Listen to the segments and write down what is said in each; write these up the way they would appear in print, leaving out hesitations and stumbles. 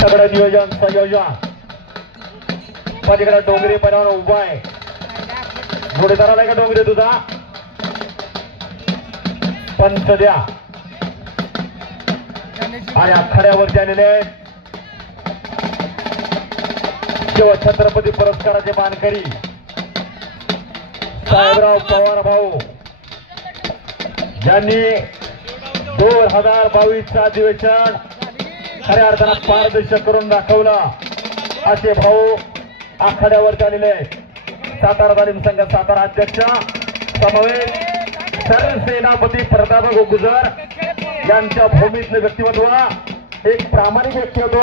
सगळं नियोजन संयोजन पलीकडे डोंगरी बनावर उभा आहे. जोडीदाराला का डोंगरी तुझा पंच द्या आणि आखाड्यावरती आलेले आहेत छत्रपती पुरस्काराचे मानकरी साहेबराव पवार भाऊ ज्यांनी 2022 अधिवेशन खऱ्या अर्थानं पारदर्शक करून दाखवलं असे भाऊ आखाड्यावरती आलेले आहेत. सातारा तालीम संघ सातारा अध्यक्ष समवेत सरसेनापती प्रताप गुजर यांच्या भूमीतले व्यक्तिमत्व एक प्रामाणिक व्यक्तिमत्व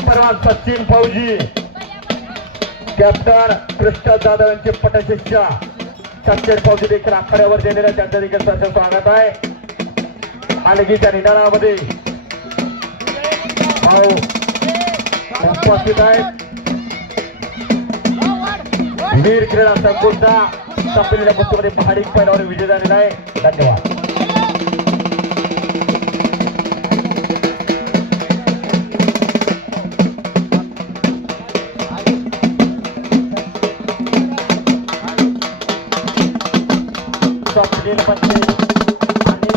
सर्वात सचिन फौजी कॅप्टन कृष्ण जाधव यांचे पटशिष्य सचिन फौजी देखील आखाड्यावर गेलेल्या त्यांच्या देखील सरचं स्वागत आहे. हलगीच्या निधानामध्ये भाऊ उपस्थित आहेत. वीर क्रीडा संकुलचा संपलेल्या कुस्तीमध्ये पहाडी पैलवान विजय झालेला आहे. धन्यवाद. स्वप्नील पत्नी आणि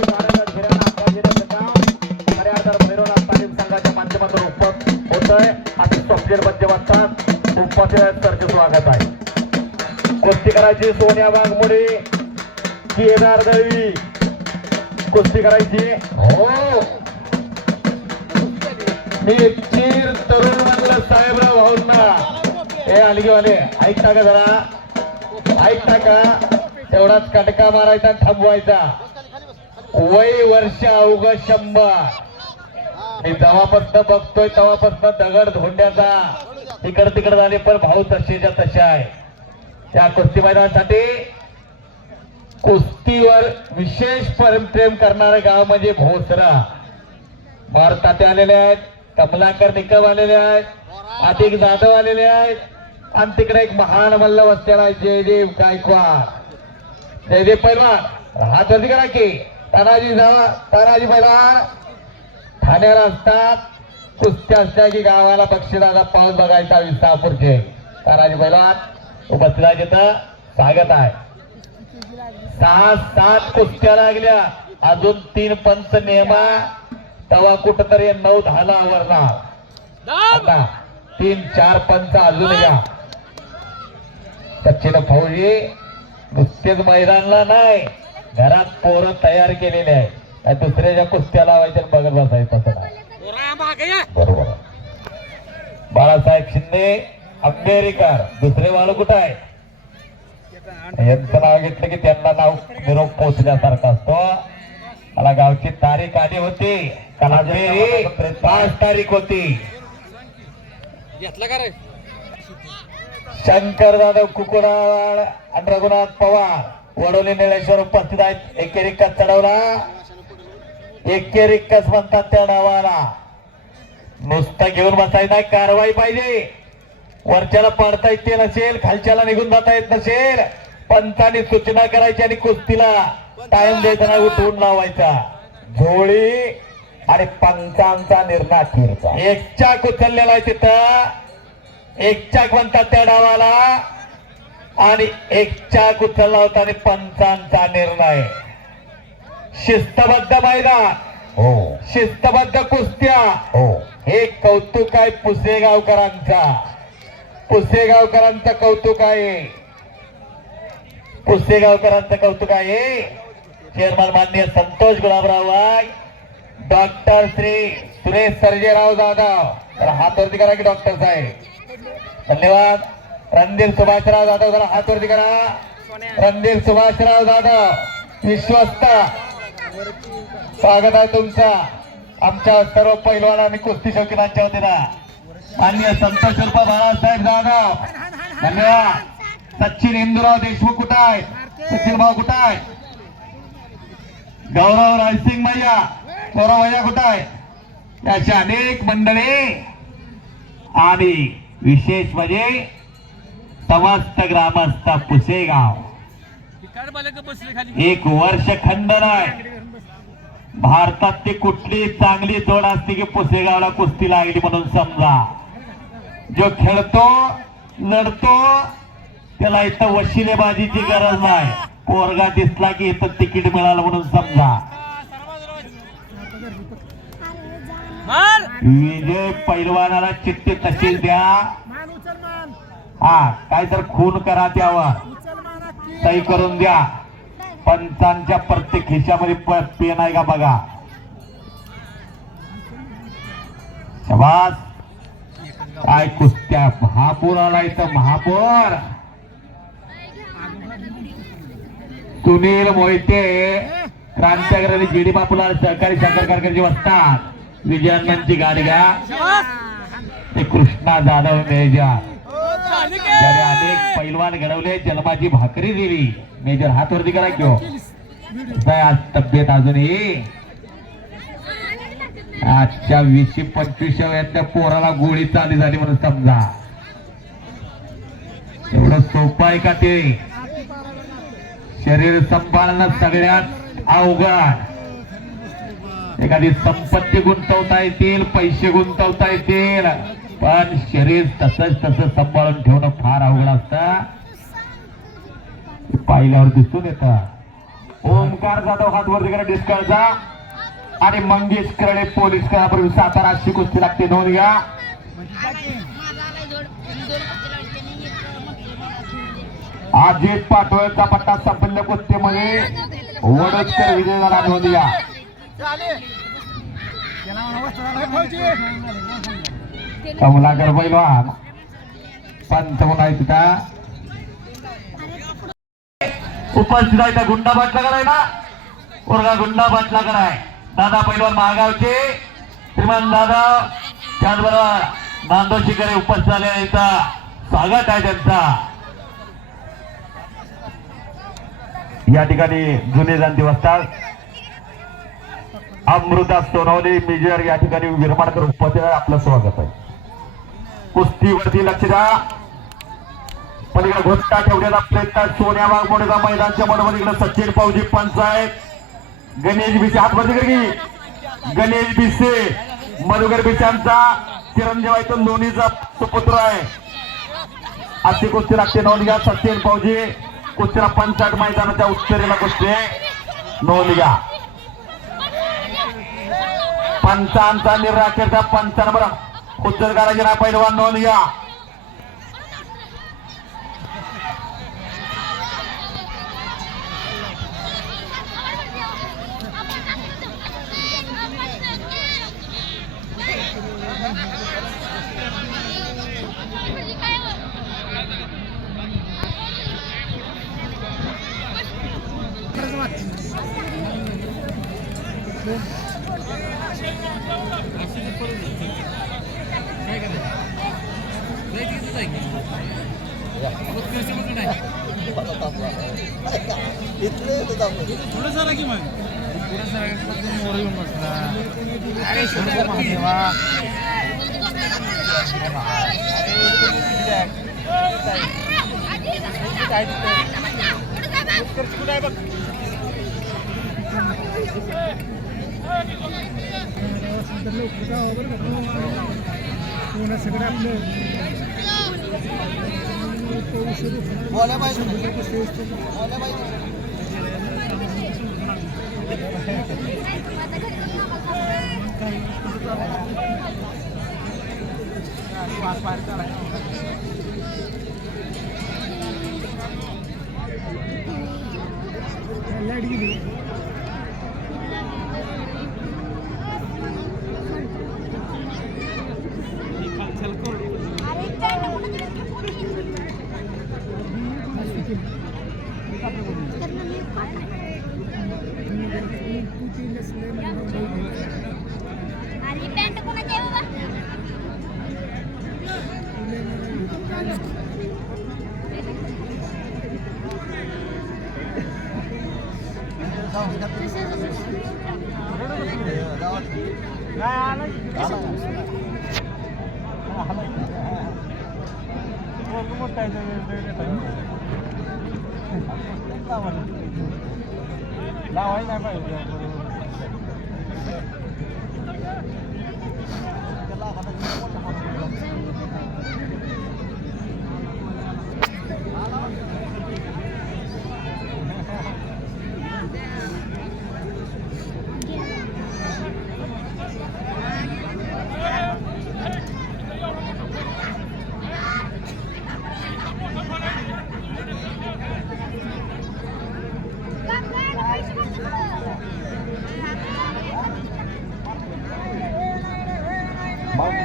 तालीम संघाच्या माध्यमातून उपस्थित होत आहे. आणि स्वप्नील मध्य वाजतात उपस्थित सरचे स्वागत आहे. कुस्ती करायची सोन्या वाघमोडे केदार दळवी कुस्ती करायची. हो मी चीर तरुण म्हणलं साहेबराव भाऊंना हे अलगीवाले ऐकता का जरा ऐकता का तेवढाच कटका मारायचा थांबवायचा. वय वर्ष अवघ 100 मी जेव्हापासून बघतोय तेव्हापासून दगड धोंड्याचा तिकड तिकड झाले पण भाऊ तसेच्या तसे आहे. त्या कुस्ती मैदानासाठी कुस्तीवर विशेष प्रेम करणारे गाव म्हणजे भोसरा. भारतात आलेले आहेत. कमलाकर निकम आलेले आहेत. अधिक जाधव आलेले आहेत. आणि तिकडे एक महान मल्ल वस्त्याला जयदेव गायकवाड जयदेव पैलवान हात वरती करा की तानाजी पैलवान ठाण्याला असतात. कुस्त्या असल्या की गावाला बक्षिसाचा पाऊस बघायचा विसापूरचे तानाजी पैलवान उपस्थित आहे. तिथं स्वागत आहे. 6-7 कुस्त्या लागल्या अजून 3 पंच नेमा तवा कुठंतरी 9-10 ला आवरणार. 3-4 पंच अजून या. सचिन फौजी नुसतेच मैदानला नाही घरात पोरं तयार केलेले आहे. दुसऱ्याच्या कुस्त्या लावायच्या बघत बसायचं तसं नाही. बरोबर. बाळासाहेब शिंदे अंबेरीकर दुसरे वाळ कुठं आहे यांचं नाव घेतलं की त्यांना नाव निरोप पोचल्यासारखा असतो. मला गावची तारीख आली होती 5 तारीख होती. शंकर जाधव कुकुरावाड आणि रघुनाथ पवार वडोली निळेश्वर उपस्थित आहेत. एकेरिक्का चढवला एकेरिक्काच म्हणतात त्या नावाला. नुसतं घेऊन बसायचं नाही कारवाई पाहिजे. वरच्याला पाडता येत नसेल खालच्याला निघून जाता येत नसेल पंचांनी सूचना करायची आणि कुस्तीला टाइम देताना उठवून लावायचा. झोळी आणि पंचांचा निर्णय अखेरचा. एक चाक उचललेला आहे तिथं. एक चाक म्हणतात त्या डावाला आणि एक चाक उचलला होता आणि पंचांचा निर्णय. शिस्तबद्ध मैदान हो शिस्तबद्ध कुस्त्या हो हे कौतुक आहे पुसेगावकरांचा. पुसेगावकरांचं कौतुक आहे. पुसेगावकरांचं कौतुक आहे. चेअरमन माननीय संतोष गुलाबराव वाघ डॉक्टर श्री सुरेश सर्जेराव जाधव हात वरती करा की डॉक्टर साहेब. धन्यवाद. रणधीर सुभाषराव जाधव जरा हात वरती करा. रणधीर सुभाषराव जाधव विश्वस्त स्वागत आहे तुमचा आमच्या सर्व पैलवान आणि कुस्ती शौकीनांच्या वतीनं. माननीय संतोष उर्फ बाळासाहेब जाधव धन्यवाद. सचिन इंदुराव देशमुख कुठं आहेत. सचिन भाऊ कुठं आहेत. गौरव रायसिंग भैया गौरव भैया कुठं आहेत. अशा अनेक मंडळी आणि विशेष म्हणजे समस्त ग्रामस्थ पुसेगाव 1 वर्ष खंड नाही भारतात ती कुठली चांगली जोड असते की पुसेगावला कुस्ती लागली म्हणून समजा. जो खेळतो लढतो त्याला इथं वशिलेबाजीची गरज नाही. पोरगा दिसला की इथं तिकीट मिळालं म्हणून समजा. विजय पैलवानाला चिठ्ठी तशीच द्या. हा काय तर खून करा त्यावर सही करून द्या. पंचांच्या प्रत्येक खिशामध्ये पेन आहे का बघा. शबास. काय कुस्त्या. महापूर आला इथं महापूर. सुनील मोहिते क्रांतिकारी जीडी बापूला सहकारी साखर कारखान्याचे वस्तात. विजयानंदची गाडी घ्या. ते कृष्णा जाधव मेजर ज्याने अनेक पैलवान घडवले जन्माची भाकरी दिली. मेजर हातवरती करा किंवा काय आज तब्येत अजूनही. आजच्या 20-25 वयातल्या पोराला गोळी चाली झाली म्हणून समजा. एवढं सोपं आहे का ते. शरीर सांभाळणं सगळ्यात अवघड. एखादी संपत्ती गुंतवता येतील पैसे गुंतवता येतील पण शरीर तसंच सांभाळून ठेवणं फार अवघड असतं. पाहिल्यावर दिसून येतं. ओमकार जाधव हात वरती करा डिस्कळचा आणि मंगेश करडे पोलीस करापूर्वी सातारा अशी कुस्ती लागते. नोंद घ्या. अजित पाटोळेचा पट्टा संपन्न कुस्तीमध्ये वडोदकर विजय झाला. नोंद घ्या. कमलाकर पैलवान पंत म्हणून तिथं उपस्थित आहे. गुंडा बाटलाकडे आहे ना. पोरगा गुंडा बाटलाकडे आहे. दादा पैलवान महागावचे श्रीमान दादा त्याचबरोबर नांदोशीकडे उपस्थित झाले. इथं स्वागत आहे त्यांचा. या ठिकाणी जुने जाणते वस्तात. अमृता सोनवणे मेजर या ठिकाणी विरमाडकर उपस्थित आपलं स्वागत आहे. कुस्तीवरती लक्ष द्या. पलीकडे घोट्टा ठेवण्याचा प्रयत्न सोन्या वाघमोडेचा मैदानच्या मधोमध इकडे सचिन पावजी पंचायत. गणेश बिसे हातवरती करी. गणेश बिसे मधुकर बिशांचा चिरंजीव आहे तो लोणीचा सुपुत्र आहे. अशी कुस्ती लागते. नोंद घ्या. सचिन पावजी कुस्तीला 65 मैदानाच्या उत्तरेला कुस्ती नोंद घ्या. पंचांचा निर्राखेरचा पंचांवर उच्चर करायचे ना पैलवान. नोंद घ्या. बोला पाहिजे. लावायला नाही पाहिजे. $2500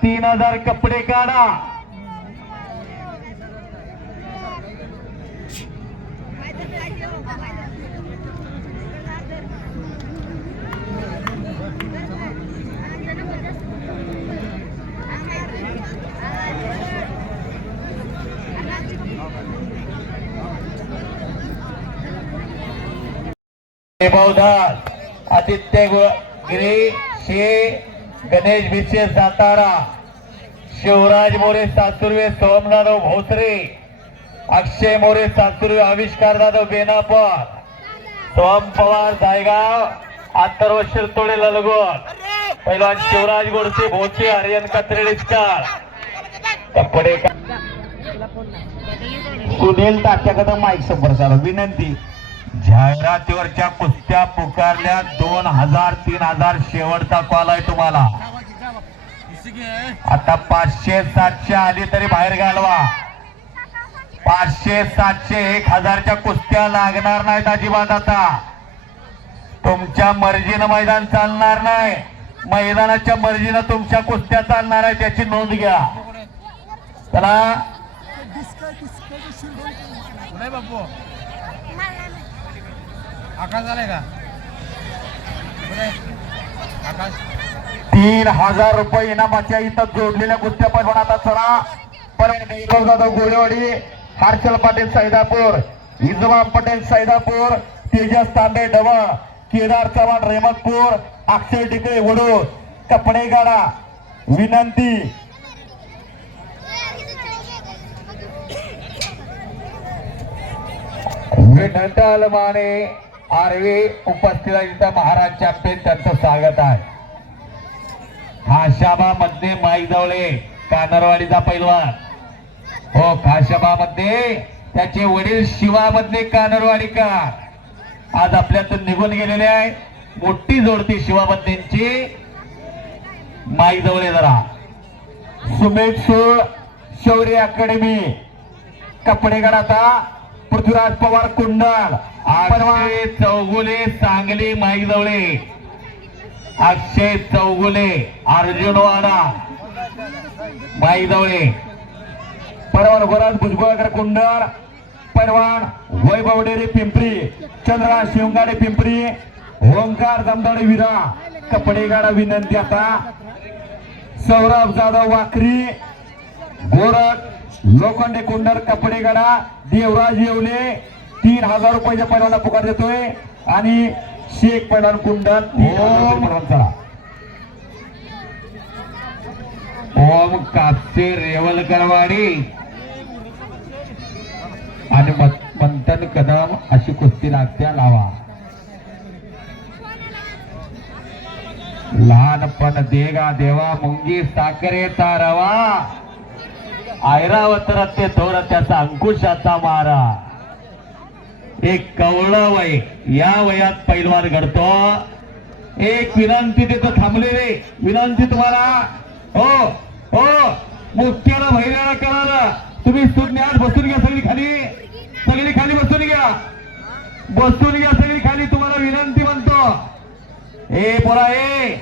$3000 कपडे काढा. वैभवदास, आदित्य गिरी, गणेश भिसे सातारा, शिवराज मोरे सासुर्वे, सोमनाथ भोसरे, अक्षय मोरे सासुर्वे, आविष्कार जाधव बेनापर, सोम पवार जायगाव, अथर्व शिरतोडे ललगोट, पहिलवान शिवराज गोडसे भोचे, आर्यन कत्रेडीस्कर. कपडे सुनील तात्याकडे माईक संपर्क झाला. विनंती, जाहिरातीवरच्या कुस्त्या पुकारल्या 2000 3000 शेवटचा कॉल आहे तुम्हाला. आता 500 700 आली तरी बाहेर घालवा. 500 700 1000च्या कुस्त्या लागणार नाहीत अजिबात. आता तुमच्या मर्जीनं मैदान चालणार नाही. मैदानाच्या मर्जीनं तुमच्या कुस्त्या चालणार आहे, त्याची नोंद घ्या. चला आकाश झालाय का? 3000 रुपये इनामाच्या इथं जोडलेल्या कुस्त्या पण आता चला. परत वैभव जाधव गोळेवाडी, हर्षल पाटील सैदापूर, इजमाम पटेल सैदापूर, तेजस तांबे डवा, केदार चव्हाण रेहमतपूर, अक्षय टिकळे वडूर. कपडे गाडा. विनंती, विठ्ठल माने आर्वे उपस्थित इथं महाराज चॅम्पियन, त्यांचं स्वागत आहे. खाशाबा मध्ये माईजवळे, कानरवाडीचा पैलवान. हो, खाशाबा मध्ये त्याचे वडील शिवामधले कानरवाडीकर आज आपल्यातून निघून गेलेले आहे. मोठी जोडती शिवामधलेंची. माईजवळे जरा सुमेध सूळ, शौर्य अकॅडमी. कपडे गडाचा पृथ्वीराज पवार कुंडल, अक्षय चौगुले सांगली माईजवळे, अक्षय चौगुले अर्जुनवाडा माईजवळे, परवान गोराज भुजबळकर कुंडल, परवान वैभव डेरे पिंपरी, चंद्रा शिवगाडे पिंपरी, ओंकार दमदाडे विरा. कपडे गाडा. विनंती आता, सौरभ जाधव वाखरी, गोरख लोखंडे कुंडर. कपडे गाडा. देवराज येवले 3000 रुपयाच्या पैलवानला पुकार देतोय आणि शेख पैलवान कुंडल 3000. ओम कापसे रेवलकरवाडी आणि मंथन कदम अशी कुस्ती लागत्या. लावा. लहानपण देगा देवा, मुंगी साखरेचा रवा, ऐरावत ते थोर त्याचा अंकुशाचा मारा. एक कवळ वय, या वयात पैलवान घडतो. एक विनंती तिथं थांबलेले, विनंती तुम्हाला. हो हो, मुख्याला भैराला कळालं. तुम्ही सुज्ञात बसून घ्या. सगळी खाली, सगळी खाली बसून घ्या. बसून घ्या सगळी खाली. तुम्हाला विनंती म्हणतो. ए पोरा, ए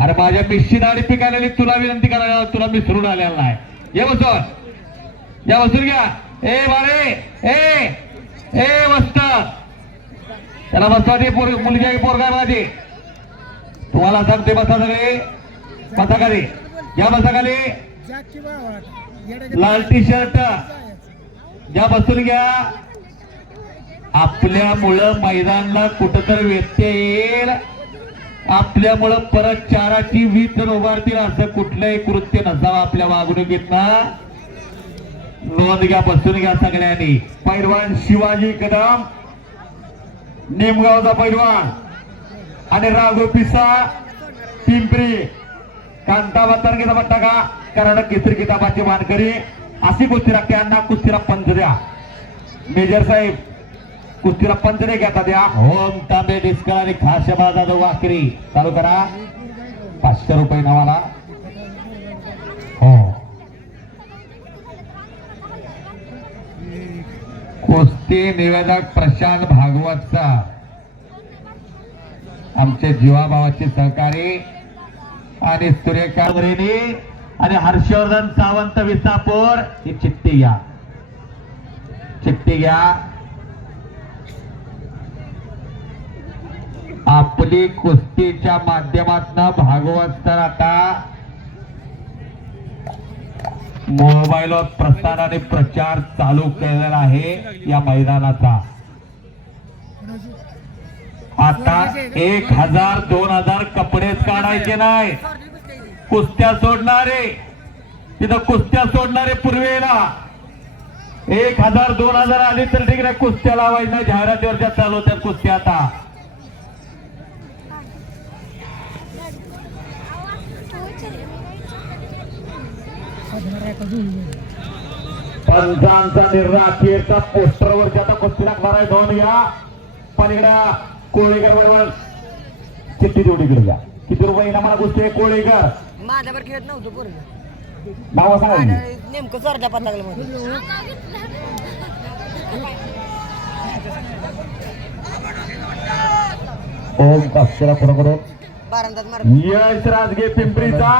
अरे माझ्या मिशी दाढी पिकायला तुला विनंती करायला, तुला मिसरून आलेला नाही. ये बसून, या बसून घ्या. ए बारे, ए मस्त. त्याला बसवा दे. मुलगी आहे पोरगा माझी. तुम्हाला सांगते बसा सगळे. बसा खाली, या बसा खाली. लाल टी शर्ट या बसून घ्या. आपल्यामुळं मैदानाला कुठंतरी व्यत्यय येईल आपल्यामुळं परत चाराची वीज जर उभारतील असं कुठलंही कृत्य नसावं आपल्या वागणुकीत ना. नोंद घ्या, बसून घ्या सगळ्यांनी. पैलवान शिवाजी कदम निमगावचा पैलवान आणि राघव पिसा पिंपरी कांताबा तरंगीचा पट्टा का कर्नाटक केसरी किताबाची मानकरी. अशी कुस्ती लागते यांना. कुस्तीला पंच द्या मेजर साहेब. कुस्तीला पंच नाही घेता द्या. ओम तांबे डिस्कर आणि खाशबा जाधव वाकरी चालू करा. 500 रुपये नावाला. हो कुस्ती निवेदक प्रशांत भागवतचा आमचे जीवाभावाचे सहकारी आणि सुरेखा वरेनी आणि हर्षवर्धन सावंत विसापूर. ही चिठ्ठी घ्या, चिठ्ठी घ्या. आपली कुस्तीच्या माध्यमातून भागवत सर आता मोबाईलवर प्रसार आणि प्रचार चालू केलेला आहे या मैदानाचा. आता 1000 2000 कपडेच काढायचे नाही. कुस्त्या सोडणारे तिथं कुस्त्या सोडणारे पूर्वेला 1000 2000 आली तर ठीक आहे. कुस्त्या लावायच्या जाहिरातीवरच्या चालू होत्या कुस्त्या. आता पंचांचा निर्णय अखेरचा पोस्टरवरच्या आता कुस्ती लागणार आहे. दोन घ्या पलीकडा कोळेकर बरोबर चिठ्ठी जोडी कडे घ्या. किती रुपये मला कुस्ती कोळेकर माझ्यावर खेळत नव्हतं पूर्ण. नाव सांगा नेमकं चर्चा पत्ता ओम कापसेला कोणाकडून बारांदात मार. यश राजगे पिंपरीचा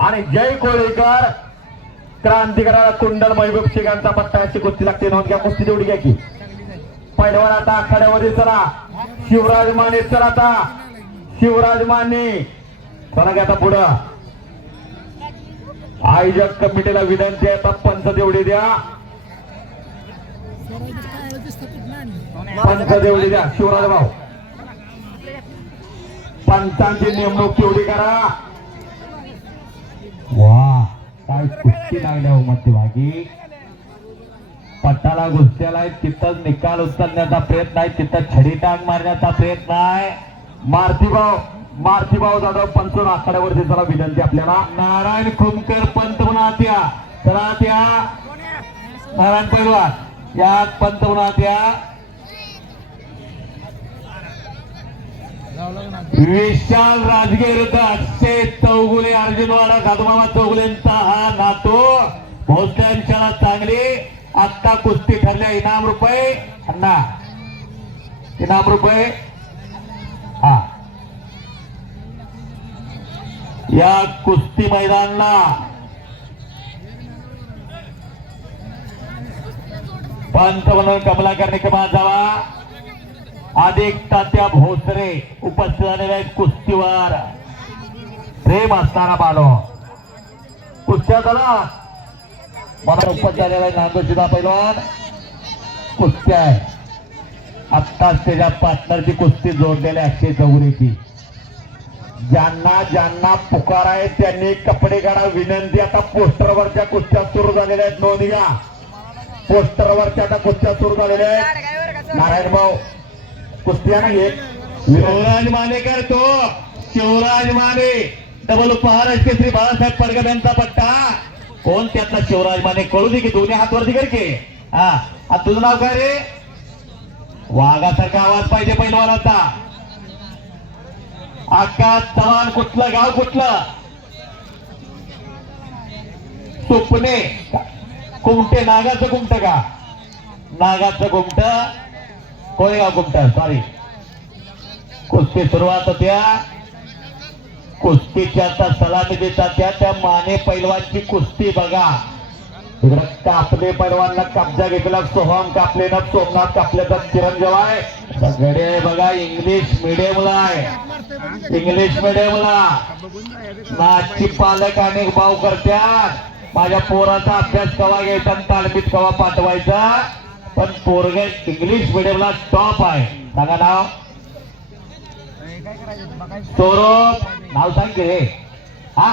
आणि जय कोळेकर क्रांतिकारा कुंडल महबूब शेखांचा पट्टा. अशी कुस्ती लागते. नोंद घ्या. कुस्ती तेवढी घ्या की. पहिलवान आता आखाड्यामध्ये चला. शिवराज माने चला. आता शिवराज माने चला घ्या. आता पुढं आयोजक कमिटीला विनंती आहे. आता पंच तेवढी द्या. पंच तेवढी द्या. शिवराज भाऊ पंचांची नेमणूक तेवढी करा. वा काय कुस्ती लागल्या हो मध्यभागी. पट्टाला घुसतेला तिथंच निकाल उचलण्याचा प्रयत्न आहे. तिथं छडी टांग मारण्याचा प्रयत्न आहे. मारुतीभाऊ जाधव पंचून आखाड्यावरती चला विनंती आपल्याला. नारायण खुमकर पंत म्हणा त्या चला. त्या नारायण पैलवान या पंत म्हणा त्या. विशाल राजगे विरुद्ध अक्षय चौगुले अर्जुनवाडा गादमामा चौगुलेंचा हा नातो भोसल्यांच्या चांगली आत्ता कुस्ती ठरल्या. इनाम रुपये अण्णा इनाम रुपये. हा या कुस्ती मैदानाला पंत म्हणून कमलाकर निकमा जावा. अधिक तात्या भोसरे उपस्थित झालेले आहेत. कुस्तीवर प्रेम असताना बालो कुस्त्या झाला. मला उपस्थित झालेला आहे नांदोशीदा पैलवान. कुस्त्या आहे आत्ताच त्याच्या पार्टनरची कुस्ती जोडलेली अक्षय चौगुलेची. ज्यांना पुकार आहे त्यांनी कपडे काढा. विनंती. आता पोस्टरवरच्या कुस्त्या सुरू झालेल्या आहेत. नोंद घ्या. पोस्टरवरच्या आता कुस्त्या सुरू झालेल्या आहेत. नारायण भाऊ कुस्त्या नाही. शिवराज माने करतो. शिवराज माने डबल उपहार श्री बाळासाहेब पडगम यांचा पट्टा. कोण त्यातला शिवराज माने कळू दे की दोन्ही हात वरती कर की. हा तुझं नाव काय रे. वाघासारखा आवाज पाहिजे पैलवानाचा. आकाश चव्हाण कुठलं गाव कुठलं. सुपणे कुमटे नागाचं कुमट का. नागाचं कुमट कोळेगाव कुमट. सॉरी. कुस्ती सुरुवात होत्या. कुस्तीच्या सलामी देतात त्या माने पैलवानची कुस्ती बघा. इकडं कापले पैलवानला कब्जा घेतला. सोहम कापले ना सोमनाथ कापलेचा चिरंजीव आहे. सगळे बघा इंग्लिश मिडियमला आहे. इंग्लिश मिडियमला नाची पालक अनेक भाव करतात. माझ्या पोराचा अभ्यास कवा घ्यायचा आणि तालमीत कवा पाठवायचा. पण पोरगे इंग्लिश मिडियमला टॉप आहे. सांगा नाव. स्वरूप नाव सांग की रे. हा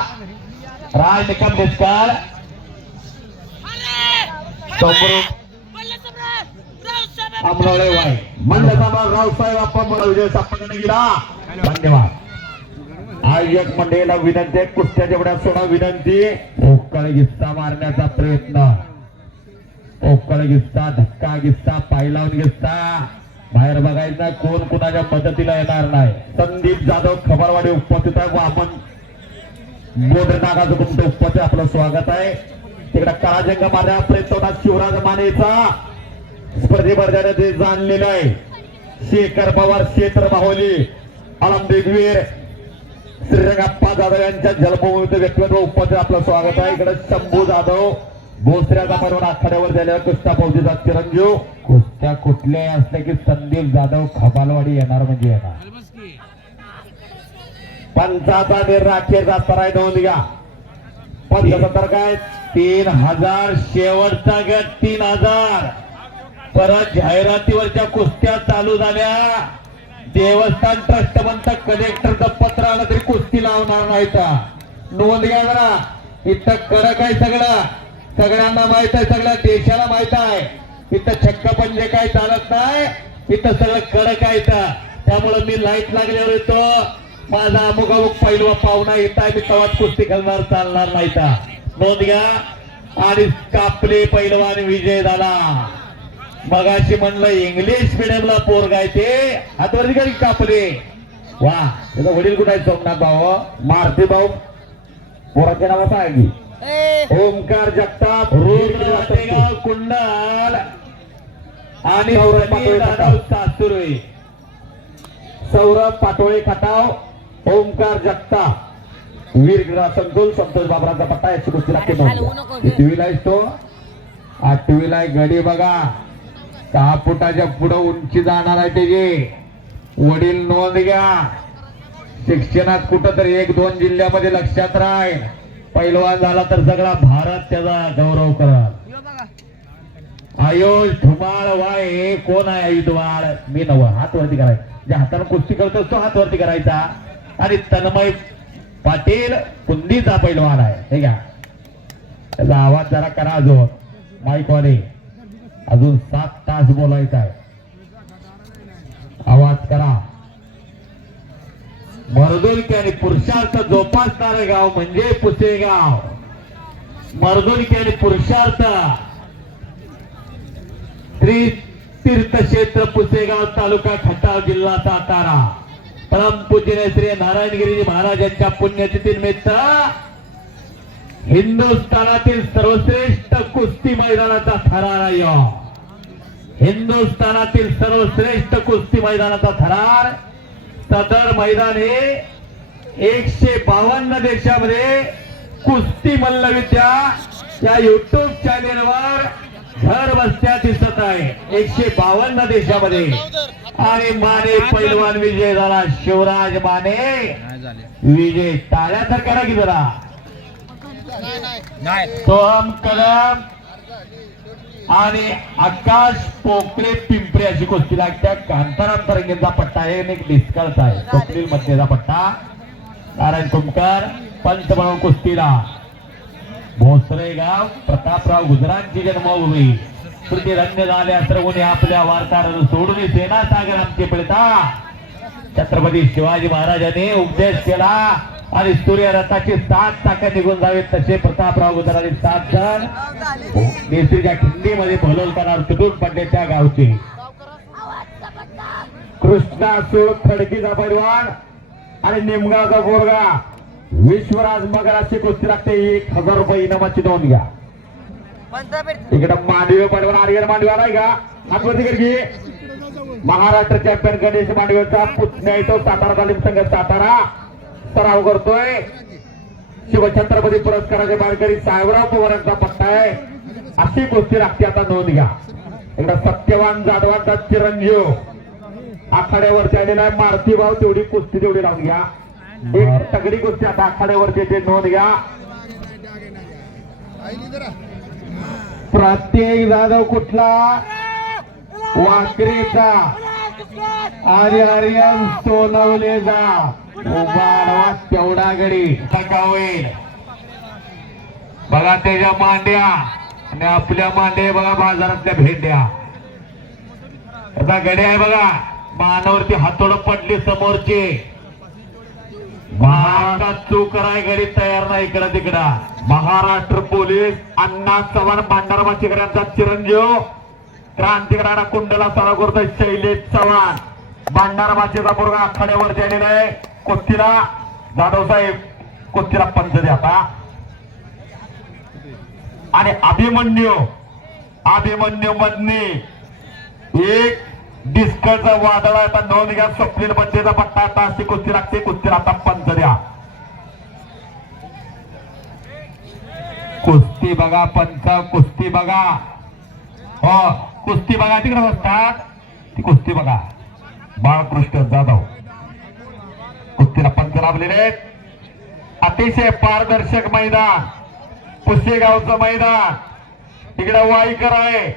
राज निकम डिस्कार स्वरूप अमरोळे वाय मंडळ रावसाहेब आपण मला विजय सापडणे गेला. धन्यवाद. आयोजक मंडळीला विनंती आहे, कुस्त्या जेवढ्या सोडा विनंती. ओक्कळ गिस्सा मारण्याचा प्रयत्न, ओक्कळ गिस्सा, धक्का गिस्सा, पायलावून गिस्सा, बाहेर बघायचा कोण कुणाच्या मदतीला येणार नाही. संदीप जाधव खबरवाडी उपस्थित आहे. वामन बोडनागाचं तुमचं उपस्थित आपलं स्वागत आहे. तिकडे काळाजंग मारण्या प्रयत्न शिवराज मानेचा स्पर्धेमध्ये ते जाणलेलं आहे. शेखर पवार क्षेत्र माहोली अलमदिगवीर श्रीरंगप्पा जाधव यांच्या जन्मभूमीचं व्यक्तिमत्व उपस्थित आपलं स्वागत आहे. इकडे शंभू जाधव भोसऱ्याचा परिवार आखाड्यावर झालेला कुस्त्या फौजीचा चिरंजीव. कुस्त्या कुठल्याही असल्या की संदीप जाधव खबालवाडी येणार म्हणजे येणार. पंचाचा निर्राखेर आहे नोंद घ्या. 75 काय 3000 शेवटचा गट 3000. परत जाहिरातीवरच्या कुस्त्या चालू झाल्या. देवस्थान ट्रस्ट म्हणतं कलेक्टरचं पत्र आलं तरी कुस्ती लावणार नाही. नोंद घ्या जरा. इथं कडक आहे सगळं, सगळ्यांना माहित आहे, सगळ्या देशाला माहित आहे. इथं छक्क पंजे काय चालत नाही, इथं सगळं कडक आहे. त्यामुळे मी लाईट लागल्यावर येतो. माझा अमुक अमुक पहिलवा पाहुणा येत आहे, मी तवाच कुस्ती घालणार चालणार नाही. नोंद घ्या. आणि कापले पैलवान विजय झाला. मगाशी म्हणलं इंग्लिश मिडियमला पोरगा आहे ते हातवरती कधी कापले. वा त्याचा वडील कुठे आहे? सोमनाथ भाऊ मारुती भाऊ. पोराचे नाव सांगी ओमकार जगताप रुद्र कुंडल आणि सासुरे सौरभ पाटोळे खटाव ओमकार जगताप वीर क्रीडा संकुल संतोष बाबरांचा पट्टा. याची कुस्ती लागते. टीव्हीला तो 8वीला गडी बघा. 6 फुटाच्या पुढे उंची जाणार आहे त्याची. वडील नोंद घ्या. शिक्षणात कुठं तरी 1-2 जिल्ह्यामध्ये लक्षात राहील. पैलवान झाला तर सगळा भारत त्याचा गौरव करत. आयुष धुमाळ वाय कोण आहे? आयुधवाळ मी नव. हात वरती करायचा. ज्या हाताने कुस्ती करतो तो हात वरती करायचा. आणि तन्मय पाटील कुंदीचा पैलवान आहे. हे घ्या. त्याचा आवाज जरा करा. अजून माईक वाले अजून 7 तास बोलायचा आहे. आवाज करा. मर्दुलकी आणि पुरुषार्थ जोपासणारे गाव म्हणजे पुसेगाव. मर्दुलकी आणि पुरुषार्थ तीर्थक्षेत्र पुसेगाव तालुका खटाव जिल्हा सातारा. परमपूज्य श्री नारायणगिरी महाराजांच्या पुण्यतिथीनिमित्त हिंदुस्थानातील सर्वश्रेष्ठ कुस्ती मैदानाचा थरार आहे. हिंदुस्थानातील सर्वश्रेष्ठ कुस्ती मैदानाचा थरार. सदर मैदान हे 152 देशामध्ये कुस्ती मल्लविद्या या युट्यूब चॅनेलवर घर बसत्या दिसत आहे. 152 देशामध्ये. आणि माने पैलवान विजय झाला. शिवराज माने विजय. टाळ्या तर करा की जरा. सोहम कदम आणि आकाश पोकळे पिंपरे अशी कुस्ती लागत्या. कांताराम तरंगेचा पट्टा आहे आणि डिस्कल्स आहे. स्वप्नील मध्येचा पट्टा. नारायण कुमकर पंच म्हणून कुस्तीला. भोसरे गाव प्रतापराव गुजरांची जन्मभूमी. कृती धन्य झाल्या सर्वने आपल्या वार्ताहरांना सोडून सेना सागर आमचे पिळता. छत्रपती शिवाजी महाराजांनी उपदेश केला आणि सूर्यरथाची 7 चाकं निघून जावे तसे प्रतापराव गुजरांनी 7 जण नेसरीच्या खिंडीमध्ये भलोल करणार तुटून पडल्याच्या गावचे. कृष्णा सूळ खडकीचा पैलवान आणि निमगावचा बोरगा विश्वराज मगराची कुस्ती लागते. 1000 रुपये इनामाची नोंद घ्या. इकडे मांडवे पैलवान आर्यन मांडवे आलाय का? हातवरती करगी. महाराष्ट्र चॅम्पियन गणेश मांडवेचा पुतण्या येतो. सातारा तालीम संघ सातारा सराव करतोय. शिवछत्रपती पुरस्काराचे मानकरी साहेबराव पवारांचा पट्टा आहे. अशी कुस्ती लागते. आता नोंद घ्या. इकडे सत्यवान जाधवांचा चिरंजीव आखाड्यावरती आलेला आहे. मारुती भाव तेवढी कुस्ती तेवढी लावून घ्या. एक तगडी कुस्ती आता आखाड्यावरती ते नोंद घ्या. प्रत्येक जाधव कुठला? वाकरीचा. आणि आर्यन सोनवलेचा उभा तेवढा गडी का होईल बघा त्याच्या मांड्या आणि आपल्या मांड्या बघा बाजारातल्या भेंड्या. आता गडी आहे बघा मानावरती हातोड पडली समोरचे महाराष्ट्रात चूक कराय गडी तयार नाही इकडं तिकडं. महाराष्ट्र पोलीस अण्णा चव्हाण भांडारबा चिकऱ्यांचा चिरंजीव क्रांतिकारा कुंडला सारा करतोय शैलेश चव्हाण भांडारबाचेचा पोरगा आखाड्यावरती आलेला आहे. कुस्तीला जाधव साहेब कुस्तीला पंच द्या आता. आणि अभिमन्यू मधनी एक डिस्कचा वादळ आहे. आता नोंद घ्या स्वप्नील बंदेचा पट्टा आता अशी कुस्ती लागते. कुस्तीला आता पंच द्या. कुस्ती बघा पंच कुस्ती बघा हो कुस्ती बघा तिकडे बसतात ती कुस्ती बघा. बाळकृष्ण जाधव कुस्तीला पंच लाभलेले आहेत. अतिशय पारदर्शक मैदान पुसेगावचं मैदान. इकडे वाईकर आहे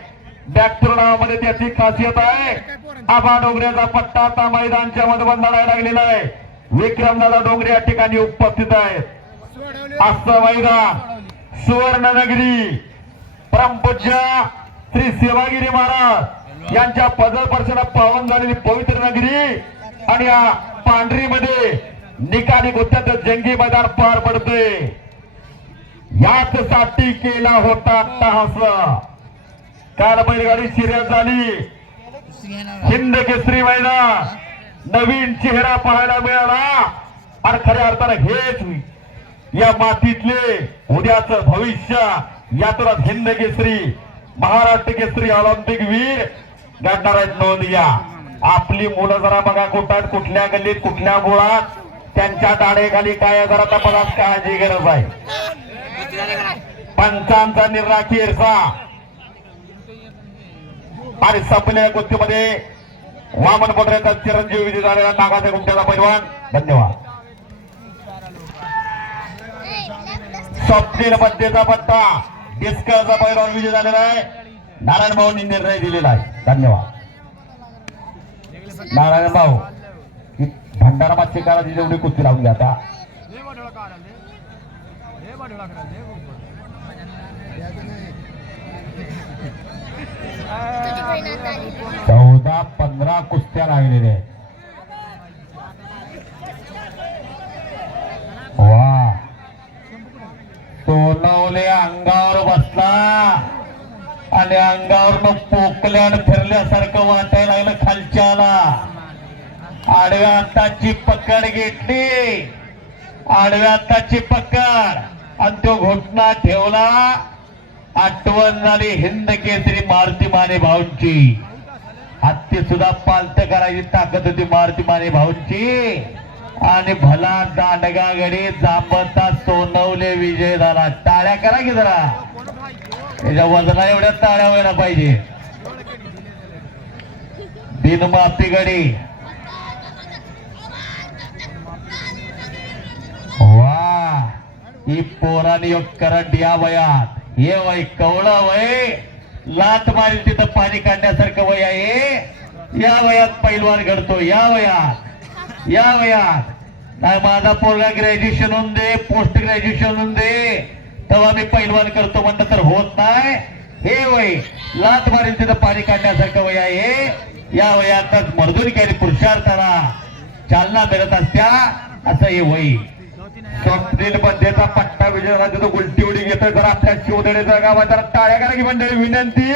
बॅक्टर नावामध्ये त्याची खासियत आहे. आबा डोंगऱ्याचा पट्टा आता मैदानच्या मधोमध लढायला लागलेला आहे. विक्रमदादा डोंगरे या ठिकाणी उपस्थित आहेत. असं मैदान सुवर्णनगरी परमपूज्य श्री सेवागिरी महाराज यांच्या पदस्पर्शाला पावन झालेली पवित्र नगरी आणि या पांढरीमध्ये निकाली गोत्यात जंगी मैदान पार पडते. याच साठी केला होता अट्टहास. काल बैलगाडी शर्यत झाली हिंद केसरी मैदान नवीन चेहरा पाहायला मिळाला आणि खऱ्या अर्थानं हेच या मातीतले उद्याचं भविष्य. यातूनच हिंद केसरी महाराष्ट्र केसरी ऑलिम्पिक वीर घडणार आहेत. नोंद घ्या आपली मुलं जरा बघा कुठात कुठल्या गल्लीत कुठल्या मुळात त्यांच्या दाढेखाली काय जरा तपासात काळजी गरज आहे. पंचांचा निर्राखीरचा आणि संपलेल्या कुस्तीमध्ये वामन पोटरेचा चिरंजीव विजय झालेला नागाच्या गुंट्याचा पैलवान. धन्यवाद. स्वप्नील बंदेचा पट्टा डिस्कचा पैलवान विजय झालेला आहे. नारायण भाऊंनी निर्णय दिलेला आहे. धन्यवाद नारायण भाऊ. भंडारा माचेकरांची जेवढी कुस्ती लावून घ्या आता. 14-15 कुस्त्या लागलेल्या आहेत. वा सोनवले अंगावर बसला आणि अंगावर पोकल्यान फिरल्यासारखं वाटायला लागलं. खालच्याला आडव्या हाताची पकड घेतली. आडव्या हाताची पकड आणि तो घोटणा ठेवला. आठवण झाली हिंद केसरी मारुती माने भाऊंची. हत्ती सुद्धा पालत करायची ताकद होती मारुती माने भाऊंची. आणि भला दांडगा गडी जांबता सोनवले विजय झाला. टाळ्या करा की जरा त्याच्या वजना एवढ्या टाळ्या व्हायला पाहिजे. बिनमाफी गडी. वा ही पोराने योग करंट या वयात हे वय कवळा वय लात मारील तिथं पाणी काढण्यासारखं वय आहे. या वयात पैलवान घडतो. या वयात काय माझा पोरगा ग्रॅज्युएशन होऊन दे पोस्ट ग्रॅज्युएशन होऊन दे तेव्हा मी पैलवान करतो म्हणलं तर होत नाही. हे वय लात मारील तिथं पाणी काढण्यासारखं वय आहे. या वयातच मर्दून केली पुरुषार्थाला चालना मिळत असत्या असं हे वय. स्वप्नील बंदेचा पट्टा विजय झाला. तिथं उलटी उडी घेतोय. जरा आपल्या शिवदडेचा गावात जरा टाळ्या करा की मंडळी. विनंती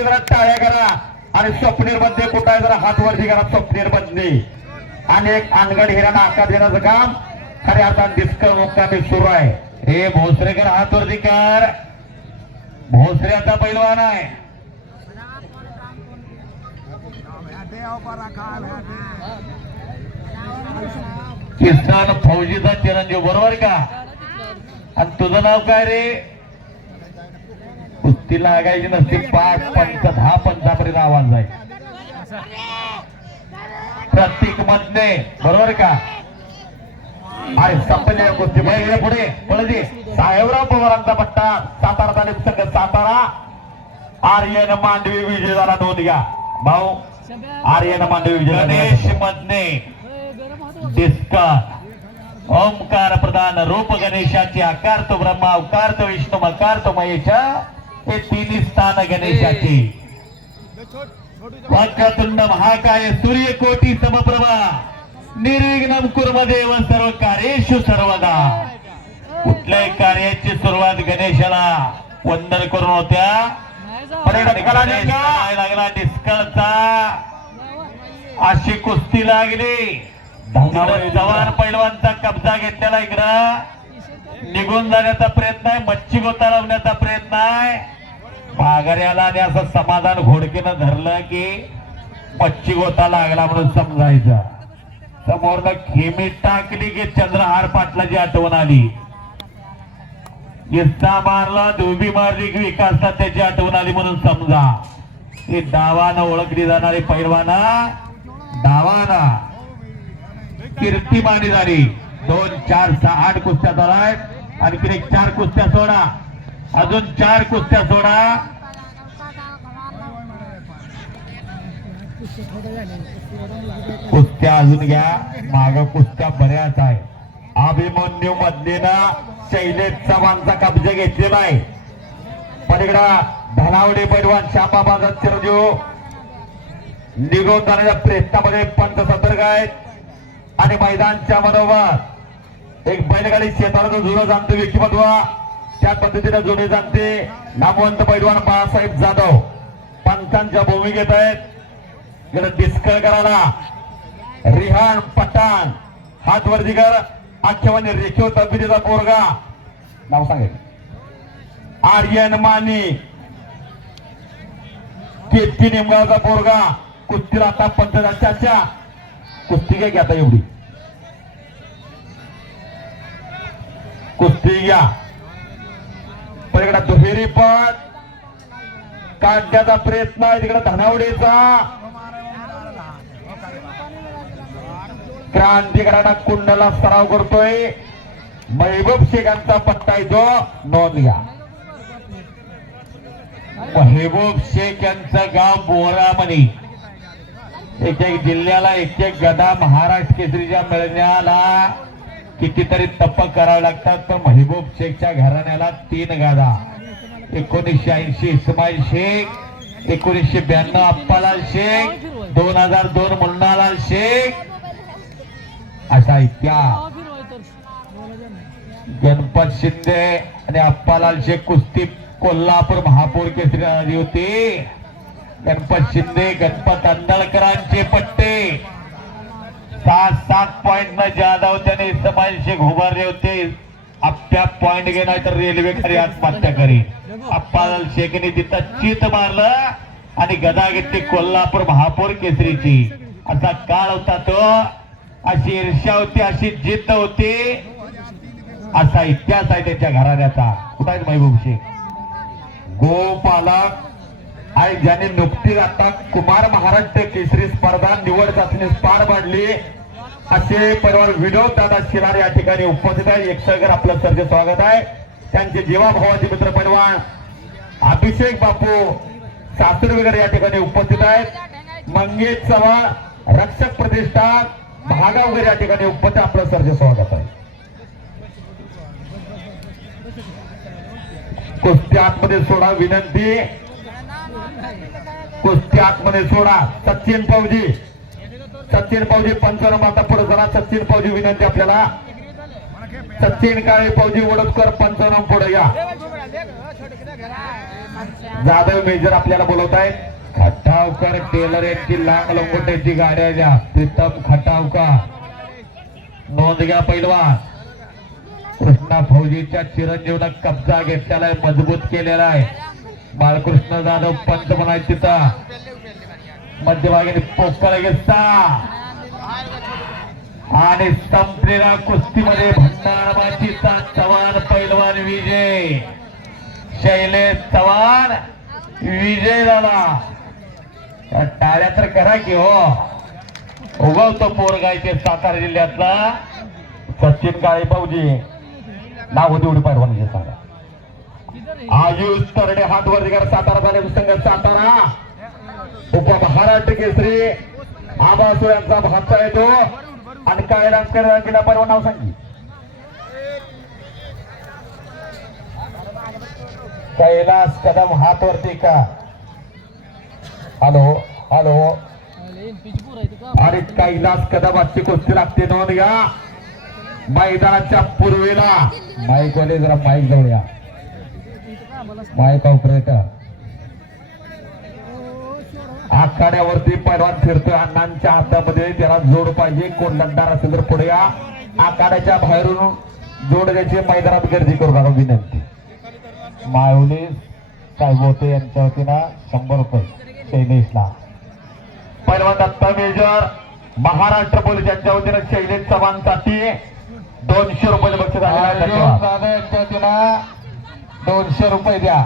जरा टाळ्या करा. आणि स्वप्नील बंदे कुठं आहे जरा हात वरती करा. स्वप्नील बंदे आणि एक अनगड हिराणा आकार देण्याचं काम खऱ्या अर्थात डिस्कल मुक्कामी सुरू आहे. हे भोसरेकर हात वरती कर. भोसऱ्याचा पैलवान आहे. किसान फौजीचा चिरंजीव बरोबर का. आणि तुझं नाव काय रे. कुस्ती लागायची नसती 5 पंच 10 पंचापर्यंत आवाज जाईल प्रत्येक मधने बरोबर का. अरे संपल्या कुस्ती पुढे पळजी. साहेबराव पवारांचा पट्टा सातारा तालुका संघ सातारा. आर्यन मांडवी विजय झाला. नोंद घ्या भाऊ आर्यन मांडवी गणेश मधने डिस्का ओंकार प्रधान रूप गणेशाचे आकार तो ब्रह्मा अवकार तो विष्णू मकार तो महेशा हे तिन्ही स्थान गणेशाचे वक्रतुंड महाकाय सूर्यकोटी समप्रभा निर्विघ्नं कुर्मदेव सर्व कार्येषु सर्वदा. कुठल्याही कार्याची सुरुवात गणेशाला वंदन करून होत्या. लागला डिस्कलचा अशी कुस्ती लागली. जवान पैलवानचा कब्जा घेतलेला इकडं निघून जाण्याचा प्रयत्न आहे. मच्छी गोता लावण्याचा प्रयत्न आहे. माघाऱ्याला आणि असं समाधान घोडकीनं धरलं की मच्छी गोता लागला म्हणून समजायचं. समोरनं खेमी टाकली की चंद्रहार पाटलाची आठवण आली. गिस्ता मारला धोबी मारली की विकासला त्याची आठवण आली म्हणून समजा. ही डावानं ओळखली जाणारी पैलवाना डावाना कीर्तिमानी झाली. 2, 4, 6, 8 कुस्त्या झालाय. आणखी एक 4 कुस्त्या सोडा. अजून 4 कुस्त्या सोडा. कुस्त्या अजून घ्या. माग कुस्त्या बऱ्याच आहे. अभिमन्यू मधलेनं शैलेश चव्हाणचा कब्जा घेतलेला आहे. पलीकडा धनावडे पैलवान श्यामाबाजा चिरंजीव निघून जाण्याच्या प्रयत्नामध्ये पंच सतर्क आहेत. आणि मैदानच्या मधोमध एक बैलगाडी शेताला जुनं जाणते व्यक्तिमत्व त्या पद्धतीने जुने जाणते नामवंत पैलवान बाळासाहेब जाधव पंचांच्या भूमिकेत आहेत. इकडे डिस्कल करायला रिहान पठाण हात वरती कर. आख्यवानी रेखीव तब्येतीचा पोरगा नाव सांगेल आर्यन माने केतकी निमगावचा पोरगा कुस्तीला आता पंचदाच्या कुस्ती घ्या आता एवढी कुस्ती घ्या. पलीकडे दुहेरी पट काढण्याचा प्रयत्न आहे. तिकडे धनावडेचा क्रांतिकारांना कुंडला सराव करतोय. महबूब शेखांचा पट्टा आहे तो नोंद घ्या. महबूब शेख यांचं गाव बोरामणी. एक एक जिल्ह्याला एक एक गदा महाराष्ट्र केसरीच्या मिळण्याला कितीतरी तप करावे लागतात. पण महबूब शेखच्या घराण्याला 3 गदा. 1980 इस्माईल शेख, 1992 अप्पालाल शेख, 2002 मुन्नालाल शेख असा इतिहास. गणपत शिंदे आणि अप्पालाल शेख कुस्ती कोल्हापूर महापौर केसरी आली होती. गणपत शिंदे गणपत अंदळकरांचे पट्टे 7-7 पॉइंट न ज्यादा होते आणि इस्माईल शेख उभारले होते. अप्प्या पॉइंट घेणार तर रेल्वे खरी आत्महत्या करी. अप्पालाल शेखने तिथं चित मारलं आणि गदा घेतली कोल्हापूर महापौर केसरीची. असा काळ होता तो. अशी ईर्ष्या होती, अशी जिद्द होती. असा इतिहास आहे त्याच्या घराण्याचा. कुठं आहे महबूब शेख गोपालक आणि ज्याने नुकतीच आता कुमार महाराष्ट्र केसरी स्पर्धा निवड चाचणी पार पाडली असे पैलवान विनोद दादा शिरार या ठिकाणी उपस्थित आहे. एक सगळं आपलं सरचे स्वागत आहे. त्यांचे जीवाभावाचे मित्र पैलवान अभिषेक बापू सासुरवेकर या ठिकाणी उपस्थित आहेत. मंगेश चव्हाण रक्षक प्रतिष्ठान महागावकर या ठिकाणी उपस्थित आपलं सरचे स्वागत आहे. कुस्ती आतमध्ये सोडा विनंती. कुस्ती आतमध्ये सोडा. सचिन पावजी पंचावन्न आता पुढे जरा. सचिन पावजी विनंती आपल्याला. सचिन काळे पावजी वडोदकर 55 पुढे या. जाधव मेजर आपल्याला बोलवत आहेत. खटावकर टेलर यांची लांग लंगोट्याची गाड्या द्या. प्रीतम खटावकर नोंद घ्या. पैलवान कृष्णा फौजीच्या चिरंजीवनं कब्जा घेतलेला आहे, मजबूत केलेला आहे. बाळकृष्ण जाधव पंच म्हणायचे तिथं मध्यभागी पोकळ घेतला आणि संपलेल्या कुस्तीमध्ये भंडारबाजीचा चव्हाण पैलवान विजय. शैलेश चव्हाण विजय झाला. टाळ्या तर करा की हो. उगवतो पोरगायचे सातारा जिल्ह्यातला सचिन काळे फौजी. नाव होती एवढी पैलवान सांगा. आयुष तरडे हात वरती कर. सातारा झाले संघ सातारा उपमहाराष्ट्र केसरी आबासो यांचा भाचा येतो आणि काय डान्स करायला गेला परवा नाव सांगी कैलास कदम हात वरती का हॅलो हॅलो आणि कैलास कदम आजची कुस्ती लागते नोंद घ्या मैदानाच्या पूर्वेला माईक वाले जरा माईक जाऊया माईक ऑपरेटर आखाड्यावरती पैलवान फिरतोय अण्णांच्या हातामध्ये त्याला जोड पाहिजे कोण लढणार असेल तर पुढे या आखाड्याच्या बाहेरून जोड द्यायची मैदानात गर्दी करू नका विनंती मायवली साहेबोते यांच्या वतीनं 100 रुपये शैलेशला पैलवान दत्ता मेजर महाराष्ट्र पोलीस यांच्या वतीनं शैलेश चव्हाणसाठी 200 रुपये बक्षीस दादा यांच्या वतीनं 200 रुपये द्या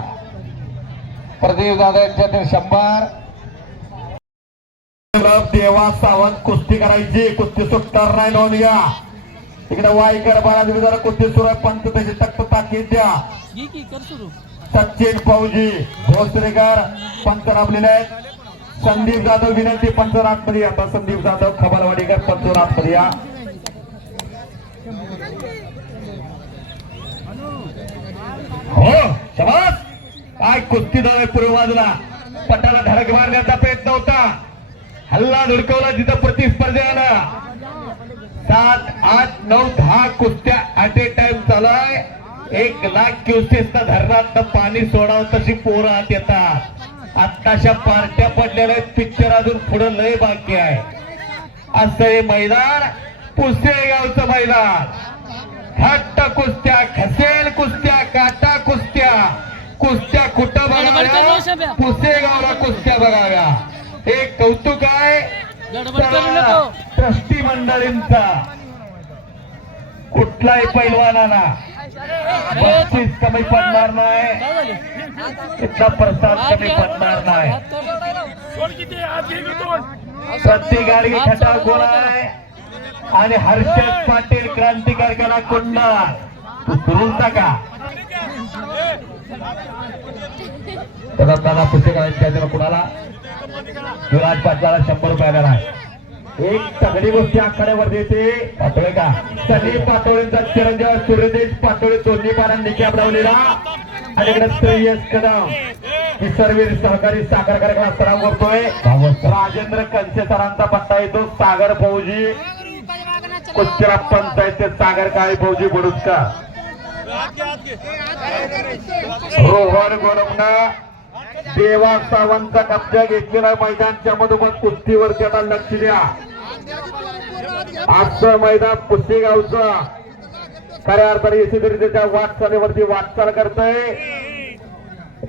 प्रदीप दादा यांच्या वतीनं 100 देवा सावंत कुस्ती करायची कुस्ती सुटणार नाही नोंद घ्या इकडे वाईकर बाळा जरा कुस्ती सुरू आहे पंच त्याची तक्त ताकीद द्या सचिन फौजी भोसरेकर पंच राबलेले आहेत संदीप जाधव विनंती पंचनाथ मध्ये आता संदीप जाधव खबरवाडीकर पंचनाथ मध्ये या हो शबास काय कुस्ती धाव पूर्व बाजूला पटाला धडक मारण्याचा प्रयत्न होता हल्ला धुडकवला तिथं प्रतिस्पर्धेला 7, 8, 9, 10 कुस्त्या ऍट ए टाइम चालू 1 लाख क्युसेस धरणात पाणी सोडावं तशी पोरं आत येतात आत्ताशा पार्ट्या पडलेल्या आहेत पिक्चर अजून पुढे लय बाकी आहे असं हे मैदान पुसेगावचं मैदान हट्ट कुस्त्या खसेल कुस्त्या काटा कुस्त्या कुठं बघाव्या पुसेगावला कुस्त्या बघाव्या हे कौतुक आहे ट्रस्टी मंडळींचा कुठलाही पैलवानाला बक्षीस कमी पडणार नाही इतका प्रसाद कमी पडणार नाही प्रत्येक गाडी खटाव कोण आहे आणि हर्षद पाटील क्रांतिकारकाला कोणणार तू सुरून टाका दादा पुस्तकांच्या कुणाला युवराज पाटलाला 100 रुपये आलेला आहे एक तगडी गोष्टी आखाड्यावर देते पाटोळे का सनी पाटोळेंचा चिरंजीव सूर्यदेश पाटोळे दोन्ही पारांनी कॅप लावलेला आणि इकडे श्रेयस कदम ही सर्व सहकारी साखर कारखाना सराव करतोय राजेंद्र कंचे सरांचा पट्टा येतो सागर फौजी कुस्तीला पंचायत सागर काळे फौजी बडुचकर रोहन गोलमना देवा सावंतचा कब्जा घेतलेला मैदानच्या मधोमध कुस्तीवरती आता लक्ष द्या आजचं मैदान पुसेगावचं खऱ्या अर्थाने यशस्वीरित्या वाटचालीवरती वाटचाल करतय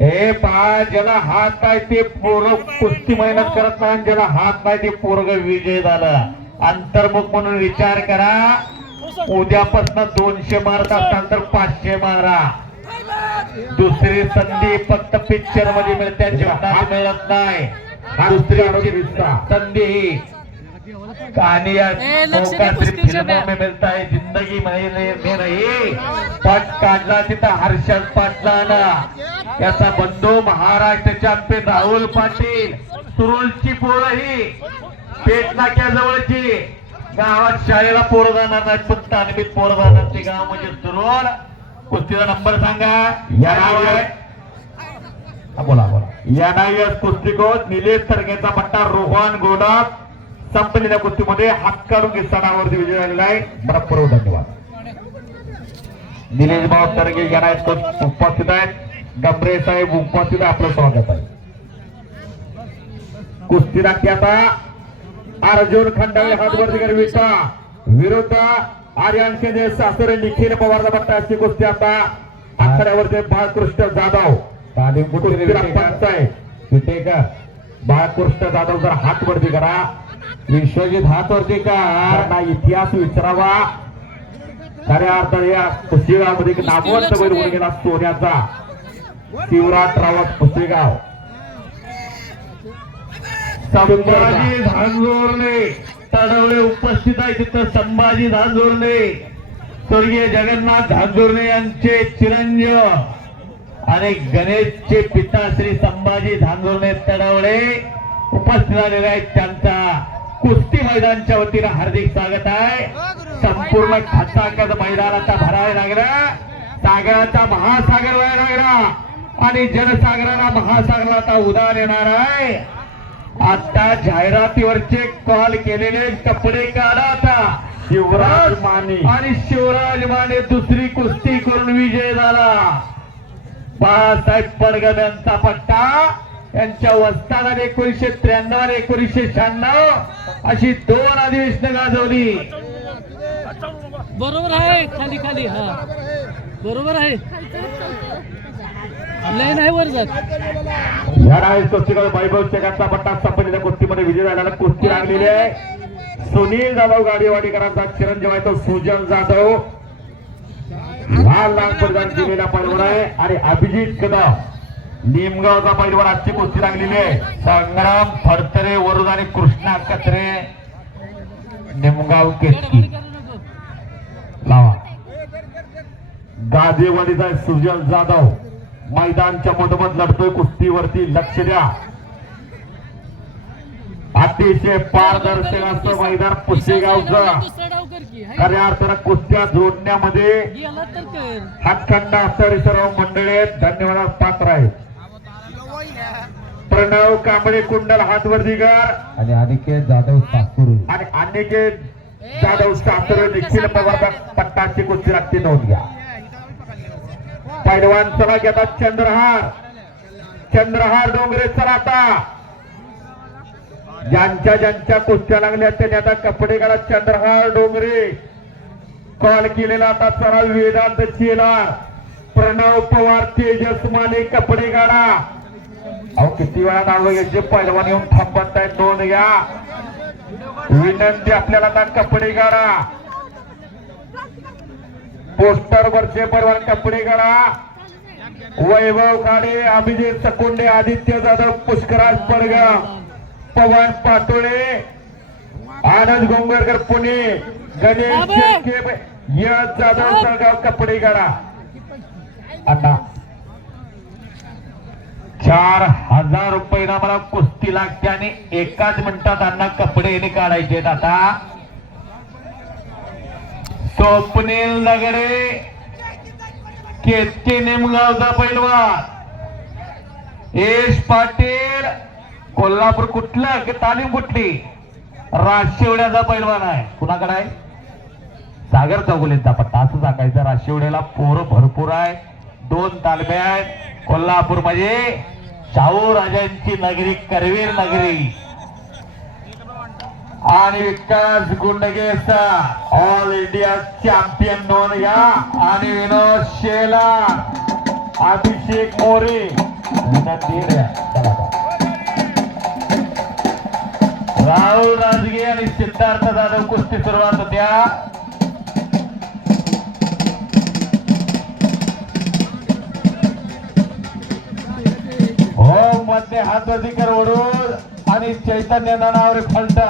हे पहा ज्याला हात नाही ते पोरग कुस्ती मेहनत करत नाही ज्याला हात नाही ते पोरग विजय झालं अंतर्मुख म्हणून विचार करा उद्यापासून 200 मारत असताना तर 500 मारा दुसरी संधी फक्त पिक्चर मध्ये मिळते जीवनात मिळत नाही दुसरी संधी ही कहानी फिल्मों में मिळता है जिंदगी में नाही पट काढला तिथं हर्षद पाटलानं याचा बंधू महाराष्ट्र चॅम्पियन राहुल पाटील सुरुलची पोरं ही पेट नाक्याजवळची गावात शाळेला पोरं जाणार नाहीत पण तालमीत पोरं जाणार ते गाव म्हणजे सुरुल कुस्तीचा नंबर सांगा बोला NIS कुस्तीकोच निलेश थडकेचा पट्टा रोहन गोडात संपलेल्या कुस्तीमध्ये हात काढून घेतानावरती विजय झालेला आहे बरोबर धन्यवाद निलेश भाऊ थडके NIS उपस्थित आहेत गंभरे साहेब उपस्थित आपलं स्वागत आहे कुस्ती लागते आता अर्जुन खंडाळे हातवरती करविता विरुद्ध आर्यन केंद्र सासरे निखिल पवारचा पट्टा अशी कुस्ती आता आखाड्यावरती बाळकृष्ण जाधव विटेकर बाळकृष्ण जाधव जर हात वरती करा विश्वजित हात वरती का इतिहास विचारावा खऱ्या अर्थाने या पुसेगावमध्ये नामवंत बैल होऊन गेला सोन्याचा शिवराज रावत पुसेगाव संभाजी झांजोरणे तडवळे उपस्थित आहे तिथं संभाजी झांजोरणे स्वर्गीय जगन्नाथ झांजोरणे यांचे चिरंजीव आणि गणेशचे पिता श्री संभाजी झांजोरणे तडवळे उपस्थित झालेले आहेत त्यांचा कुस्ती मैदानच्या वतीनं हार्दिक स्वागत आहे. संपूर्ण खचाखच मैदानाचा भरायला लागला. सागराचा महासागर व्हायला लागला आणि जनसागराला महासागराला आता उधार येणार आहे. आता जाहिरातीवरचे कॉल केलेले कपडे काढा. आता शिवराज माने आणि शिवराज माने दुसरी कुस्ती करून विजय झाला. बाळासाहेब पडगम यांचा पट्टा यांच्या वस्तादाने 1993 आणि 1996 अशी 2 अधिवेशनं गाजवली. बरोबर आहे. खाली खाली हा बरोबर आहे. लय नाही वर जात. या डायस कुस्तीकडे वैभव शेखांचा पट्टा संपलेल्या कुस्तीमध्ये विजय झालेला कुस्ती लागलेली आहे. सुनील जाधव गाडीवाडीकरांचा चिरंजीव आहे तो सुजन जाधव लाल प्रदान केलेला पैलवान आहे. आणि अभिजित कदम निमगावचा पैलवान आजची कुस्ती लागलेली आहे. संग्राम फडतरे वरुण आणि कृष्णा कत्रे निमगाव केतकी लावा. गाजेवाडीचा सुजन जाधव मैदानच्या मधोमध लढतोय. कुस्तीवरती लक्ष द्या. अतिशय पारदर्शक असं मैदान पुसेगावचं. दुसरा डाव कर की हाय. खऱ्या अर्थानं कुस्त्या जोडण्यामध्ये गेला तर कर. हातखंड असणारी सर्व मंडळी आहेत. धन्यवाद पात्र आहेत. प्रणव कांबळे कुंडल हातवर्दीकर आणि अनिकेत जाधव सासुरू आणि अनिकेत जाधव सासरे देखील पवार पट्टाची कुस्ती लागते. नोंद घ्या. पैलवान चला घेतात चंद्रहार डोंगरे. चला आता ज्यांच्या कुस्त्या लागल्या त्यांनी आता कपडे काढा. चंद्रहार डोंगरे कॉल केलेला आता चला वेदांत चेलार प्रणव पवार तेजस माने कपडे काढा. अहो किती वेळा नाव घ्यायचे पैलवान येऊन थांबत आहेत. नोंद घ्या. विनंती आपल्याला आता कपडे काढा. पोस्टर वरचे पैलवान कपडे काढा. वैभव खाडे अभिजित सकुंडे आदित्य जाधव पुष्कराज पडगम पवन पाटोळे आनंद गोंगरकर पुणे गणेश शेळके यश जाधव जळगाव कपडे काढा. आता 4000 रुपये मला कुस्ती लागते आणि एकाच मिनिटात अण्णा कपडे काढायचे. आता स्वप्नील दगडे केतकी निमगावचा पैलवान. यश पाटील कोल्हापूर कुठलं की तालीम कुठली राशिवड्याचा पैलवान आहे. कुणाकडे आहे? सागर चौगुलेंचा पट्टा असं सांगायचं. राशिवड्याला पोरं भरपूर आहे. 2 तालमे आहेत. कोल्हापूर म्हणजे शाहू राजांची नगरी करवीर नगरी. आणि विकास गुंडगेचा ऑल इंडिया चॅम्पियन नोंद घ्या. आणि विनोद शेला अभिषेक मोरे विनंती राहुल राजगे आणि सिद्धार्थ जाधव कुस्ती सुरुवात होत्या. हो मध्ये हातवरतीकर ओढून आणि चैतन्य नानावर फलटा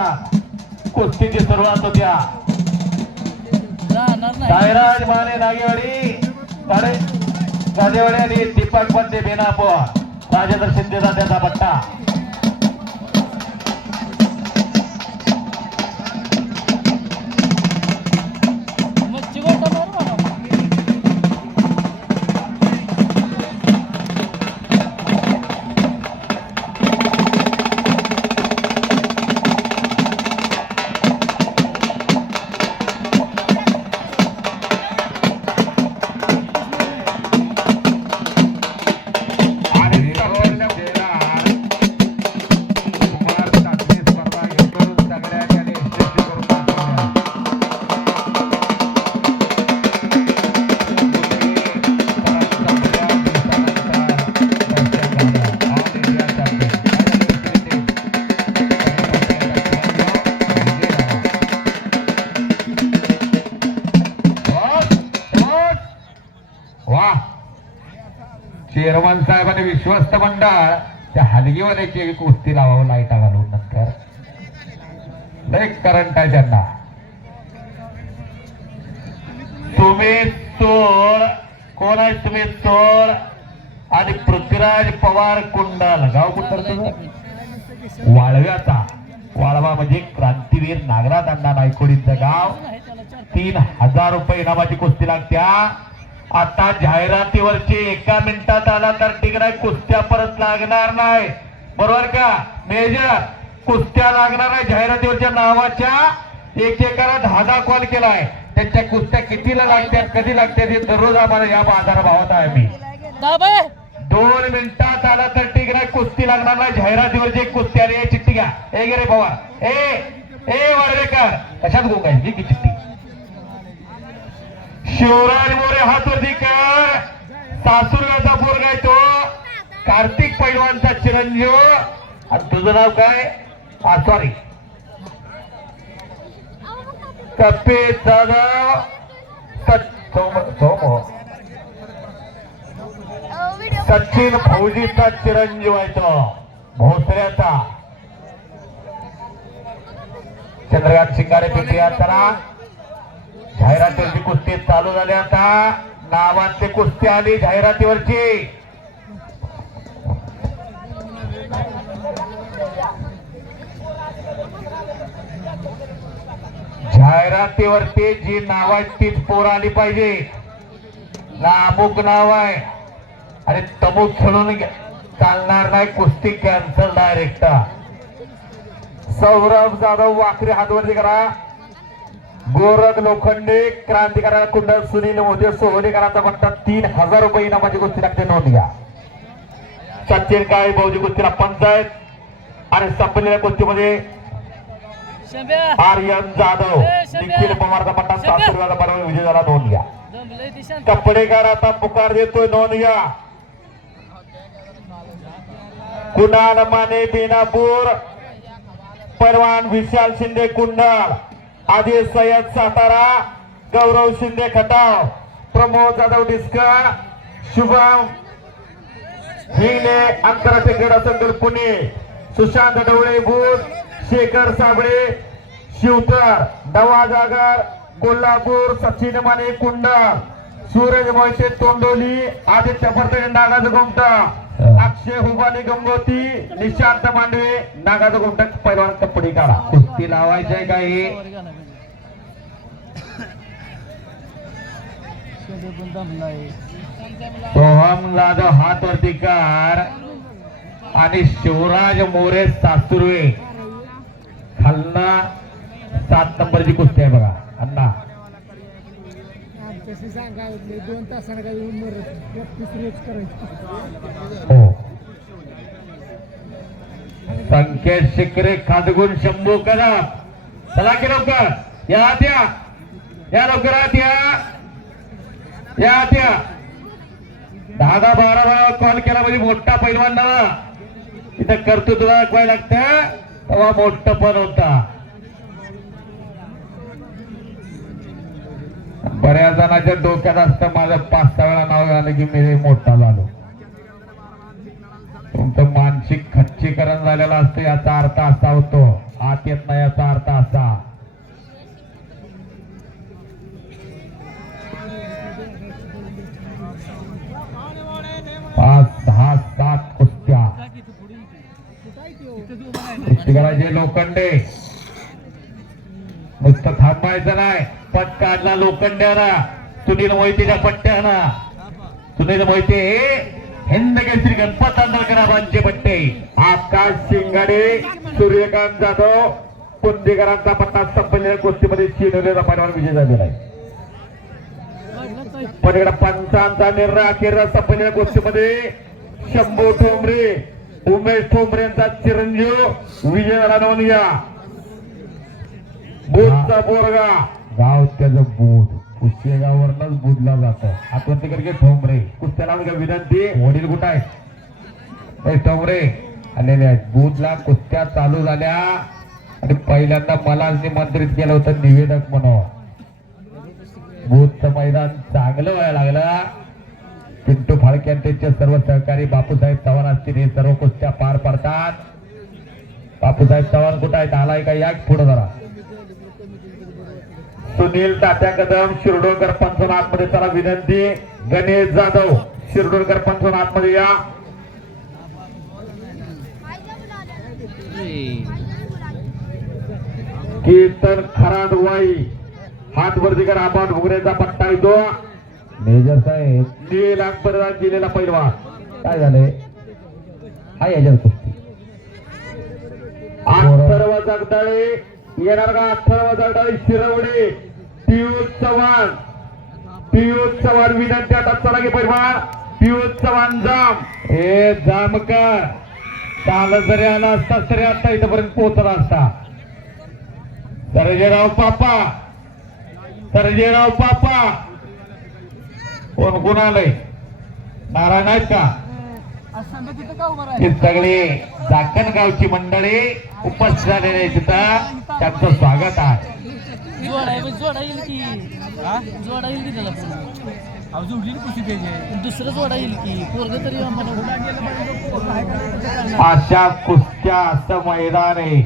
कुस्तीची सुरुवात होत्या. जाणार नाही. साईराज माने नागेवाडी गाजेवाडी आणि दीपक बंदे बेनापूर राजेंद्र शिंदेचा त्याचा पट्टा. मच्छी गोटा मार मला. चेअरमन साहेबांनी विश्वस्त मंडळ त्या हलगीवाल्याची कुस्ती लावावं लाईटा घालून. नंतर लय करंट आहे त्यांना. तुम्ही चोळ कोण आहे? तुम्ही चोळ आणि पृथ्वीराज पवार कुंडल गाव कुठं तुझं? वाळव्याचा वाळवा म्हणजे क्रांतीवीर नागराज अण्णा नायकोडीचं गाव. 3000 रुपये इनामाची कुस्ती लागत्या. आता जाहिरातीवरची 1 मिनिटात आला तर तिकडे कुस्त्या परत लागणार नाही, बरोबर का मेजर? कुस्त्या लागणार नाही जाहिरातीवरच्या नावाच्या. एकेकाला 10 कॉल केलाय, त्यांच्या कुस्त्या कितीला लागतात कधी लागतात हे दररोज आम्हाला या बाजार भावात आहे. मी दाबे 2 मिनिटात आला तर ठीक नाही, कुस्ती लागणार नाही जाहिरातीवरची एक कुस्ती आली. चिठ्ठी घ्या. ए गे रे पवार, ए वाडवेकर, कशात गोगायची की चिठ्ठी? शिवराज मोरे हातवरती कर. सासुरगाचा पोरगा आहे तो, कार्तिक पैलवानचा चिरंजीव. आणि तुझं नाव काय? सॉरी, कपे जाधव सचिन फौजीचा चिरंजीव आहे तो, भोसऱ्याचा. चंद्रकांत शिंगारे पिंपरी. आता जाहिरातीवरची कुस्ती चालू झाली. आता नावांची कुस्ती आली जाहिरातीवरची. जाहिरातीवरती जी नाव आहेत तीच पोर आली पाहिजे. ना अमुक नाव आहे आणि तमुक खेळून चालणार नाही, कुस्ती कॅन्सल डायरेक्ट. सौरभ जाधव वाकरी हातवरती करा. गोरख लोखंडे क्रांतिकारा कुंडल सुनील मोदी सोहलेकरांचा म्हणतात 3000 रुपये इनामाची कुस्ती लागते, नोंद घ्या. सचिन काळे भाऊजी कुस्तीला पंचायत आणि संपलेल्या कुस्तीमध्ये शंभ्या आर्यन जाधव निखिल पवारचा पट्टा 700 रुपयाचा विजय झाला, नोंद घ्या. दमलंय ती शांत. कपडेकार आता पुकार देतोय, नोंद घ्या. कुणाल माने बेनापूर, परवान विशाल शिंदे कुंडल, आदिल सय्यद सातारा, गौरव शिंदे खटाव, प्रमोद जाधव डिस्कर, शुभम हिंगणे आंतरराष्ट्रीय क्रीडा संकुल पुणे, सुशांत ढवळे भूत, शेखर साबळे शिवतर, नवा जागर कोल्हापूर, सचिन माने कुंडल, सूरज मोहिते तोंडोली, आदित्य फरतडे नागाज गोमटा, अक्षय हुबाली गंगोती, निशांत मांडवे नागाज गोमटा. पैलवान कपडे काढा, कुस्ती लावायची आहे काही. शंभ्या पण दमलाय. सोहम जाधव हात वरती कर आणि शिवराज मोरे सासुर्वे खालना 7 नंबरची कुस्ती आहे बघा अण्णा. सांगायला 2 तासाने काय रोज करायची. हो, संकेत शिकरे खादगुण शंभू कदम. चला की लवकर या आत या लवकर आत या 10-12 कॉल केला म्हणजे मोठा पैलवान ना इथं कर्तृत्व दाखवायला लागतं, तेव्हा मोठं पण होता. बऱ्याच जणांच्या डोक्यात असतं माझं 5-6 वेळा नाव झालं की मी मोठा झालो. तुमचं मानसिक खच्चीकरण झालेलं असतं, याचा अर्थ असा होतो. आत येत नाही याचा अर्थ असा. पाच 6-7 कुस्त्या कुस्ती करायचे. लोखंडे नुसतं थांबायचं नाही, पट काढला लोखंड्याना. सुनील मोहितेच्या पट्ट्याना. सुनील मोहिते हिंद केसरी गणपत आंदोलकरांचे पट्टे. आकाश शिंगाडे, सूर्यकांत जाधव पुंदेकरांचा पट्टा संपलेल्या कुस्तीमध्ये शिनवलेला पैलवान विजय झालेला आहे. पलीकडे पंचांचा निर्णय अखेर संपलेल्या कुस्तीमध्ये शंभू ठोंबरे, उमेश ठोंबरे यांचा चिरंजीव विजय झाला, नोंद घ्या. बुधचा बोरगा गाव त्याचं बुध कुस्तेगाववरनच बुधला जातं. आता तिकडे ठोंबरे कुस्त्याला विनंती. वडील कुठं आहेत? ठोंबरे आलेले आहेत. बुधला कुस्त्या चालू झाल्या आणि पहिल्यांदा मला निमंत्रित केलं होतं निवेदक म्हणून. बुधचं मैदान चांगलं व्हायला लागलं. पिंटू फाळके आणि त्यांचे सर्व सहकारी बापूसाहेब चव्हाण असतील हे सर्व कुस्त्या पार पडतात. बापूसाहेब चव्हाण कुठं आहेत? आलाय का? या पुढे जरा. सुनील तात्या कदम शिरडोळकर पंचनाथ मध्ये त्याला विनंती. गणेश जाधव शिरडोळकर पंचनाथ मध्ये या. कीर्तन खराडवाई हात वरती करा. आपण भुगऱ्याचा पट्टा येतो. मेजर साहेब नील अकबरदार दिलेला पैलवान काय झालंय हा याच्यात कुस्ती. अथर्व जगदाळे येणार का? अथर्व जगदाळे शिरवडे पियुष चव्हाण विनंती आता चला गे पैलवान. पियुष चव्हाण जाम हे जामकर चालत जरी आला असता तरी आता इथपर्यंत पोहोचला असता. सर्जेराव पापा कोण कोण आलंय? नारायण आहेत का? ही सगळी चाकण गावची मंडळी उपस्थित झालेली आहे. तिथं त्यांचं स्वागत आहे. जोडा येईल की त्याला दुसरं जोडा येईल की पोरग तरी अशा कुस्त्या असं मैदान आहे.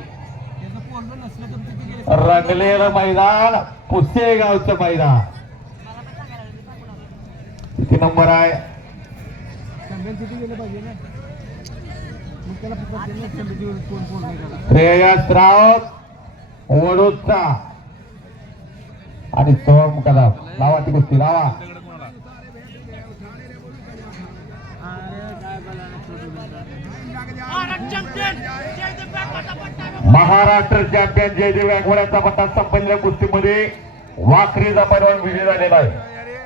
रंगलेलं मैदान पुसेगावचं मैदान. किती नंबर आहे? श्रेयस राऊत वडोदचा आणि सोहम कदम. लावा ती कुस्ती लावा. महाराष्ट्र चॅम्पियन जयदेव गायकवाडचा पट्टा संपलेल्या कुस्तीमध्ये वाखरीचा पैलवान विजय झालेला आहे.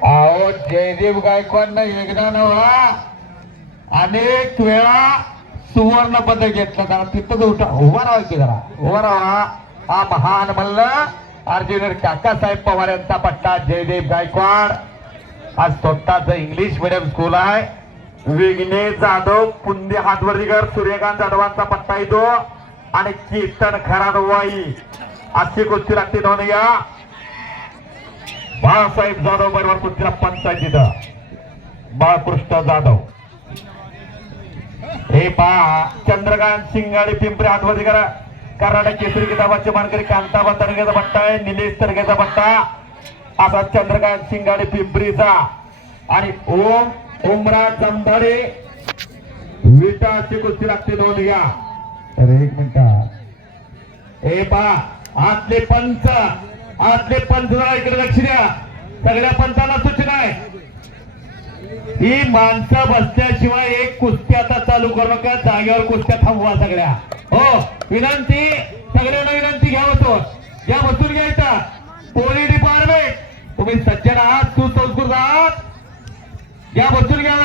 अहो जयदेव गायकवाडनं एकदा नव्हा अनेक वेळा सुवर्ण पदक घेतलं. जरा तिथं उभा राहा की जरा उभा राहा. हा महान मल्ल अर्जुन काकासाहेब पवार यांचा पट्टा जयदेव गायकवाड. आज स्वतःच इंग्लिश मिडियम स्कूल आहे. विघ्नेश जाधव पुंदे हातवर्दीकर सूर्यकांत जाधवांचा पट्टा येतो आणि कीर्तन खराडवाई अशी कुस्ती लागते. दोन या बाळासाहेब जाधव बरोबर कुस्तीला पंचायत बाळकृष्ण जाधव. हे पहा चंद्रकांत शिंगाडे पिंपरी हातवर्दी करा. कर्नाटक केसरी किताबाचे मानकरी कांताबा तडगेचा पट्टा आहे. निलेश तडगेचा पट्टा असा चंद्रकांत शिंगाडे पिंपरीचा आणि उमरा जमधाडे विटा अशी कुस्ती लागते. दोन घ्या. अरे एक मिनिट. हे पहा आतले पंच जरा इकडे लक्ष द्या. सगळ्या पंचांना सूचना आहे. ही माणसं बसल्याशिवाय एक कुस्ती आता चालू करू नका. जागेवर कुस्त्या थांबवा सगळ्या. हो विनंती सगळ्यांना विनंती घ्यावतो. या बसून घ्यायचा. पोलीस डिपार्टमेंट तुम्ही सज्जन आहात सुसंस्कृत आहात. घ्या बसून घ्या.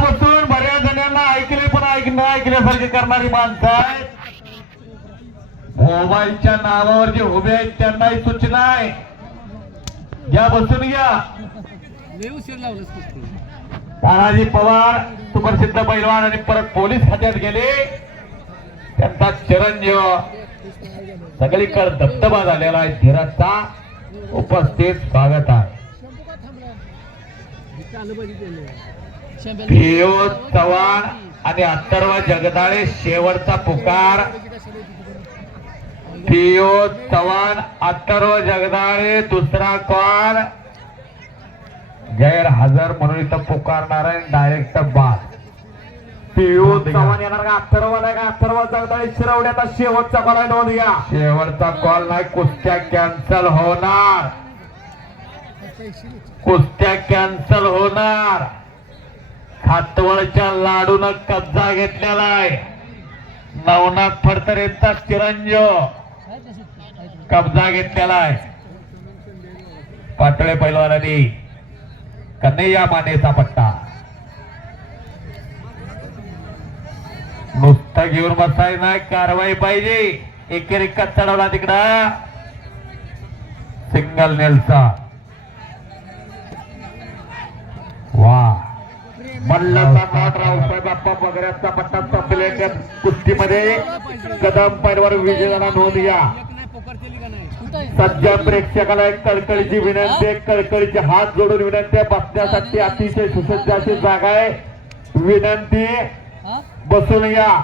बसून बऱ्याच जणांना ऐकले पण ऐकल्यासारखे करणारी माणसं आहेत. मोबाईलच्या नावावर जे उभे आहेत त्यांनाही सूचना आहे. घ्या बसून घ्या. तानाजी पवार सुप्रसिद्ध पैलवान आणि परत पोलीस खात्यात गेले. त्यांचा चिरंजीव सगळीकडे दबदबा झालेला आहे. धीरजचा उपस्थित स्वागत आहे. पियुष चव्हाण आणि अथर्व जगदाळे शेवटचा पुकार. पियुष चव्हाण अथर्व जगदाळे दुसरा कॉल गैरहजर म्हणून इथं पुकारणार आहे. डायरेक्ट बाद. पियुष चव्हाण येणार का? अथर्वला का? अथर्व जगदाळे शिरवड्याचा शेवटचा कॉल आहे. नोंद घ्या. शेवटचा कॉल नाही. कुस्त्या कॅन्सल होणार. खातवळच्या लाडून कब्जा घेतलेला आहे. नवनाथ फडतरेंचा चिरंजीव कब्जा घेतलेला आहे. पाटोळे पैलवानांनी कन्हैया मानेचा पट्टा. नुसतं घेऊन बसाय नाही. कारवाई पाहिजे. एकेरिका चढवला तिकडं. सिंगल नेलचा. वा मल्लचा नॉट रावसाहेब बाप्पा वगैरेचा पट्टा संपलेल्या कुस्तीमध्ये कदम पैलवान विजय झाला. नोंद घ्या. सज्जन प्रेक्षकाला एक कळकळीची विनंती. कळकळीचे हात जोडून विनंती. बसण्यासाठी अतिशय सुसज्ज अशी जागा आहे. विनंती बसून घ्या.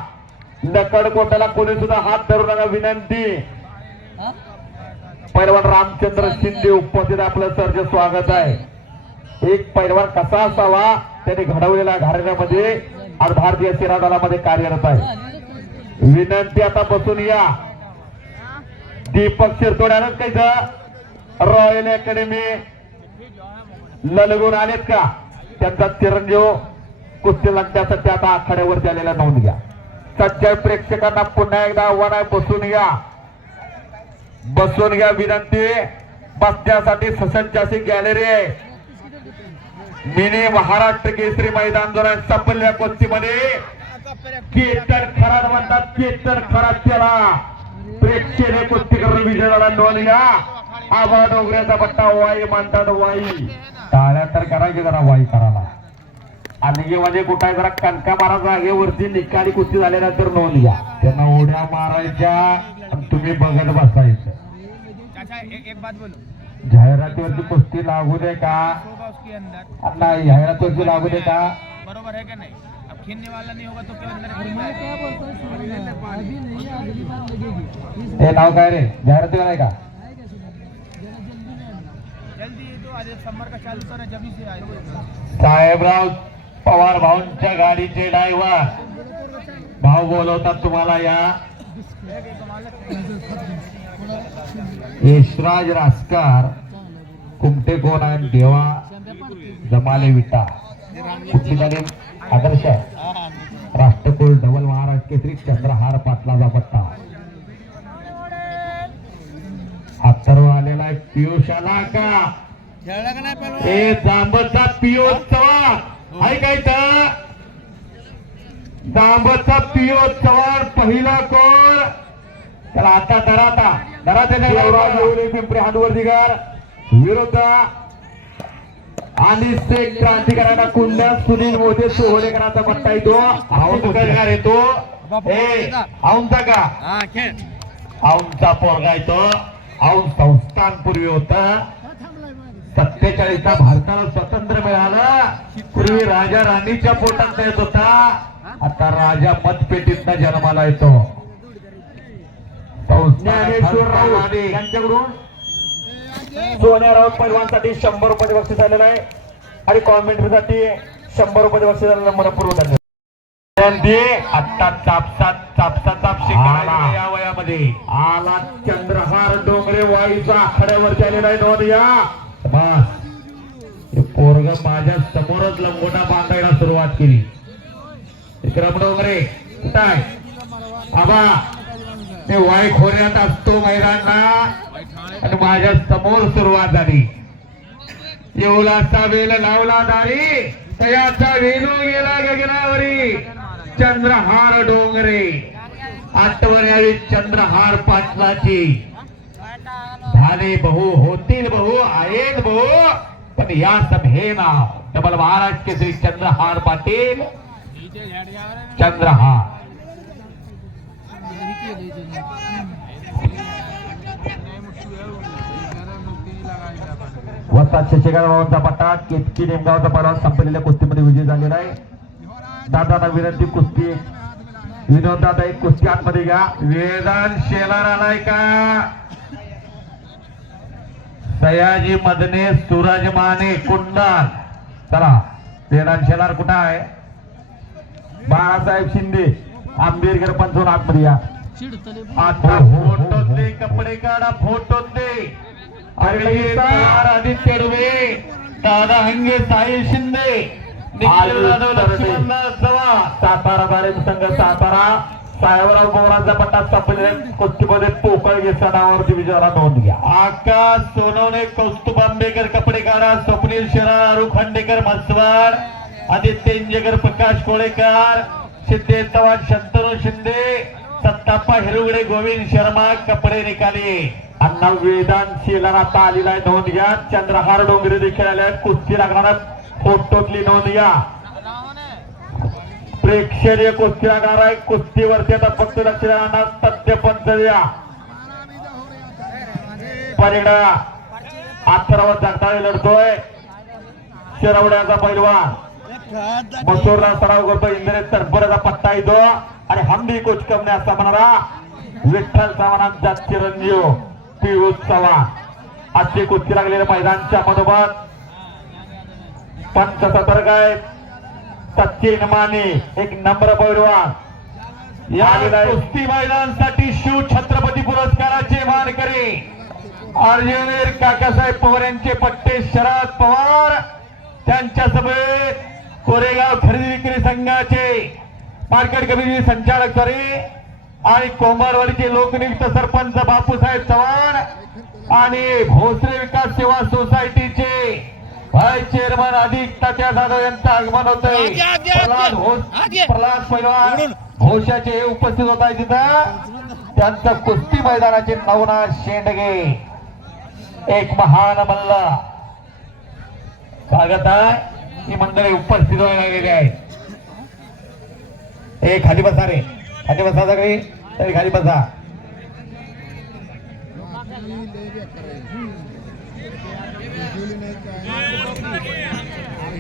लकडकोटाला कोणी सुद्धा हात धरू नका. विनंती. पैलवान रामचंद्र शिंदे उपस्थित आपलं सरचे स्वागत आहे. एक पैलवान कसा असावा त्याने घडवलेल्या घराण्यामध्ये आणि भारतीय सेना दलामध्ये कार्यरत आहे. विनंती आता बसून या. दीपक शिरतोड्यानंच काहीच रॉयल अकॅडमी ललगून आलेत का त्यांचा चिरंजीव कुस्ती लढण्यासाठी आता आखाड्यावरती आलेला नोंद घ्या. सज्जन प्रेक्षकांना पुन्हा एकदा आव्हान आहे, बसून घ्या. बसून घ्या विनंती. बसण्यासाठी ससज्ज अशी गॅलरी आहे. मिनी महाराष्ट्र केसरी मैदान जोरात संपलेल्या कुस्तीमध्ये कीर्तन खरात म्हणतात, कीर्तन खरात केला. प्रेक्षणीय कुस्तीकर विजयाला नोंद घ्या. आबा डोंगऱ्याचा पट्टा वाई म्हणतात, वाई. टाळ्या तर करायची जरा वाई करायला. आणि मध्ये कुठे जरा कणका मारा जागेवरती निकाली कुस्ती झाल्यानंतर नोंद घ्या. त्यांना उड्या मारायच्या आणि तुम्ही बघत बसायचं. एक बात बोलो, जाहिरातीवरती कुस्ती लागू दे का? होगा उसके अंदर, नाही, जाहिरातीवरती लागू दे का? बरोबर है कि नहीं? अब खेलने वाला नहीं होगा तो क्यों अंदर मैं खेलेगा? क्या बोलता हूँ सुनो ना, अभी नहीं है, अगली बार लगेगी. हे नाव काय रे? जाहिरातीवर आहे का? आएगा सुनो, जरा जल्दी में आना. जल्दी ये तो आज समर का चालू करा जब से आएगा. साहेबराव पवार भाऊंच्या गाडीचे ड्रायव्हर भाऊ बोलवतात तुम्हाला. या यशराज रासकार, कुमटे कोण आहे? देवा जमाले विटा. कुठली गाडी? आदर्श राष्ट्रकुल डबल महाराष्ट्र केसरी चंद्रहार पाटलाचा पट्टा. अथर्व आलेला आहे. पियुष आला का? ए जांबचा पियुष चव्हाण आहे काय? तर जांबचा पियुष चव्हाण पहिला कोण? त्याला आता धरा पिंपरी हातवर्दीकर विरुद्ध आणि शेख क्रांतिकारांना कुंड्या सुनील मोठे सोहळेकरांचा पट्टा येतो. औंधकर येतो. औंधचा का? औंधचा पोरगा येतो. औंध संस्थान पूर्वी होता. 47ला भारताला स्वातंत्र्य मिळालं. पूर्वी राजा राणीच्या पोटात येत होता. आता राजा मतपेटीतनं जन्माला येतो. ज्ञानेश्वर राऊत यांच्याकडून सोन्या राऊत पैलवानसाठी 100 रुपये बक्षीस आलेलं आहे आणि कॉमेंट्रीसाठी 100 रुपये बक्षीस आलेलं मनपूर्वक आता चापसाची या वयामध्ये आला. चंद्रहार डोंगरे वाईचा आखाड्यावरती आलेला आहे. नोंद या. बस पोरग माझ्या समोरच लंगोटा बांधायला सुरुवात केली. विक्रम डोंगरे कुठं आहे? आबा ते वाई खोऱ्यात असतो मैदानला आणि माझ्या समोर सुरुवात झाली. येवलाचा वेल लावला दारी, तयाचा वेलू गेला गगनावरी. चंद्रहार डोंगरे आठवण यावी चंद्रहार पाटलाची. झाले बहु, होतील बहु, आहेत बहु, पण या सब हे नाव डबल महाराष्ट्र केसरी चंद्रहार पाटील. चंद्रहार वस्ताद शशिकांत भाऊंचा पट्टा. केतकी नेमगावचा पहिलवान संपलेल्या कुस्तीमध्ये विजय झालेला आहे. दादांना विनंती, कुस्ती विनोद दादा एक कुस्ती आतमध्ये घ्या. वेदांत शेलार आलाय का? सयाजी मदने, सूरज माने, कुंडल. चला वेदांत शेलार कुठं आहे? बाळासाहेब शिंदे आंबेडकर पंचवून आतमध्ये या. आता फोटो दे, कपडे काढा, फोटो दे. आदित्य डुबे, दादा हंगे, साई शिंदे, सातारा तारीख संघ सातारा. साहेबराव पवारांचा पट्टा संपलेल्या कुस्तीमध्ये पोकळ घेतल्या नावावरती विजयाला नोंद घ्या. आकाश सोनवणे, कौस्तुभ आंबेकर कपडे काढा. स्वप्नील शेरा, अरू खांडेकर म्हसवाड, आदित्य इंजेकर, प्रकाश कोळेकर, सिद्धेश चव्हाण, शंतनू शिंदे, सत्ताप्पा हिरुगडे, गोविंद शर्मा कपडे निकाली. अण्णा वेदांत शेलार आता आलेला आहे. नोंद घ्या. चंद्रहार डोंगरे देखील आले आहेत. कुस्ती लागणार फोटोतली नोंद घ्या. प्रेक्षणीय कुस्ती लागणार आहे. कुस्तीवरती आता फक्त लक्ष राहणार तथ्य पंच द्या. परिडा अथर्व जगताळे लढतोय. शिरवड्याचा पैलवान मसूरला सराव करतो. इंद्रेश तरफोराचा पट्टा येतो आणि हमदी कुचकमने असा म्हणणारा विठ्ठल चव्हाणांचा चिरंजीव पियुष चव्हाण. आजची कुस्ती लागलेल्या मैदानच्या मधोमध पंच सतर्क आहेत. सचिन माने एक नम्र पैलवान या कुस्ती मैदानासाठी शिव छत्रपती पुरस्काराचे मानकरी अर्जुनवीर काकासाहेब पवार यांचे पट्टे शरद पवार त्यांच्या सभेत कोरेगाव खरेदी विक्री संघाचे मार्केट कमिटी संचालक सरी आणि कोंबारवाडीचे लोकनियुक्त सरपंच बापूसाहेब चव्हाण आणि भोसरे विकास सेवा सोसायटीचे व्हाईस चेअरमन अधिक तात्या जाधव यांचं आगमन होतंय. प्रल्हाद पैलवान घोषाचे उपस्थित होत आहे तिथं त्यांचं कुस्ती मैदानाचे नवनाथ शेंडगे एक महान मल्ल स्वागत आहे. ही मंडळी उपस्थित राहिलेली आहेत. खाली बसा रे, खाली बसा सगळी तरी खाली बसा.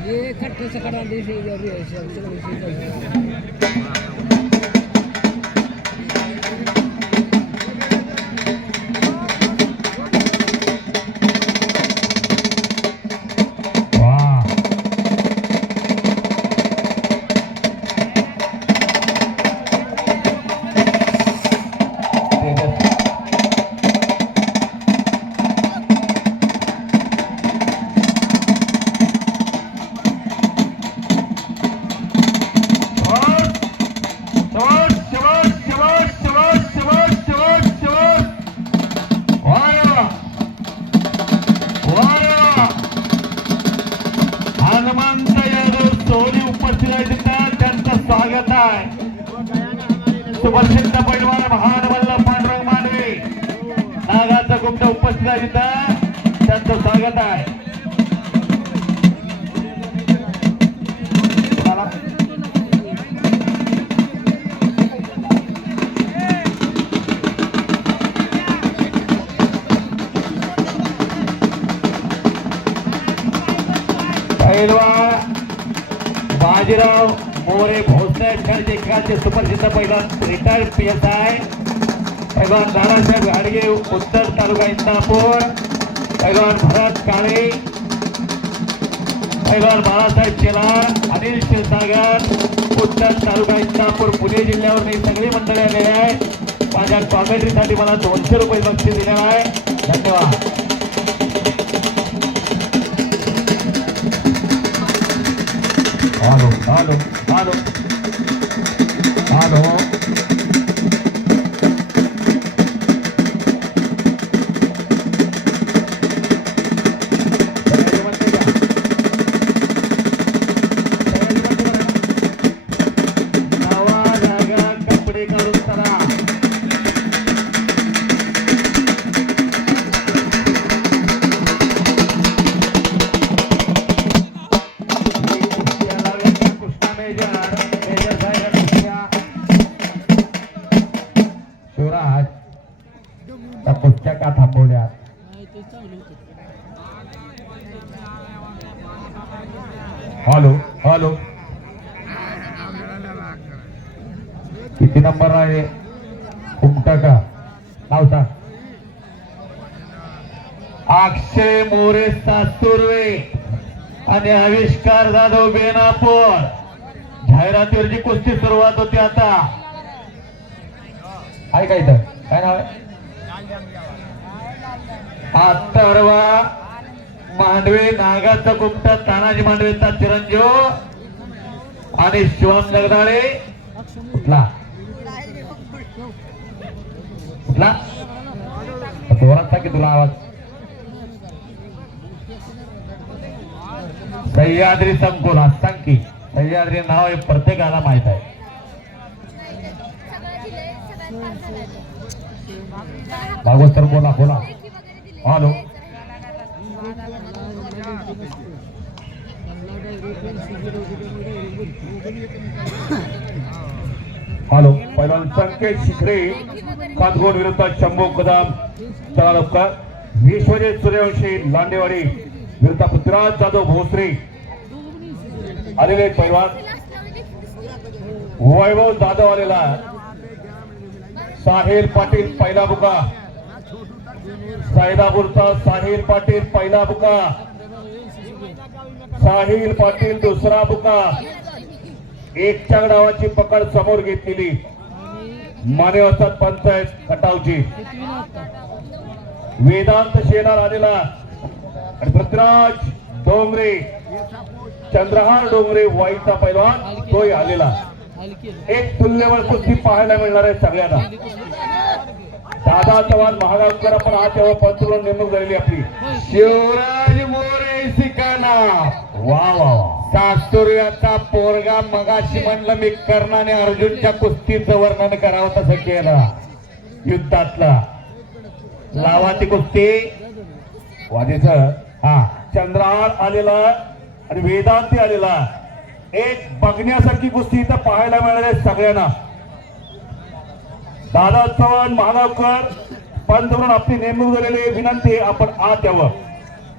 ये खट्टे से खड़ा दे से सुप्रसिद्ध पैलवान महान मल्ल पांडुरंग मांडवे नागाचा गुप्त उपस्थित आहे तिथं त्यांचं स्वागत आहे. पैलवान बाजीराव मोरे भोसले खेळचे सुप्रसिद्ध पैलवान रिटायर्ड PSI पैलवान दादासाहेब गाडगे उत्तर तालुका इंदापूर पैलवान भरत काळे पैलवान बाळासाहेब शेलार अनिल क्षीरसागर उत्तर तालुका इंदापूर पुणे जिल्ह्यावर ही सगळी मंडळी आलेली आहे. माझ्या कॉमेंट्रीसाठी मला 200 रुपये बक्षीस दिलेलं आहे. धन्यवाद. Halo. नवा जागा कपडे काढून चला. शिवराज त्या कुस्त्या का थांबवल्या? हॅलो किती नंबर आहे? कुमटा का नाव सांग. अक्षय मोरे सासुर्वे आणि आविष्कार जाधव बेनापूर जाहिरातीवरची कुस्ती सुरुवात होती. आता आहे का इथं काय नाव आहे? अथर्वा मांडवे नागाचा गुप्ता तानाजी मांडवेचा चिरंजीव आणि शिवम जगदाळे कुठला जोरात की तुला आवाज. सह्याद्री संकुल सांग की सह्याद्री नाव हे प्रत्येकाला माहित आहे. भागवत सर बोला. हॅलो पैलवान संकेत शिखरे कातगोड विरुद्ध शंभू कदम चला लवकर. विश्वजित सूर्यवंशी लांडेवाडी विरुद्ध पृथ्वीराज जाधव भोसरे आलेले पैलवान. वैभव जाधव आलेला. साहिल पाटील पहिला बुका. सैदापूरचा साहिल पाटील पहिला बुका. साहिल पाटील दुसरा बुका. एकच्या डावाची पकड समोर घेतलेली माने असतात पंचायत खटावची किती वाजता वेदांत शेणार आलेला आणि पृथ्वीराज डोंगरे चंद्रहार डोंगरे वाईचा पैलवान तोही आलेला. खाली केलं एक तुल्यबळ कुस्ती पाहायला मिळणार आहे सगळ्यांना. दादा चव्हाण महागावकर पण आज तेव्हा पंतप्रधान नेमणूक झालेली आपली. शिवराज मोरे सिकाना वा वा वा. सास्तुर्याचा पोरगा मगाशी म्हणलं मी कर्ण आणि अर्जुनच्या कुस्तीचं वर्णन करावं तसं केलं. युद्धातला लावा ती कुस्ती. वाजेच हा चंद्रहार आलेला आणि वेदांती आलेला. एक बघण्यासारखी कुस्ती इथं पाहायला मिळणार आहे सगळ्यांना. दादा चव्हाण महागावकर पंतप्रधान आपली नेमणूक झालेली विनंती आपण आत यावं.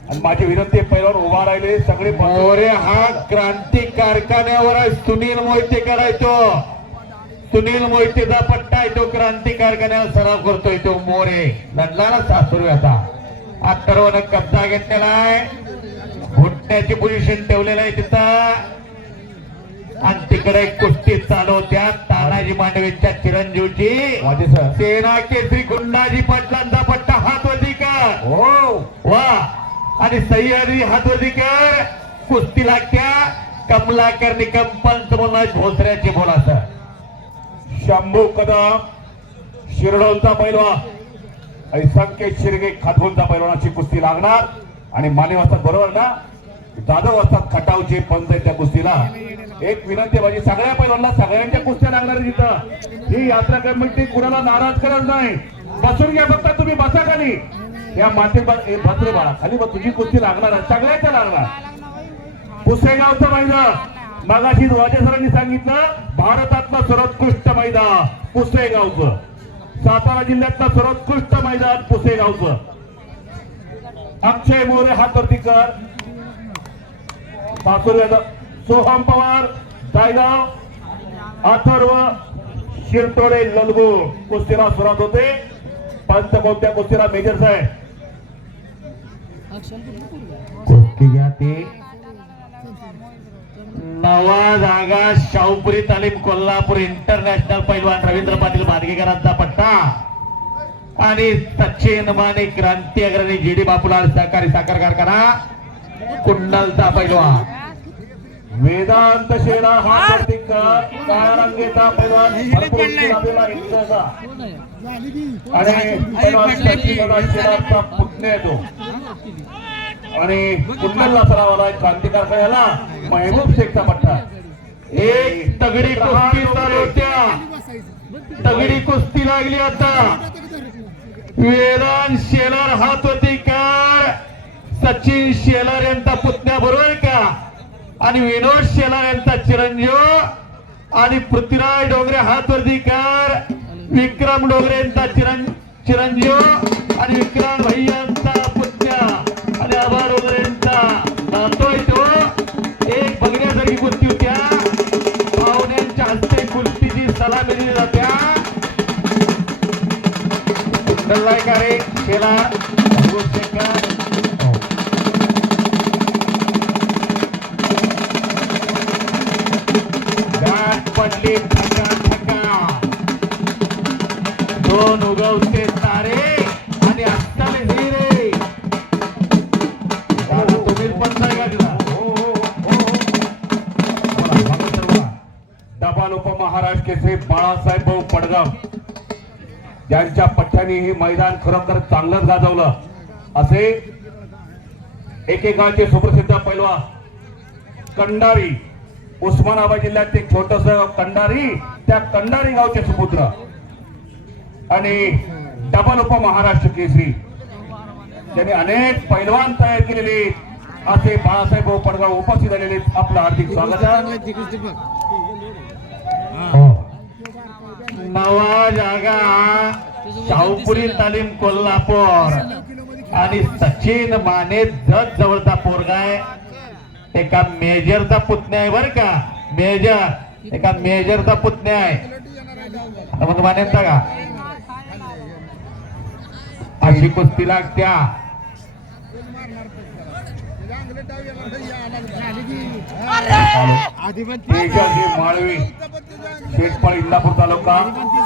आणि माझी विनंती पहिल्यावर उभा राहिले सगळे मोरे हा क्रांती कारखान्यावर आहे. सुनील मोहिते करायचो. सुनील मोहितेचा पट्टा आहे तो क्रांती कारखान्यावर सराव करतोय तो मोरे. लढला ना सासुरव्याचा. अथर्वनं कब्जा घेतलेला आहे. घुटण्याची पोझिशन ठेवलेलं आहे तिथं. आणि तिकडे एक कुस्ती चालू होत्या तानाजी मांडवेच्या चिरंजीवची. वाजेच सेना केसरी गुंडाजी पाटलांचा पट्टा हातवरती कर. हो वा आणि सह्याद्री हातवरती कर. कुस्ती लागत्या कमलाकर निकम पंच बोलणार भोसऱ्याचे बोलासं. शंभू कदम शिरडोलचा पैलवान आणि संकेत शिरगे खातगोलचा पैलवानाची कुस्ती लागणार. आणि माने वाजतात बरोबर ना. जाधव वाजतात खटावचे पंचायतच्या कुस्तीला. एक विनंती माझी सगळ्या पैलवानला सगळ्यांच्या कुस्त्या लागणार तिथं. ही यात्रा कमिटी कुणाला नाराज करत नाही. बसून घ्या फक्त तुम्ही बसा खाली. या माते भद्रे बाळा खाली बस. तुझी कुस्ती लागणार आहे सगळ्यांच्या लागणार. पुसेगावचं मैदान मागाशी वाजे सरांनी सांगितलं भारतातलं सर्वोत्कृष्ट मैदान पुसेगावचं. सातारा जिल्ह्यातलं सर्वोत्कृष्ट मैदान पुसेगावचं. अक्षय मोरे हातवरती कर. सासुर्याचा सोहम पवार जायगाव अथर्व शिरतोडे ललगुण कुस्तीला सुरुवात होते. पंच कोणत्या कुस्तीला मेजर साहेब अक्षर कुठलं पोरगं? कुस्ती घ्या ती. नवा जागा शाहूपुरी तालीम कोल्हापूर इंटरनॅशनल पैलवान रवींद्र पाटील भादगेकरांचा पट्टा. आणि सचिन माने क्रांती अग्रणी जीडी बापूलाल सहकारी साखर कारखाना कुंडलचा पैलवान. वेदांत शेना हातवरती कर. काळ्या रंगीचा पैलवान भरपूर कुस्ती लाभलेला इंग्रजा. कोण आहे? आणि पैलवान सचिन शेनाचा पुतण्या तो. आणि कुंडलला सराव आला क्रांती कारखान्याला महबूब शेखचा पट्टा. एक तगडी कुस्ती चालू होत्या. तगडी कुस्ती लागली आता. वेदांत शेलार हातवरती कर. सचिन शेलार यांचा पुतण्या बरोबर का. आणि विनोद शेलार यांचा चिरंजीव. आणि पृथ्वीराज डोंगरे हातवरती कर. विक्रम डोंगरे यांचा चिरंजीव. आणि विक्रांत भाई यांचा पुतण्या. आणि आबा डोंगरे यांचा नातोय तो. एक बघण्यासारखी कुस्ती होत्या. पाहुण्यांच्या हस्ते कुस्तीची सलामी दिली जात्या. कुंडललाय का रे शेलार गाठ पडली ठका ठका. दोन उगवते तारे आणि आत्ताले हिरे. दादा तुम्ही पण नाही का तिला. डबाल उपमहाराष्ट्र केसरी बाळासाहेब भाऊ पडगाव ज्यांच्या पठ्ठ्याने हे मैदान खरोखर चांगलंच गाजवलं. असे एकेकाळचे सुप्रसिद्ध पैलवान कंडारी उस्मानाबाद जिल्ह्यात एक छोटस कंडारी त्या कंडारी गावचे सुपुत्र आणि डबल उपमहाराष्ट्र केसरी त्यांनी अनेक पैलवान तयार केलेले असे बाळासाहेब भाऊ पडगाव उपस्थित झालेले आपलं हार्दिक स्वागत आहे. नवा जागा शाहूपुरी तालीम कोल्हापूर. आणि सचिन माने जत जवळचा पोरगा आहे. एका मेजरचा पुतण्या आहे बर का. मेजर एका मेजरचा पुतण्या आहे. आता मग मान्यता का अशी कुस्ती लागत्या. तेजाजी माळवी शेटपळ इंदापूर तालुका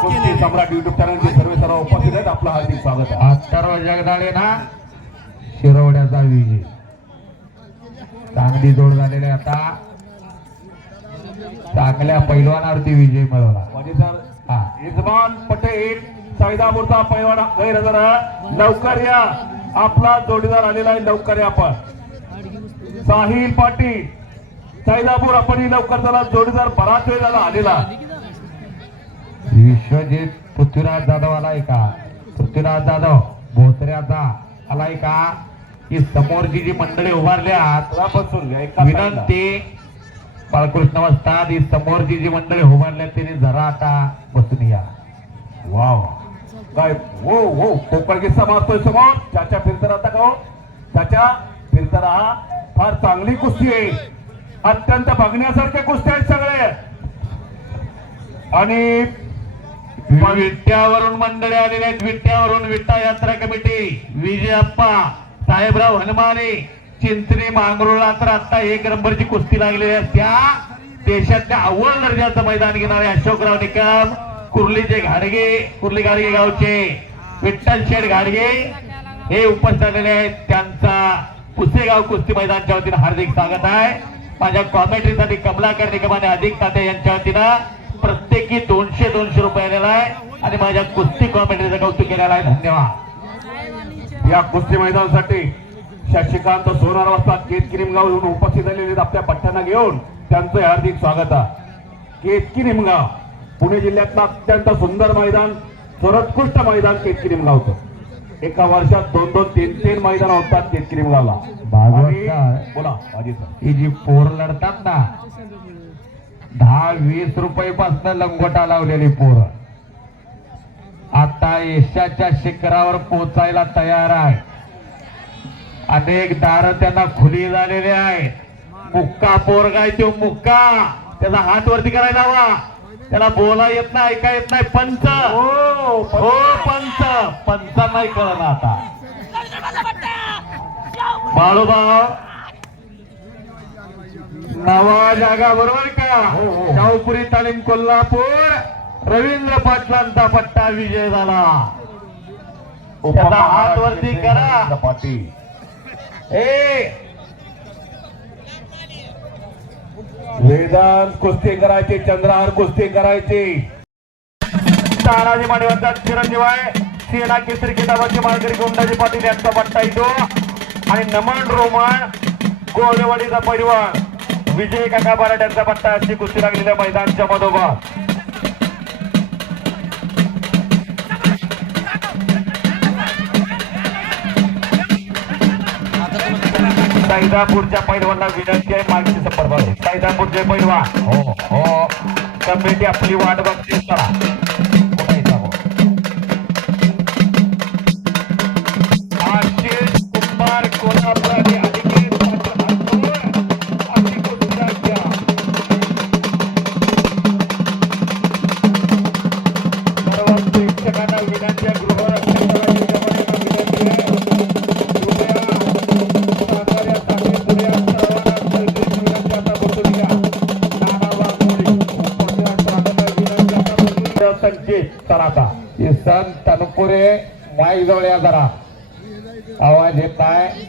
कुस्ती सम्राट युट्यूब चॅनलचे सर्व उपस्थित आहेत. आपलं हार्दिक स्वागत आहे. अथर्व जगदाळे ना शिरवड्याचा विजय. चांगली जोड झालेली आहे. आता चांगल्या पैलवानावरती विजय मिळवला. हा. इजमान पटेल सैदापूरचा पैलवान गैरहजर आहे. लवकर या, आपला जोडीदार आलेला आहे. लवकर या आपण. साहिल पाटील सैदापूर आपण लवकर चला. जोडीदार बराच वेळ झाला आलेला. विश्वजित पृथ्वीराज जाधव आलाय का? पृथ्वीराज जाधव भोसऱ्याचा आलाय का? ही समोरची जी मंडळी उभारल्यात बसून घ्या. एका साईडला. विनंती बाळकृष्ण वस्ताद, ही समोरची जी मंडळी उभारल्यात तिने जरा आता बसून या. वाव काय हो हो कोकण किस्सा मारतोय समोर. चाचा फिरतर आता का हो? चाचा फिरतर हा फार चांगली कुस्ती आहे. अत्यंत बघण्यासारख्या कुस्त्या आहेत सगळे. आणि विट्यावरून मंडळी आलेले आहेत. विट्यावरून विठ्ठा यात्रा कमिटी, विजय अप्पा, साहेबराव हनुमाने, चिंचणी मांगरोळला तर आता 1 नंबरची कुस्ती लागलेली आहे. त्या देशातल्या अव्वल दर्जाचं मैदान घेणारे अशोकराव निकम, कुर्लीचे घाडगे, कुर्ली घाडगे गावचे विठ्ठल शेठ घाडगे हे उपस्थित आलेले आहेत. त्यांचा पुसेगाव कुस्ती मैदानच्या वतीनं हार्दिक स्वागत आहे. माझ्या कॉमेंट्रीसाठी कमलाकर निकम आणि अधिक ताते यांच्या वतीनं प्रत्येकी 200 रुपये आलेला आहे आणि माझ्या कुस्ती कॉमेंट्रीचं कौतुक केलेलं आहे. धन्यवाद. या कुस्ती मैदानासाठी शशिकांत सोनार वाजता केतकी निमगाव येऊन उपस्थित झालेले आहेत. आपल्या पठ्ठ्यांना घेऊन त्यांचं हार्दिक स्वागत आहे. केतकी निमगाव पुणे जिल्ह्यातलं अत्यंत सुंदर मैदान, सर्वोत्कृष्ट मैदान केतकी निमगावचं. एका वर्षात 2-2, 3-3 मैदान होतात केतकी निमगावला. बोला बाजी सर. ही जी पोर लढतात ना 10-20 रुपये लंगोटा लावलेली पोर आता यशाच्या शिखरावर पोहोचायला तयार आहे. अनेक दार त्यांना खुली झालेली आहे. मुक्का पोरगा आहे तो मुक्का. त्याचा हात वरती करायला हवा. त्याला बोला येत नाही, ऐका येत नाही. पंच हो पंच नाही कळलं आता. बाळूभाऊ नवा जागा बरोबर का? शाहूपुरी तालीम कोल्हापूर रवींद्र पाटलांचा पट्टा विजय झाला. त्याचा हात वरती करा. पाटील वेदांत कुस्ती करायची, चंद्रहार कुस्ती करायची. तानाजी मानेवरचा चिरंजीव आहे. सेना केसरी किताबाची माळकरी गोंडाजी पाटील यांचा पट्टा येतो आणि नमन रोमन गोलेवाडीचा पैलवान विजय काका बराट यांचा पट्टा. अशी कुस्ती लागलेल्या मैदानच्या मधोमध सैदापूरच्या पैलवानला विनंती आहे. मागची संपर्क आहे. सैदापूरचे पैलवान हो कमिटी आपली वाट बघते. चला आशिष कुमार कोल्हापूर आणि अनिकेत पाटील अशी कुस्ती लागली. सर्व प्रेक्षकांना विनंती आहे. गृहरक्षकांना विनंती आहे. किसन तनपुरे माईक जवळ या जरा. आवाज येत नाही.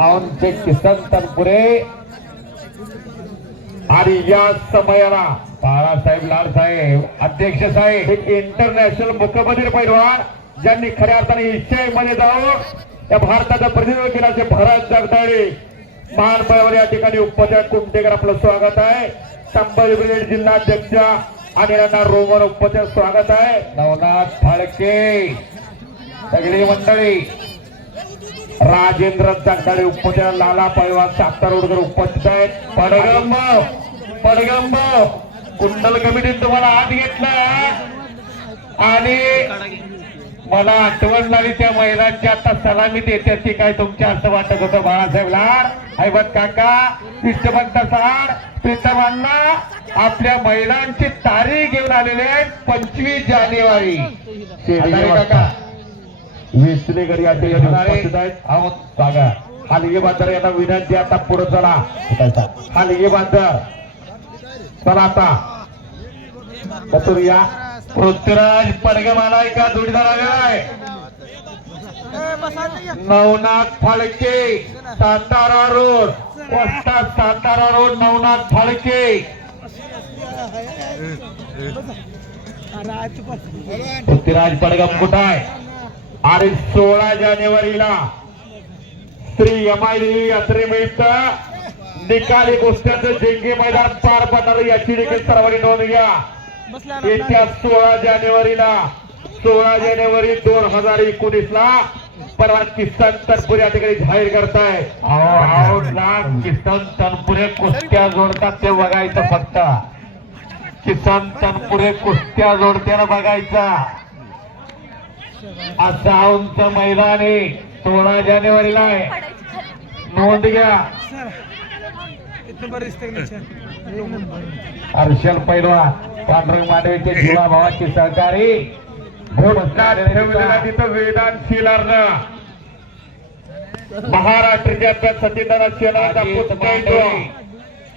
आमचे किसन तनपुरे आणि या समयाला बाळासाहेब लाडसाहेब अध्यक्ष साहेब एक इंटरनॅशनल मुखबधीर पैलवान ज्यांनी खऱ्या अर्थाने एशियामध्ये जाऊन या भारताचं प्रतिनिधित्व केलं असे भरत जगदाळे महान पैलवान या ठिकाणी उपस्थित. कुमटेकर आपलं स्वागत आहे. संभाजी ब्रिगेड जिल्हाध्यक्ष आणि यांना रोमन उपस्थित स्वागत आहे. नवनाथ फाळके सगळी मंडळी, राजेंद्र जगदाळे उपस्थित, लाला पैलवान सातार उडकर उपस्थित आहेत. पडगंब कुंडल कमिटीने तुम्हाला हात घेतला आणि मला आठवण झाली त्या महिलांची. आता सलामी देत्याची काय तुमच्या असं वाटत होतं बाळासाहेब लाड, हैबत काका, विष्णुभक्त साड, प्रीतमांना आपल्या महिलांची तारीख घेऊन आलेले आहेत 25 जानेवारी. काका विसलेकर या ठिकाणी उपस्थित आहेत. सांगा हालगे बांधर यांना विनंती आता पुढे चला. हालगे बांधर चला आता बसुरिया पृथ्वीराज पडगम आलाय का जोडीदार आलाय नवनाथ फाळके सातारा रोड वस्ताद सातारा रोड नवनाथ फाळके पृथ्वीराज पडगम कुठं आहे आणि 16 जानेवारीला श्री एमआयडी यात्रेनिमित्त निकाली कुस्त्याचं जेंगे मैदान पार पडणार याची देखील सर्वांनी नोंद घ्या. येत्या 16 जानेवारी 2019 ला परवा किसन तनपुरे या ठिकाणी जाहीर करताय. किसन तनपुरे कुस्त्या जोडतात ते बघायचं फक्त. किसन तनपुरे कुस्त्या जोडत्यानं बघायचा. असा उंच मैदान आहे 16 जानेवारीला आहे. नोंद घ्या. हर्षल पैलवान पांडुरंग मांडवेचे जीवा भावाचे सहकारी घोषणा ठेवलेला तिथं वेदांत शिलारनं महाराष्ट्र चॅम्पियन सचिंद्र शेलारचा पुतळा येतो.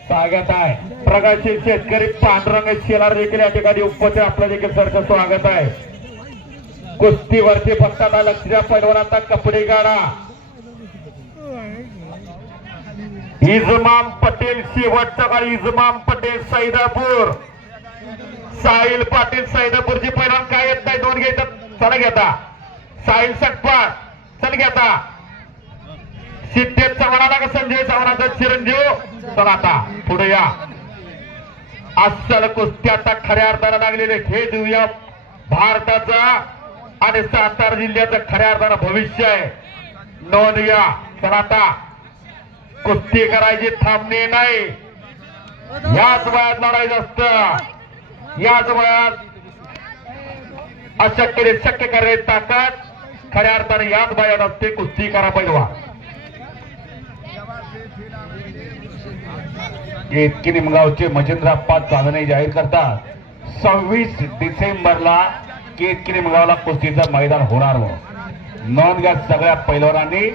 स्वागत आहे. प्रगतशील शेतकरी पांडुरंग शेलार देखील या ठिकाणी उपस्थित आपलं देखील सरचं स्वागत आहे. कुस्तीवरती फक्त आता लक्षच्या पैलवानांचा कपडे काढा. इजमाम पटेल शेवटचा काळ इजमाम पटेल सैदापूर साहिल पाटील सैदापूरची पैलवान काय येत नाही. 2 घ्यायचं चढ घेता. साहिल सटपाट चढ घेता. सिद्धेश चव्हाणाला का संजय चव्हाणाचा चिरंजीव चला आता पुढे या. अस्सल कुस्ती आता खऱ्या अर्थानं लागलेले खेळ देऊया. भारताचा आणि सातारा जिल्ह्याचं खऱ्या अर्थानं भविष्य आहे. नोंद घ्या. चला आता कुस्ती करायची थांबणे नाही. याच वयात लढायचं असतं. याच वयात अशक्य शक्य करायची ताकद खऱ्या अर्थाने याच वयात असते. कुस्ती करा पैलवा. केतकी निमगावचे मजेंद्रप्पा चांदणे जाहीर करतात 26 डिसेंबरला केतकी निमगावला कुस्तीचं मैदान होणार. नोंद घ्या सगळ्या पैलवानांनी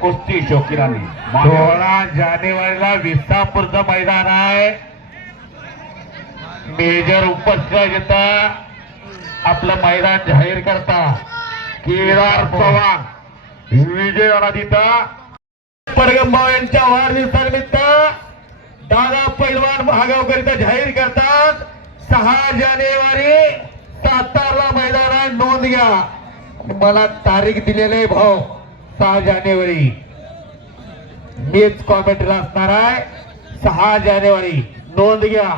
कुस्ती शौकीनांनी. 16 जानेवारीला विसापूरचं मैदान आहे. मेजर उपस्थित आपलं मैदान जाहीर करता केदार चव्हाण विजय तिथं परगमभाऊ यांच्या वाढदिवसानिमित्त दादा पैलवान महागावकर इथं जाहीर करतात 6 जानेवारी सातारला मैदान आहे. नोंद घ्या. मला तारीख दिलेली आहे भाऊ 6 जानेवारी. मीच कॉमेंटला असणार आहे 6 जानेवारी. नोंद घ्या.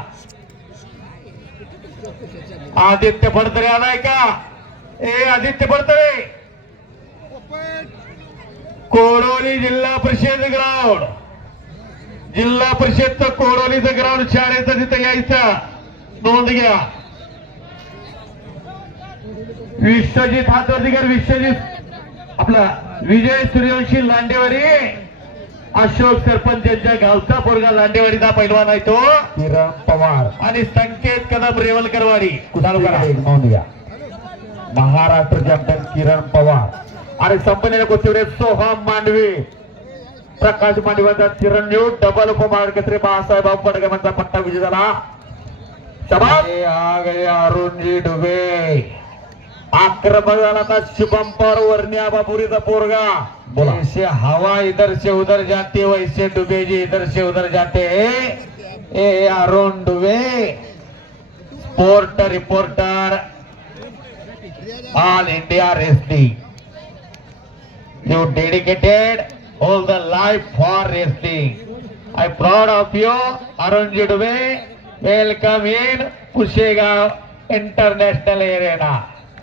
आदित्य फडतरे आलाय का? आदित्य फडतरे कोरोली जिल्हा परिषद ग्राउंड. जिल्हा परिषदचं कोरोलीचं ग्राउंड शाळेचं तिथं यायचं. नोंद घ्या. विश्वजित हातवर्तीकर विश्वजित आपला विजय सूर्यवंशी लांडेवाडी अशोक सरपंच यांच्या गावचा पोरगा लांडेवाडीचा पैलवान आहे तो किरण पवार आणि संकेत कदम रेवलकरवाडी चालू करा. नोंद घ्या. महाराष्ट्र चॅम्पियन किरण पवार आणि संपलेल्या कुस्तीमध्ये सोहम मांडवे प्रकाश मांडवेचा चिरंजीव डबल उपमहाराष्ट्र बाळासाहेब पडगमांचा पट्टा विजय झाला. शाबाश. आ गए अरुणजी डुबे. आक्रमक झाला था शुभम पवार वर्णिया बापुरीचा पोरगा. बोला. ऐसे हवा इधर से उधर जाते वैसे डुबे जी इधर से उधर जाते. ए अरुण डुबे sport reporter all India wrestling. You dedicated all the life for wrestling. I proud of you, Arunji Dubey. Welcome in Kushegaon International Arena.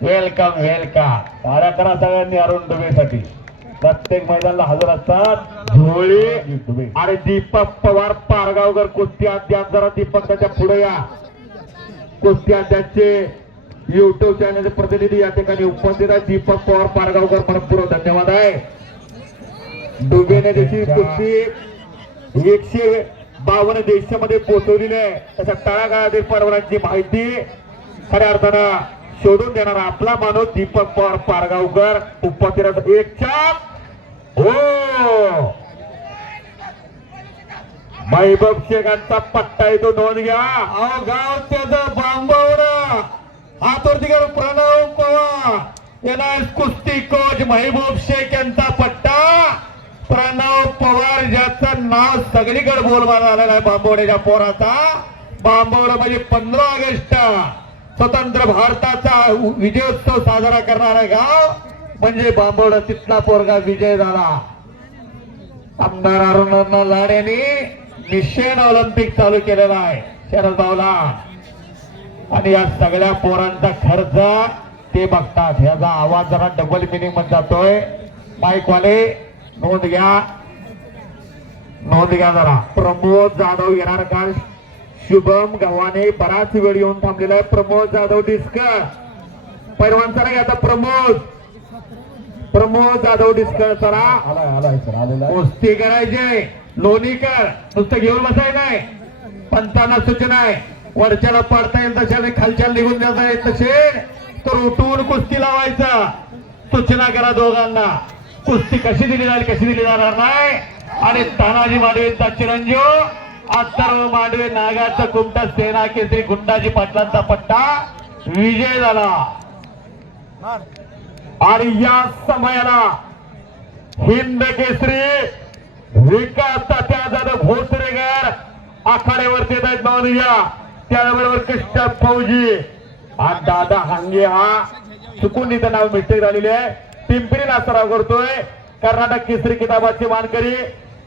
Welcome, welcome. साऱ्या करा सगळ्यांनी अरुण डुबेसाठी. प्रत्येक मैदानाला हजर असतात झोळी डुबे आणि दीपक पवार पारगावकर कुस्ती अध्याप. जरा दीपक त्याच्या पुढे या. कुस्ती अध्यापचे युट्यूब चॅनलचे प्रतिनिधी या ठिकाणी उपस्थित आहे. दीपक पवार पारगावकर मनपूर्वक धन्यवाद आहे. डुबेने देखील कुस्ती 152 देशामध्ये पोहोचवलेली आहे. त्याच्या तळागाळातील परवानांची माहिती खऱ्या अर्थानं शोधून देणारा आपला माणूस दीपक पवार पारगावकर उपस्थित. एक चाप हो महबूब शेखांचा पट्टा येतो. नोंद घ्या. गाव त्याचं बांबवड हातवरती करून प्रणव पवार येणार कुस्ती कोच महबूब शेख यांचा पट्टा. प्रणव पवार ज्याचं नाव सगळीकडे बोलबाला झालेला आहे बांबवड्याच्या पोराचा. बांबवडा म्हणजे 15 ऑगस्ट स्वतंत्र भारताचा विजयोत्सव साजरा करणारा गाव म्हणजे बांबवडा. तिथला पोरगा विजय झाला. आमदार अरुणा लाड यांनी मिशन ऑलिम्पिक चालू केलेला आहे शरद भाऊला. आणि या सगळ्या पोरांचा खर्च ते बघतात. याचा आवाज जरा डबल मिनिंग मध्ये जातोय. माईक वाले नोंद घ्या जरा. प्रमोद जाधव येणार का? शुभम गव्हाणे बराच वेळ येऊन थांबलेला आहे. प्रमोद जाधव डिस्कर पैलवान चला आता. प्रमोद जाधव डिस्कर चला. आलाय सर आलेला कुस्ती करायचे. लोणीकर नुसतं घेऊन बसाय नाही. पंचांना सूचना आहे. वरच्याला पाडता येईल तशाने खालच्या निघून द्यायचा येत नसेल तर उठून कुस्ती लावायचा. सूचना करा दोघांना. कुस्ती कशी दिली जाईल कशी दिली जाणार नाही. आणि तानाजी मांडवेंचा चिरंजीव अथर्व मांडवे नागाचा कुमटा सेना केसरी गुंडाजी पाटलांचा पट्टा विजय झाला. आणि या समयाला हिंद केसरी विकास तात्या जाधव भोसरेकर आखाड्यावरती येत आहेत. नोंद घ्या. त्याबरोबर कृष्ण फौजी आणि दादा हांगे हा चुकून इथं नाव मिस्टेक झालेली आहे. पिंपरीला सराव करतोय. कर्नाटक केसरी किताबाची मानकरी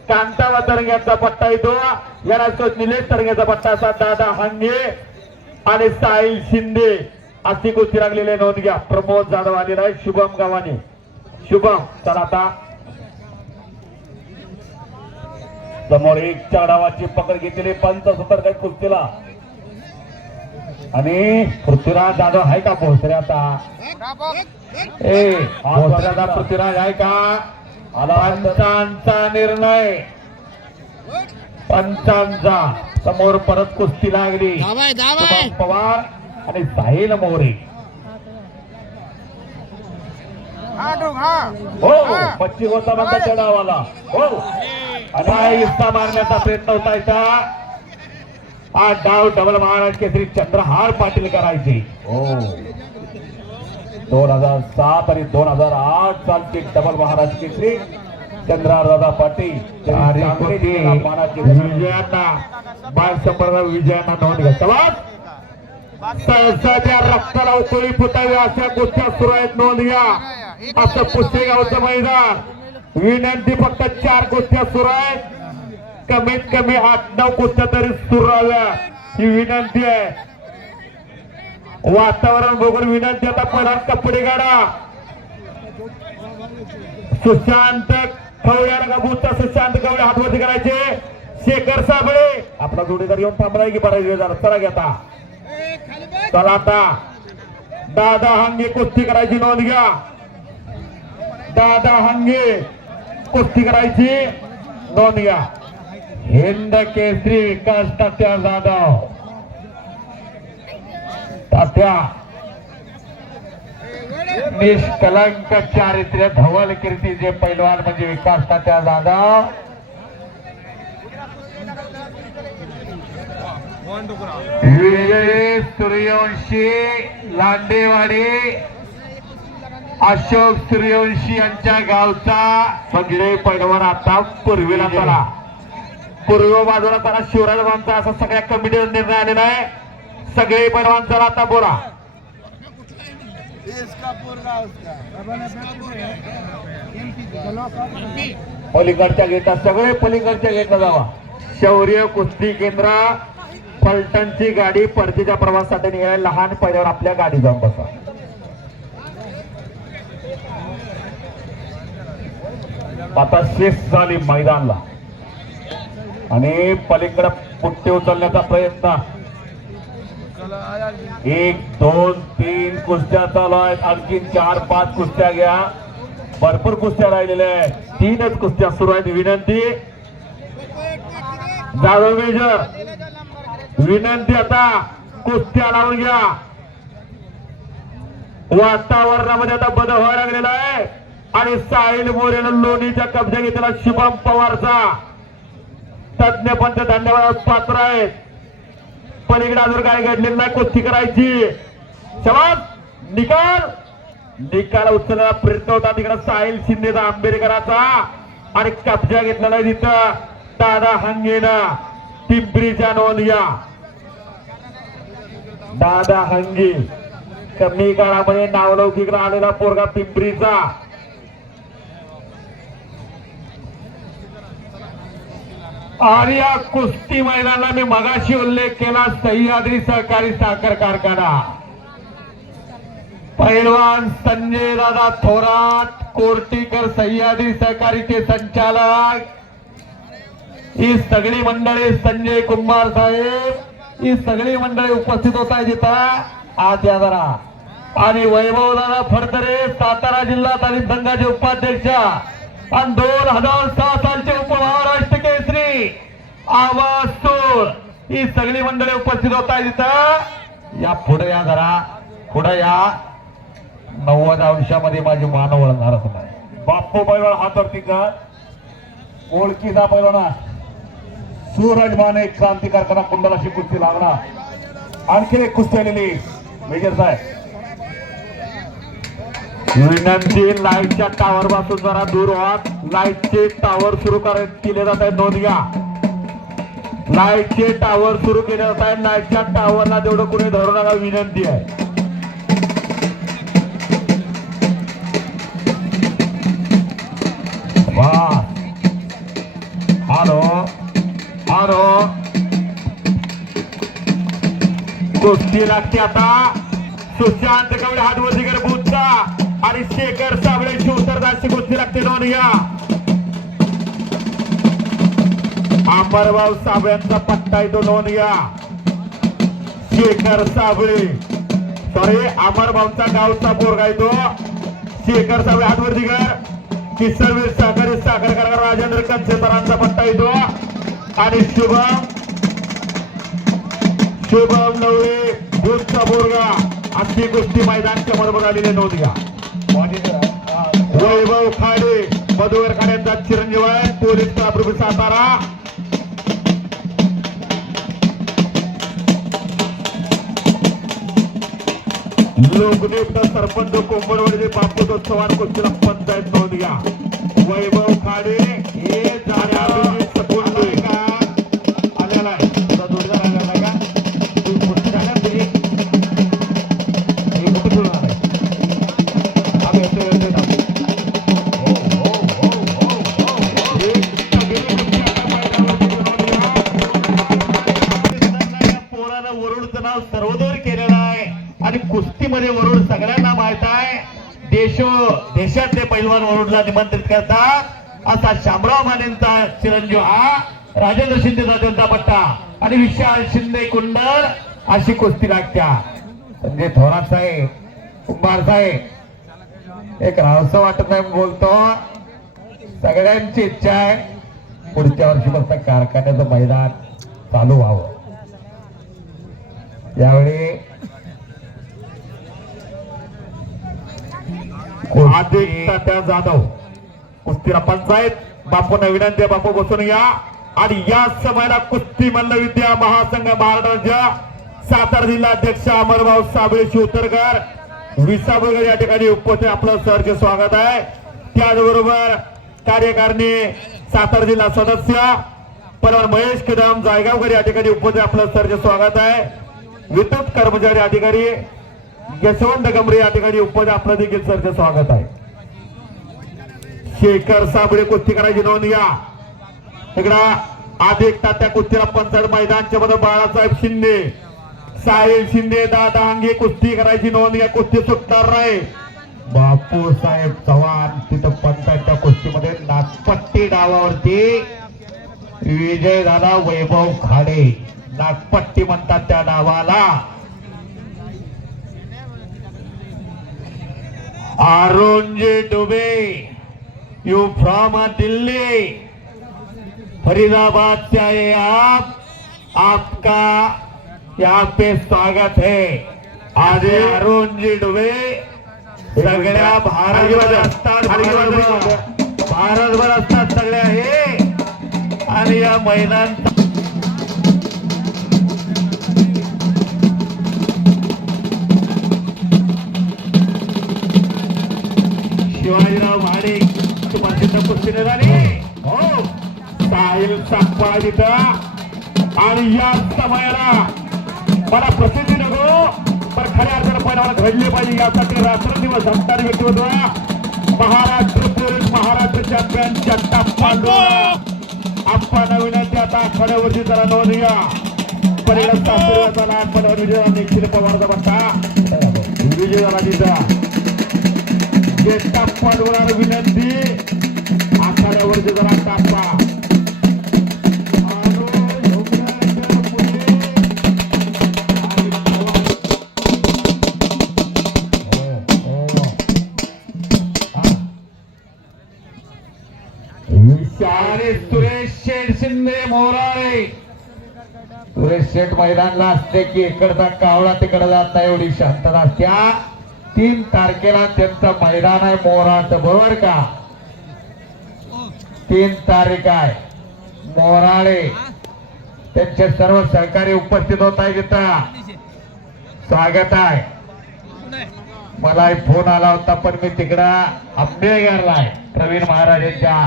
कांतावा तरंग्याचा पट्टा येतो. याला निलेश तरंग्याचा पट्टा असा दादा हांगे आणि साहिल शिंदे अशी कुस्ती लागलेली आहे. नोंद घ्या. प्रमोद जाधव आलेला आहे. शुभम गावाने. शुभम चला आता समोर एक 4 डावाची पकड घेतलेली पंच सुतर काही कुस्तीला. आणि पृथ्वीराज जाधव आहे का भोसऱ्याचा? भोसऱ्याचा पृथ्वीराज आहे का? पंचांचा निर्णय. पंचांचा समोर परत कुस्ती लागली. शुभम पवार आणि साहिल मोरे. हो पच्ची होता म्हणता डावाला. हो आणि इस्ता मारण्याचा प्रयत्न होता इथं. हा डाव डबल महाराष्ट्र केसरी चंद्रहार पाटील करायचे. हो 2007 आणि 2008 सालचे डबल महाराष्ट्र केसरी चंद्रहार दादा पाटील. विजयांना बाल संपर्क विजयांना नोंद घ्या. सहसाच्या रक्ताला उकळी फुटावी अशा गोष्टी सुरू आहेत. नोंद घ्या. असं पुसेगावचं मैदान. विनंती फक्त 4 कुस्त्या सुरू आहेत. कमीत कमी 8-9 कुस्त्या तरी सुरू राहाव्या ही विनंती आहे. वातावरण बघून विनंती. आता पहिला कपडे काढा. सुशांत खवळ्याला का सुशांत खवळे हातवरती करायचे. शेखर साबळे आपला जोडीदार येऊन थांबलाय की बराच वेळ झाला. चला घेता चला आता दादा हांगे कुस्ती करायची. नोंद घ्या. दादा हांगे कुस्ती करायची. नोंद घ्या. हिंद केसरी विकास तात्या जाधव. तात्या निष्कलंक चारित्र्य धवल कीर्तीचे पैलवान म्हणजे विकास तात्या जाधव. विजय सूर्यवंशी लांडेवाडी अशोक सूर्यवंशी यांच्या गावचा सगळे पैलवान आता पूर्वीला चला. पूर्व बाजूला चला. शिवराज भाऊंचा असा सगळ्या कमिटीवर निर्णय आलेला आहे. सगळे पैलवान चला आता बोला. पलीकडच्या गेटा सगळे पलीकडच्या गेटला जावा. शौर्य कुस्ती केंद्र फलटणची गाडी परतीच्या प्रवासासाठी निघाल्या. लहान पैलवान आपल्या गाडी जाऊन बसा. आता शिस्त झाली मैदानला आणि पलीकडे पुट्टे उचलण्याचा प्रयत्न. 1 2 3 कुस्त्या चालू आहेत. आणखी 4-5 कुस्त्या घ्या. भरपूर कुस्त्या राहिलेल्या आहेत. 3च कुस्त्या सुरू आहेत. विनंती जाधव मेजर विनंती आता कुस्त्या लावून घ्या. वातावरणामध्ये आता बदल व्हायला लागलेला आहे. आणि साहिल मोरेनं लोणीच्या कब्जा घेतलेला शुभम पवारचा तज्ञ पंच धन्यवाद पात्र आहेत. पलीकडे अजून काय घडलेलं नाही. कुस्ती करायची. शबास निकाल उचलण्याचा प्रयत्न होता तिकडे साहिल शिंदेचा आंबेडकराचा आणि कब्जा घेतलेला आहे तिथं दादा हंगेना पिंपरीच्या नोंद घ्या. दादा हंगे कमी काळामध्ये नावलौकिक आलेला पोरगा पिंपरीचा. आणि या कुस्ती मैदानाला मी मगाशी उल्लेख केला सह्याद्री सहकारी साखर कारखाना. पैलवान संजय दादा थोरात कोर्टीकर सह्याद्री सहकारीचे संचालक, ही सगळी मंडळी संजय कुंभार साहेब ही सगळी मंडळी उपस्थित होत आहे तिथं आज या जरा. आणि वैभव दादा फडतरे सातारा जिल्हा तालीम संघाचे उपाध्यक्ष आणि 2006 सालचे उपमहाराष्ट्र केसरी आवाज सोड ही सगळी मंडळी उपस्थित होत आहे तिथं. या पुढे या जरा पुढे या. 90 अंशामध्ये माझी मान वळणारच नाही. बाप्पू पैलवान हातवरती कर ओळखीचा पैलवान सूरज माने क्रांती कारखाना कुंडलाशी कुस्ती लागणार. आणखी एक कुस्ती आलेली मेजर साहेब विनंती लाईटच्या टावर पासून जरा दूर व्हा. लाईटचे टावर सुरू केले जात आहेत नोंद घ्या. लाईटचे टावर सुरू केले जात आहेत. लाईटच्या टावरला तेवढं कुणी धरू नका विनंती आहे. हॅलो हॅलो कुस्ती लागते आता. सुशांत कवडे हातवरतीकर बुद्धा आणि शेखर साबळे शिवतरदासची कुस्ती लागते नोंद घ्या. अमरभाऊ साबळ्यांचा पट्टा येतो नोंद घ्या. शेखर साबळे सॉरी अमरभाऊचा गावचा पोरगा येतो. शेखर साबळे हातवरतीकर किसनवीर सहकारी साखर कारखाना राजेंद्र कंचेतरांचा पट्टा येतो. आणि शुभम नवरे भूतचा पोरगा अशी कुस्ती मैदानच्या बरोबर आलेली नोंद घ्या. वैभव खाडे मधुकर खाड्यांचा चिरंजीव आहे पोलीस प्रमुख सातारा. लोकनियुक्त सरपंच कोंबडवडे बापूतो चव्हाण कुस्तीला पंचायत नोंद घ्या. वैभव खाडे हे जाण्या का आलेला आहे तुझा जोडीदार आलेला आहे का तू कुस्ती झाल्या तुझी कुठे बोलणार आहे आम्ही येतो पोराला वरुडचं नाव सर्वदूर केलेलं आहे आणि कुस्तीमध्ये वरुड सगळ्यांना माहित आहे. देशातले पैलवान वरुडला निमंत्रित करतात असा शामराव मानेंचा चिरंजीव हा राजेंद्र शिंदेचा त्यांचा पट्टा आणि विशाल शिंदे कुंडल अशी कुस्ती लागत्या. संजय थोरात साहेब कुंभार साहेब एक रावसं वाटत नाही बोलतो. सगळ्यांची इच्छा आहे पुढच्या वर्षीपासून कारखान्याचं मैदान चालू व्हावं. यावेळी त्या जाधव कुस्तीला पंचायत बापूंना विनंती आहे बापू बसून या. आणि या समयाला कुस्ती मल्लविद्या महासंघ महाराष्ट्र सातारा जिल्हा अध्यक्ष अमरभाऊ साबळे शिवतरकर विसाबगर या ठिकाणी उपस्थित आपलं सहर्ष स्वागत आहे. त्याचबरोबर कार्यकारिणी सातारा जिल्हा सदस्य परवान महेश कदम जायगावकर या ठिकाणी उपस्थित आपलं सहर्ष स्वागत आहे. विद्युत कर्मचारी अधिकारी यशवंत गमरे या ठिकाणी उपस्थित आपलं देखील सहर्ष स्वागत आहे. शेखर साबळे कुस्ती करायची नोंद घ्या. इकडा अधिक तात्या कुस्तीला पंचायत मैदानच्या मध्ये बाळासाहेब शिंदे साहिल शिंदे दादा हंगे कुस्ती करायची नोंद घ्या. कुस्ती सुटणार नाही. बापू साहेब चव्हाण तिथं पंचायतच्या कुस्तीमध्ये नागपट्टी डावावरती विजय दादा वैभव खाडे नागपट्टी म्हणतात त्या डावाला. अरुणजी डुबे यू फ्रॉम दिल्ली फरीदाबाद से आए आप, आपका यहाँ पे स्वागत है. आज अरुणजी डुबे सगळ्या भारतभर असतात भारतभर असतात सगळ्या हे. आणि या मैदान शिने झाली हो साहिल सापळा तिथं आणि या समयाला मला प्रसिद्धी नको पण खऱ्या अर्थानं पहिल्यावर घडले पाहिजे यासाठी रात्रंदिवस झटणारे व्यक्तिमत्व महाराष्ट्र पोलीस महाराष्ट्र चॅम्पियन जगताप पांडुरंग आपण विनंती आता आखाड्यावरती जरा नोंद घ्या पहिला सासरीचा लहानपणावर विजय निखिल पवारचा बट्टा विजय झाला तिथं जगताप पांडुरंगाला विनंती आखाड्यावरती जरा टापा सुरेश शेठ शिंदे मोराळे सुरेश शेठ मैदानला असते की इकडचा कावळा तिकडे जात नाही एवढी शांतता असत्या 3 तारखेला त्यांचं मैदान आहे मोराचं बरोबर का 3 तारीख आहे मोराळे त्यांचे सर्व सहकारी उपस्थित होत आहे तिथं स्वागत आहे मला फोन आला होता पण मी तिकडं आंबेघरलाय प्रवीण महाराजांच्या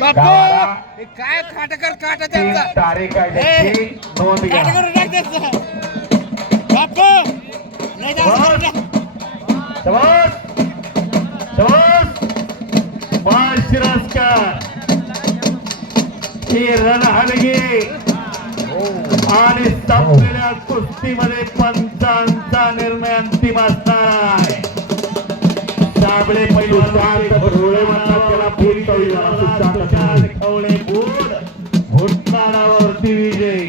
गावाला काय काटाकर काटा 3 तारीख आहे त्याची नोंद घ्या ही रणहलगी आणि संपलेल्या कुस्तीमध्ये पंचांचा निर्णय अंतिम असणार आहे साबळे पैलवान रोळे म्हणतात त्याला फुल कवी झाला खवळे बूड घोटणारावरती विजयी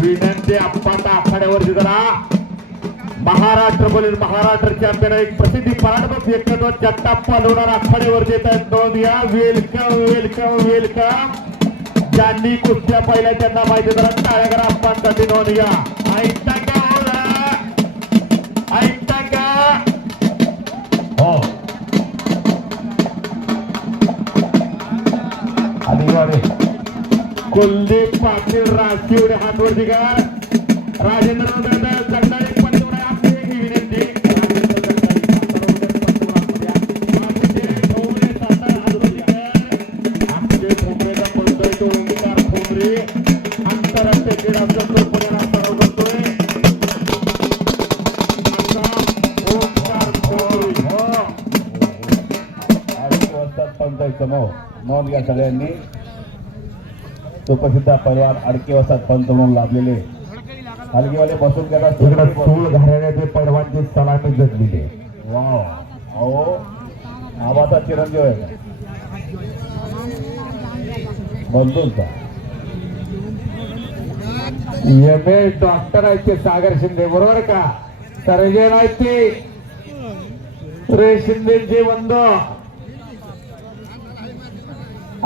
विनंती आप्पाचा आखाड्यावरती जरा महाराष्ट्र पोलीस महाराष्ट्र चॅम्पियन एक प्रसिद्धी पराडपत व्यक्तित्व जगताप पालवणार आखाड्यावरती येत आहेत नोंद घ्या वेलकम वेलकम वेलकम ज्यांनी कुस्त्या पाहिल्या त्यांना माहिती जरा टाळ्या करा आप्पांसाठी नोंद घ्या ऐकता का हो जरा ऐकता का हो आदिवाडी कुलदीप पाटील राजकीय हातवरती कर राजेंद्र जगदाळे पंतप्रधान आपली एक विनंती आपले ठोंबरेचा बोलतोय तो ओंकार ठोंबरे आंतरराष्ट्रीय क्रीडा संकुल पुण्याला सराव करतोय नोंद घ्या सगळ्यांनी सुप्रसिद्ध पैलवान अडके वसात पंत म्हणून लाभलेले हलगीवाले बसून गेला तिकडे सूळ घालण्याचे पैलवानची सलामी घेतलेली वाव अहो आबाचा चिरंजीव आहे बंधूंचा एम डॉक्टर आहेत ते सागर शिंदे बरोबर का सर्जन आहेत ते सुरेश शिंदेचे बंधू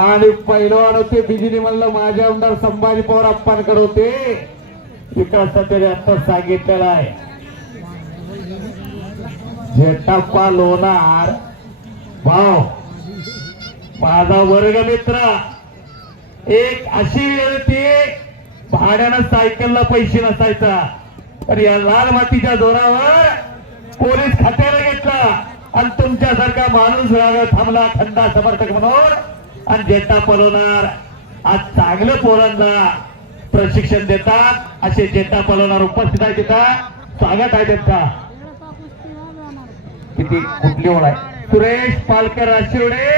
आणि पैलवान होते बिजिनी म्हणलं माझे आमदार संभाजी पवार अप्पांकडे होते विकासाचे आता सांगितलेलं आहे जेटाप्पा लोणार भाव माझा वर्ग मित्र एक अशी वेळ ती भाड्यानं सायकलला पैसे नसायचा पण या लाल मातीच्या जोरावर पोलीस खात्याला घेतला आणि तुमच्यासारखा माणूस थांबला खंडा समर्थक म्हणून आणि जेटा पलवणार आज चांगलं पोरांना प्रशिक्षण देतात असे जेटा पलवणार उपस्थित आहे तिथं स्वागत आहे त्यांचा किती कुठली ओळ आहे सुरेश पालकर राशिवडे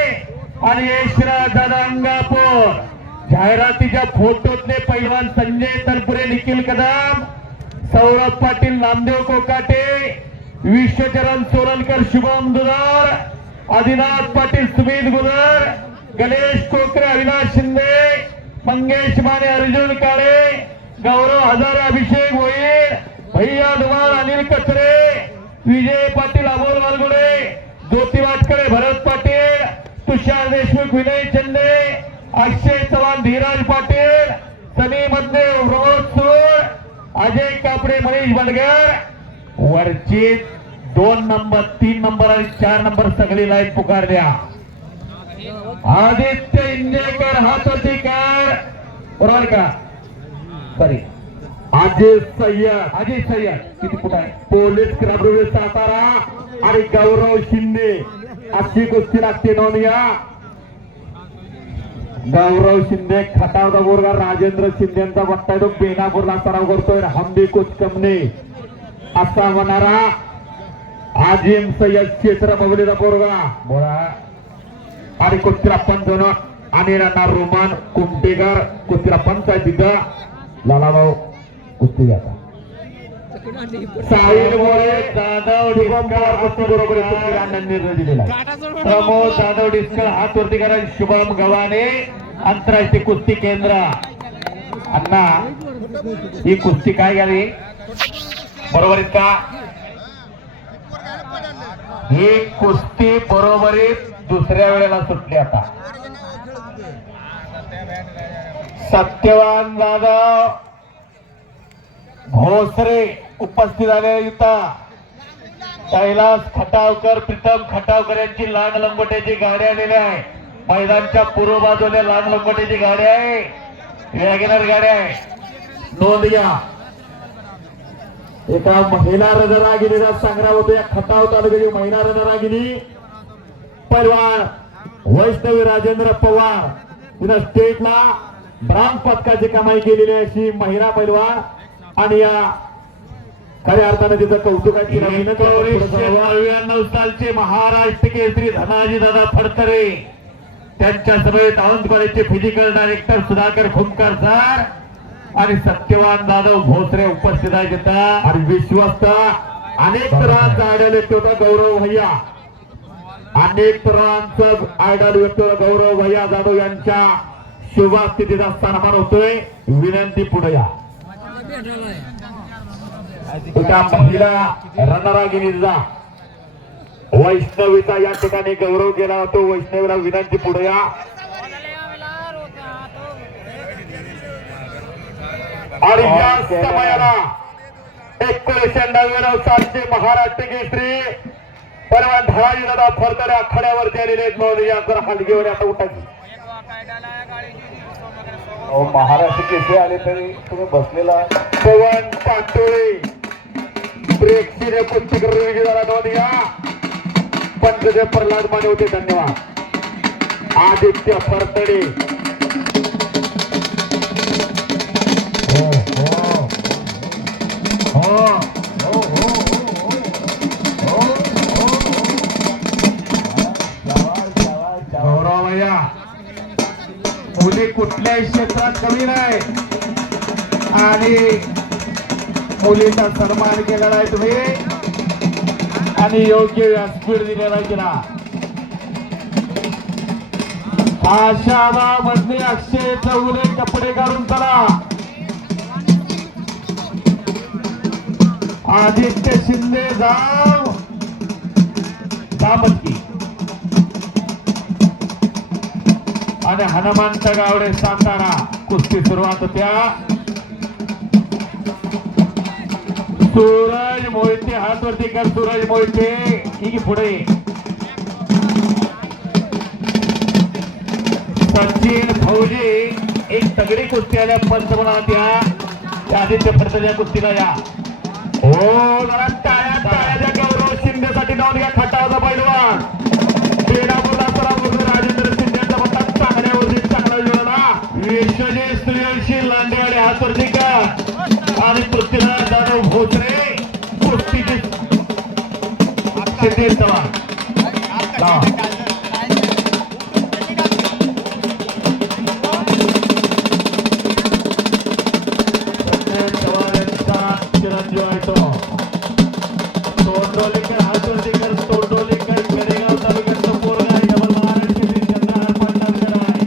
आणि यशराज दादा अंगापूर जाहिरातीच्या फोटोतले पैलवान संजय तनपुरे निखिल कदम सौरभ पाटील नामदेव कोकाटे विश्वचरण सोलनकर शुभम दुधार आदिनाथ पाटील सुमित गुजर गणेश कोकरे अविनाश शिंदे मंगेश माने अर्जुन काळे गौरव हजारे अभिषेक भोईर भैया धुमाळ अनिल कचरे विजय पाटील अमोल मालगुडे ज्योती वाटकडे भरत पाटील तुषार देशमुख विनय चंदे अक्षय चव्हाण धीराज पाटील सनी मधने रोज सूर अजय कापडे मनीष बंडगर वरची 2 नंबर 3 नंबर आणि 4 नंबर सगळी लाईन पुकारल्या आदित्य इंजेकर हातोटी कर बरोबर का सॉरी अजय सय्यद किती कुठं आहे पोलीस क्राब्रुवे सातारा आणि गौरव शिंदे अशी कुस्ती लागते नोंदया. गौरव शिंदे खटावचा बोरगा राजेंद्र शिंदेचा बघताय तो बेनापूरला सराव करतोय. हमदी कुचकमने असा होणारा आजिम सय्यद क्षेत्र बबलीचा बोरगा बोला. आणि कुस्तीला पंच आणि राणा रोमान कुमटेकर कुस्तीला पंच आहे तिथं. लालाभाऊ कुस्ती घ्या. साहिल मोरे जाधव डिस्कळ कुस्ती बरोबर निर्णय दिलेला आहे. प्रमोद जाधव डिस्कळ हात वरती करा. शुभम गव्हाणे आंतरराष्ट्रीय कुस्ती केंद्र. अण्णा ही कुस्ती काय झाली बरोबरीत का? ही कुस्ती बरोबरीत दुसऱ्या वेळेला सुटली. आता सत्यवान जाधव भोसरे उपस्थित झाले इथं. कैलास खटावकर प्रीतम खटावकर यांची लांग लंगोट्याची गाडी आलेली आहे. मैदानच्या पूर्व बाजूला लांग लंगोट्याची गाडी आहे. वॅगनर गाडी आहे. नोंद घ्या. एका महिला रणरागिणीचा संग्राम होतो. या खटाव तालुक्याची महिला रणरागिणी पैलवान वैष्णवी राजेंद्र पवार तिनं स्टेटला ब्रांज पदकाची कमाई केलेली आहे अशी महिला पैलवान. आणि या खऱ्या अर्थाने तिचं कौतुक आहे. 1999 सालचे महाराष्ट्र केसरी धनाजी दादा फडतरे त्यांच्या समेत औंध कॉलेजचे फिजिकल डायरेक्टर सुधाकर खुमकर सर आणि सत्यवान जाधव भोसरे उपस्थित आहेत तिथं. आणि विश्वस्त अनेक तरुणांचा आयडल व्यक्ती होता गौरव भैया. अनेक तरुणांचं आयडल व्यक्ती होता गौरव भैया जाधव यांच्या शुभस्थितीचा सन्मान होतोय. विनंती पुढे या. एका महिला रणरागिणीचा वैष्णवीचा या ठिकाणी गौरव केला होतो. वैष्णवीला विनंती पुढे या. आणि या समयाला 1999 सालचे महाराष्ट्र केसरी परवा धनाजी दादा फडतरे आखाड्यावरती आलेले आहेत. नोंद या जर हलगीवर आता उठायची. महाराष्ट्र केसरी आले तरी तुम्ही बसलेला. पवन पाटोळे प्रेक्षणीय कुस्तीकर विजेता नोंद घ्या. पंचदेव प्रल्हाद माने होते. धन्यवाद. आदित्य फरतडे गौरवया मुली कुठल्याही क्षेत्रात कमी नाही आणि मुलीचा सन्मान केलेला आहे तुम्ही आणि योग्य व्यासपीठ दिलेला आहे तिला. आशाबा मधले अक्षय चौले कपडे काढून चला. आदित्य शिंदे जाव दामटकी आणि हनुमंत गावडे सातारा. कुस्ती सुरुवात होत्या. सूरज मोहिते हात वरती कर. सूरज मोहिते ही पुढे. सचिन फौजी एक तगडी कुस्ती आल्या पंच म्हणा आदित्य फडतरे या कुस्तीला या. हो जरा टाळ्या टाळ्या गौरव शिंदेसाठी नोंद घ्या. खटावचा पैलवान बेनापूरला सराव राजेंद्र शिंदेचा बट्टा चांगल्यावरती चांगला जोडला. विश्वजित सूर्यवंशी लांडेवाडे हात वरती कर आणि पृथ्वीराज जाधव भोसरे कुस्तीची सिद्धेश चव्हाण. चिरंजीव आहे तो. तोंडोलीकर हात वरती कर. तोंडोलीकर खेडेगाव तालुक्याचं पोरगा आहे. डबल महाराष्ट्र चंद्रहार पाटणकर आहे.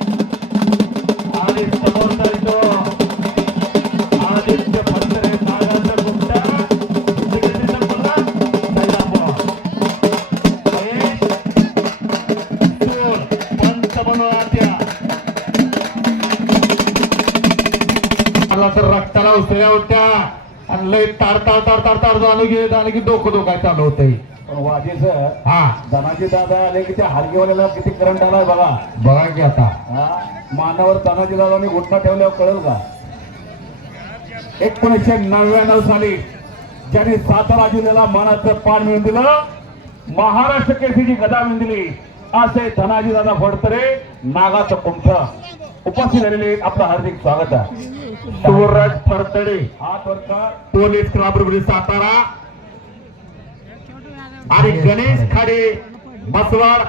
आणि समोरचा तो आदित्य फडतरे नागाचा गुप्ता पंच बनवत्या मला तर रक्ताला उसळ्या होत्या आणि लय तार तार तार तार तार झालं की डोकं डोकाय चालू होतंय. पण वाजेच हा धनाजी दादा आले की त्या हलगीवाल्याला किती करंट आलाय बघा. बघा की आता मानावर धनाजी दादाने घुटणा ठेवल्यावर कळेल का. 1999 साली ज्यांनी सातारा जिल्ह्याला मानाचं पान मिळवून दिलं महाराष्ट्र केसरीची गदा विंदली असे धनाजी दादा फडतरे नागाचं कुंठ उपस्थित झालेले आपलं हार्दिक स्वागत आहे. सूरज फरतडे हात वरचा पोलीस क्लब सातारा आणि गणेश खाडे बसवाड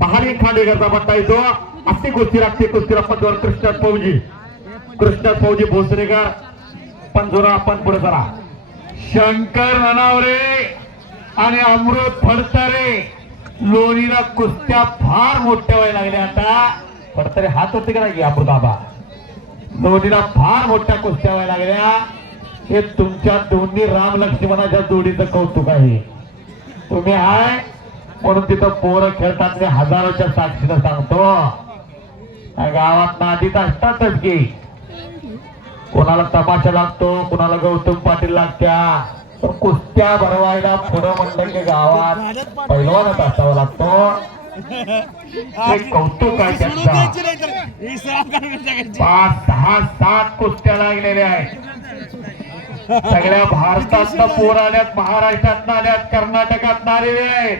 महाली खांडेकरचा पट्टा येतो. अशी कुस्ती लागते. कुस्तीला पदवर कृष्ण फौजी भोसरेकर पंजोरा आपण पुढे करा. शंकर ननावरे आणि अमृत फडतरे लोणीला कुस्त्या फार मोठ्या व्हायला लागल्या. आता फडतरे हात होते का नाही अमृत आबा लोणीला फार मोठ्या कुस्त्या व्हायला लागल्या. हे तुमच्या दोन्ही राम लक्ष्मणाच्या जोडीचं कौतुक आहे. तुम्ही हाय म्हणून तिथं पोरं खेळतात. मी हजारोच्या साक्षीनं सांगतो. या गावात नादीत असतातच की कोणाला तमाशा लागतो, कोणाला गौतम पाटील लागत्या. पण कुस्त्या भरवायला पुढं म्हणलं की गावात पहिलवानच असावं लागतो. हे कौतुक आहे त्यांचा. 5, 6, 7 कुस्त्या लागलेल्या आहेत. सगळ्या भारतातनं पोर आल्यात, महाराष्ट्रात आल्यात, कर्नाटकात आलेले आहेत.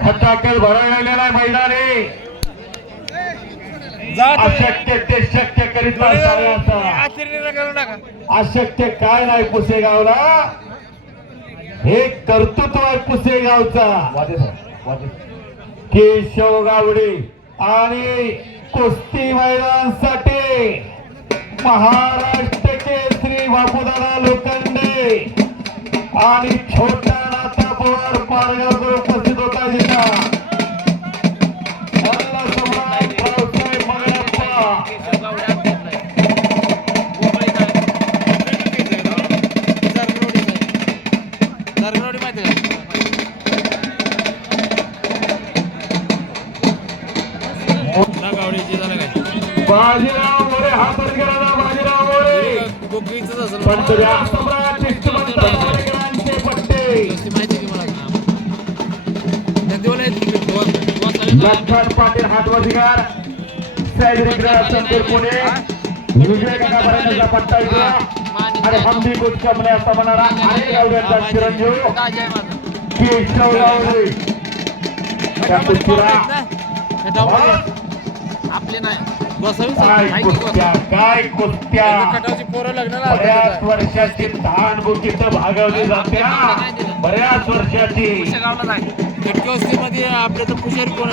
खचाखल भरवलेला आहे मैदानी. अशक्य ते शक्य करीत अशक्य काय नाही पुसेगावला. हे कर्तृत्व आहे पुसेगावचा. केशव गावडे आणि कुस्ती मैदानासाठी महाराष्ट्र केसरी बापूदादा लोखंडे आणि छोटा नाथा पवार पारगावकर उपस्थित होता. जिल्हा बाजीराव मोरे हा परिकराला बाजीराव मोरे पंतप्रधान सम्राट विष्णुमंत पारकरांचे पट्टे लखन पाटील हातवधिकार संतूर पुणे विजय काका पर्यंतचा पट्टा इथला आणि हम्मी गुजकमने असा म्हणणारा अनेक गावड्यांचा चिरंजीव केशव गावडे त्या कुस्तीला आपले नाही काय कुस्त्या बऱ्याच वर्षाची तहानभुकीत भागवली जात्या. बऱ्याच वर्षाची मध्ये आपले तर पुजारी कोण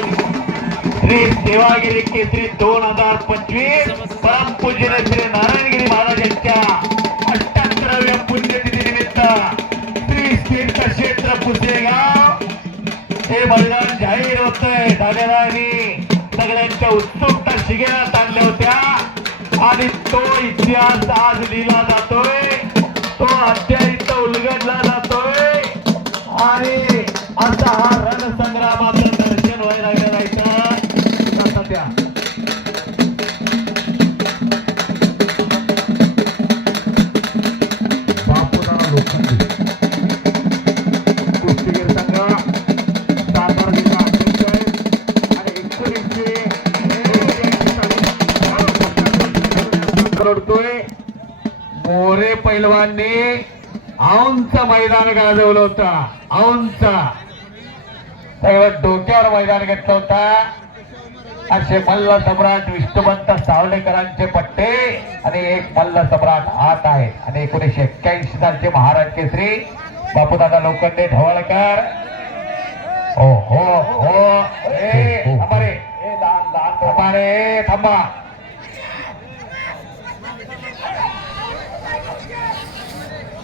श्री देवागिरी केसरी 2025 परमपूज्य श्री नारायणगिरी महाराजांच्या 78व्या पुण्यतिथीनिमित्त श्री तीर्थक्षेत्र पुसेगाव हे मैदान जाहीर होतंय. झालेला सगळ्यांच्या उत्सुकता शिगेला आणल्या होत्या आणि तो इतिहास आज लिहिला जातोय. तो अध्याय इथं उलगडला जातोय आणि असा हा रणसंग्रामाचं दर्शन व्हायला लागलेला इथं सध्या. बापूदादा लोखंडे कुस्तीगीर संघ सातारा जिल्हा अध्यक्ष आणि 19 मोरे पैलवानने औंधचं मैदान गाजवलं होतं. औंधचा सगळं डोक्यावर मैदान घेतलं होता. असे मल्ल सम्राट विष्णुमंत सावलेकरांचे पट्टे आणि एक मल्ल सम्राट हात आहे. आणि 1981 सालचे महाराज केसरी बापूदादा लोखंडे ढवळकर. हो हो हो थांबा.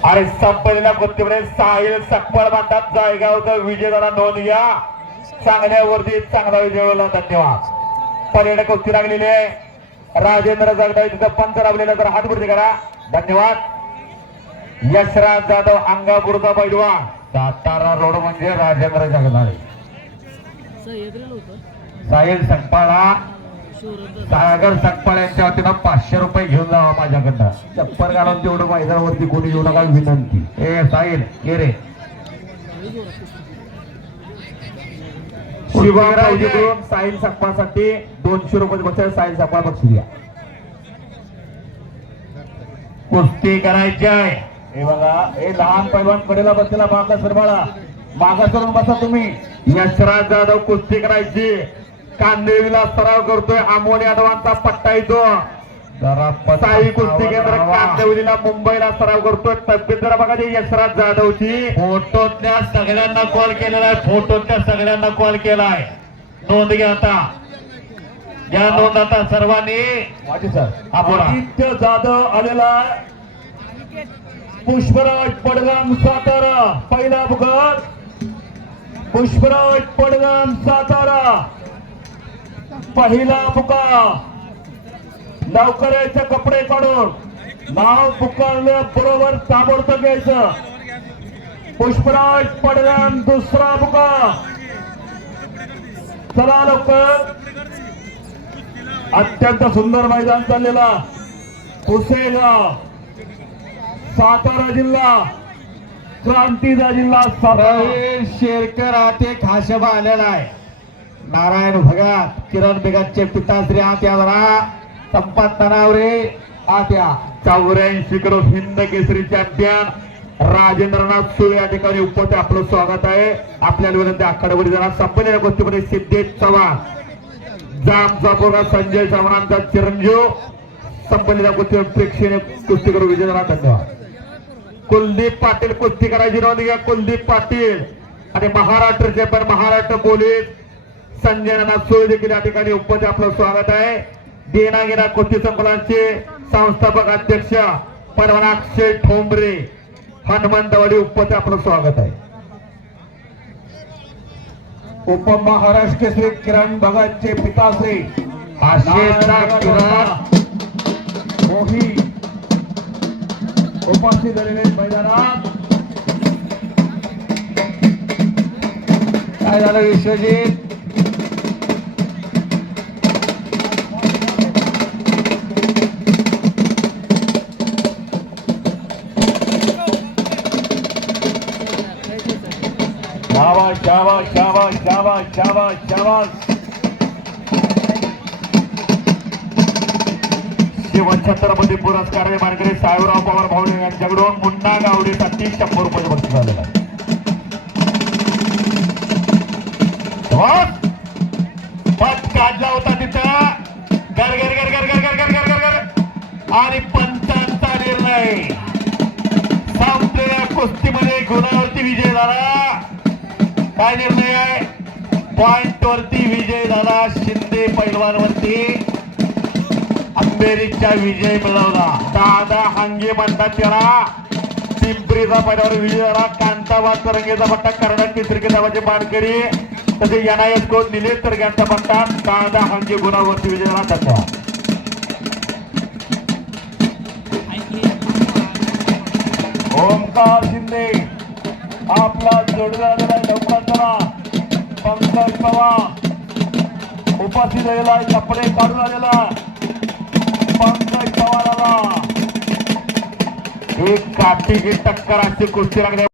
अरे संपलेल्या कुस्तीमध्ये साहिल सकपाळ म्हणतात. जायगावचा विजय झाला. नोंद घ्या. चांगल्यावरती चांगला विजय झाला. धन्यवाद. पर्यटक कुस्ती लागलेली आहे. राजेंद्र जगदाळे तिथं पंच राबलेला तर हातपुरती करा. धन्यवाद. यशराज जाधव अंगापूरचा पैलवान. सातारा रोड म्हणजे राजेंद्र जगदाळे. साहिल सकपाळा सागर सकपाळ यांच्या वतीनं 500 रुपये घेऊन जावा माझ्याकडनं. चप्पल घालून तेवढं मैदानावरती कोणी येऊ नका विनंती. ए साहिल ये रे. शिवाजीकडून साहिल सकपाळसाठी 200 रुपये बचाव. साहिल सकपाळ बक्षीस द्या. कुस्ती करायची आहे. हे बघा हे लहान पैलवान कडेला बसलेला बाका सरबाळा मागा करून बसा तुम्ही. यशराज जाधव कुस्ती करायची, कांदेवीला सराव करतोय. अमोल यादवांचा पट्टा येतो. साई कुस्ती केंद्र कांदिवलीला मुंबईला सराव करतोय. तब्येत जरा बघा ते यशराज जाधवची. फोटोतल्या सगळ्यांना कॉल केलेला आहे, फोटोतल्या सगळ्यांना कॉल केलाय. नोंद घ्या आता, घ्या नोंद आता सर्वांनी. माझी सर हा, बोला. आदित्य जाधव आलेला आहे. पुष्पराज पडगाम सातारा पहिला अपघात. पुष्पराज पडगाम सातारा पहिला अपघात. लवकर यायचं कपडे काढून, नाव पुकारल्या बरोबर ताबडतोब घ्यायचं. पुष्पराज पडगाम दुसरा अपघात. चला लवकर. अत्यंत सुंदर मैदान चाललेला पुसेगाव सातारा जिल्हा, क्रांतीचा जिल्हा सातारा. प्रवीण शेरकर आते खाशबा आलेला आहे. नारायण भगात, किरण बेगातचे पिताश्री आत्या जरा संपत तनावरे आत्या. 84 किलो हिंद केसरी चॅम्पियन राजेंद्रनाथ सुळे या ठिकाणी उपस्थित. आपलं स्वागत आहे. आपल्याला विनंती आखाड्यावर जरा संपलेल्या गोष्टीमध्ये सिद्धेश चव्हाण, जामचा पोरगा संजय चव्हाणांचा चिरंजीव संपलेल्या गोष्टीवर प्रेक्षणीय कुस्ती करू विजयराव. धन्यवाद. कुलदीप पाटील कुस्ती करायची नोंद घ्या. कुलदीप पाटील आणि महाराष्ट्रचे पण महाराष्ट्र पोलीस संजय नाथ सुळे देखील या ठिकाणी उपस्थित. आपलं स्वागत आहे. देनागिरा कुस्ती संकुलांचे संस्थापक अध्यक्ष परवाना अक्षय ठोंबरे हनुमंतवाडी उपस्थित. आपलं स्वागत आहे. उपमहाराष्ट्र केसरी किरण भगतचे पिताश्री आशेचा किरण मोही उपस्थित झालेले मैदानात. काय झालं विश्वजित? शाबाश शाबाश शाबाश शाबाश शाबाश शाबाश. शिवछत्रपती पुरस्कार मानकरी साहेबराव पवार भावणे यांच्याकडून मुन्ना गावडेसाठी 100 रुपये बक्षीस झालेलं आहे. पट काढला होता तिथं गर गर गर गर गर गर गर गर गर गर आणि पंचांचा निर्णय. संपलेल्या कुस्तीमध्ये गुणावरती विजय झाला. काय निर्णय आहे? पॉइंट वरती विजय झाला. शिंदे पैलवानवरती अंबेरीचा विजय मिळवला. दादा हांगे म्हणतात त्याला. पिंपरीचा पैलवान विजय झाला. कांताबाद तरंगेचा पट्टा कर्नाटक केसरी किताबाचे मानकरी तसे NIS कोण निलेश तर यांचा पट्टा दादा हांगे गुणावरती विजय झाला. धन्यवाद. ओमकार शिंदे आपला जोडीदार आलेला आहे. लवकर चला. पंकज पवार उपस्थित झालेला आहे. कपडे काढून आलेला पंकज पवार आला. एक काठीची टक्कर अशी कुस्ती लागली.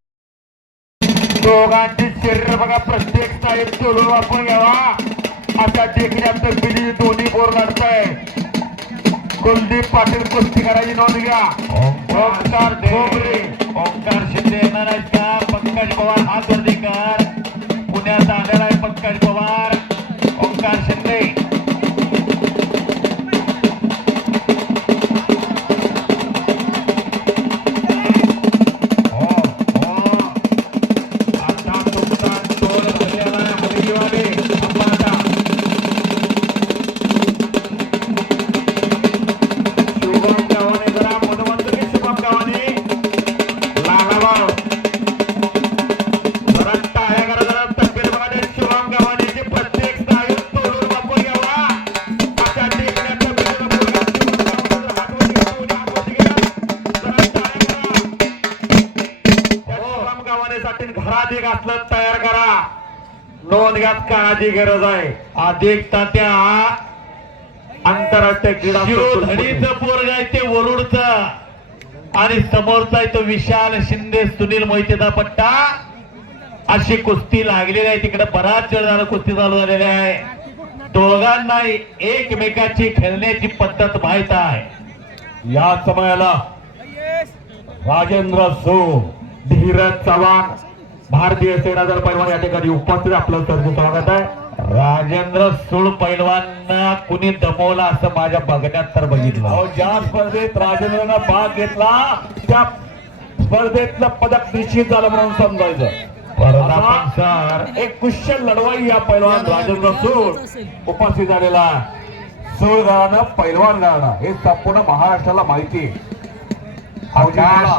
दोघांची शरीर बघा प्रत्येक साईड चोलून वापरून घ्यावा अशा देखील तब्येती दोन्ही बोर काढताय. कुलदीप पाटील कुस्ती करायची नोंद घ्या. ओंकार ठोंबरे, ओंकार शिंदे येणार आहेत का? पंकज पवार हात वरती कर. पुण्यात आलेला आहे पंकज पवार. ओंकार शिंदे आता तुमचा तोल भरलेला आहे. हलगीवाले अंबादा शुभम गावाने जरा मनोमंत्री शुभम गावाने लालाभाऊ जरा टाळ्या करा. जरा तब्येत बघा. शुभम गावाने प्रत्येक स्नायू तोडून वापर घ्यावा अशा देखण्या शुभम गावानेसाठी घरात एक असलं तयार करा. नोंद घ्यात काळाची गरज आहे. अधिक तात्या आंतरराष्ट्रीय क्रीडा शिरोधडीचं पोरग आहे ते वरुडचं आणि समोरचा आहे तो विशाल शिंदे सुनील मोहितेचा पट्टा. अशी कुस्ती लागलेली आहे. तिकडे बराच वेळ झाला कुस्ती चालू झालेली आहे. दोघांना एकमेकाची खेळण्याची पद्धत माहित आहे. या समयाला राजेंद्र सो धीरज चव्हाण भारतीय सेनादल पैलवान या ठिकाणी उपस्थित आपलं सरचं स्वागत आहे. राजेंद्र सूळ पैलवान कुणी दमवला असं माझ्या बघण्यात तर बघितलं. अहो, ज्या स्पर्धेत राजेंद्रनं भाग घेतला त्या स्पर्धेतलं पदक निश्चित झालं म्हणून समजायचं. प्रताप सर एक कुशल लढवाई या पैलवान राजेंद्र सूळ उपस्थित झालेला सूळ घराणं पैलवान घराणं हे संपूर्ण महाराष्ट्राला माहिती आहे. अवकाश.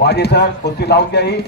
वाजे सर कुस्ती लावून घ्या ही.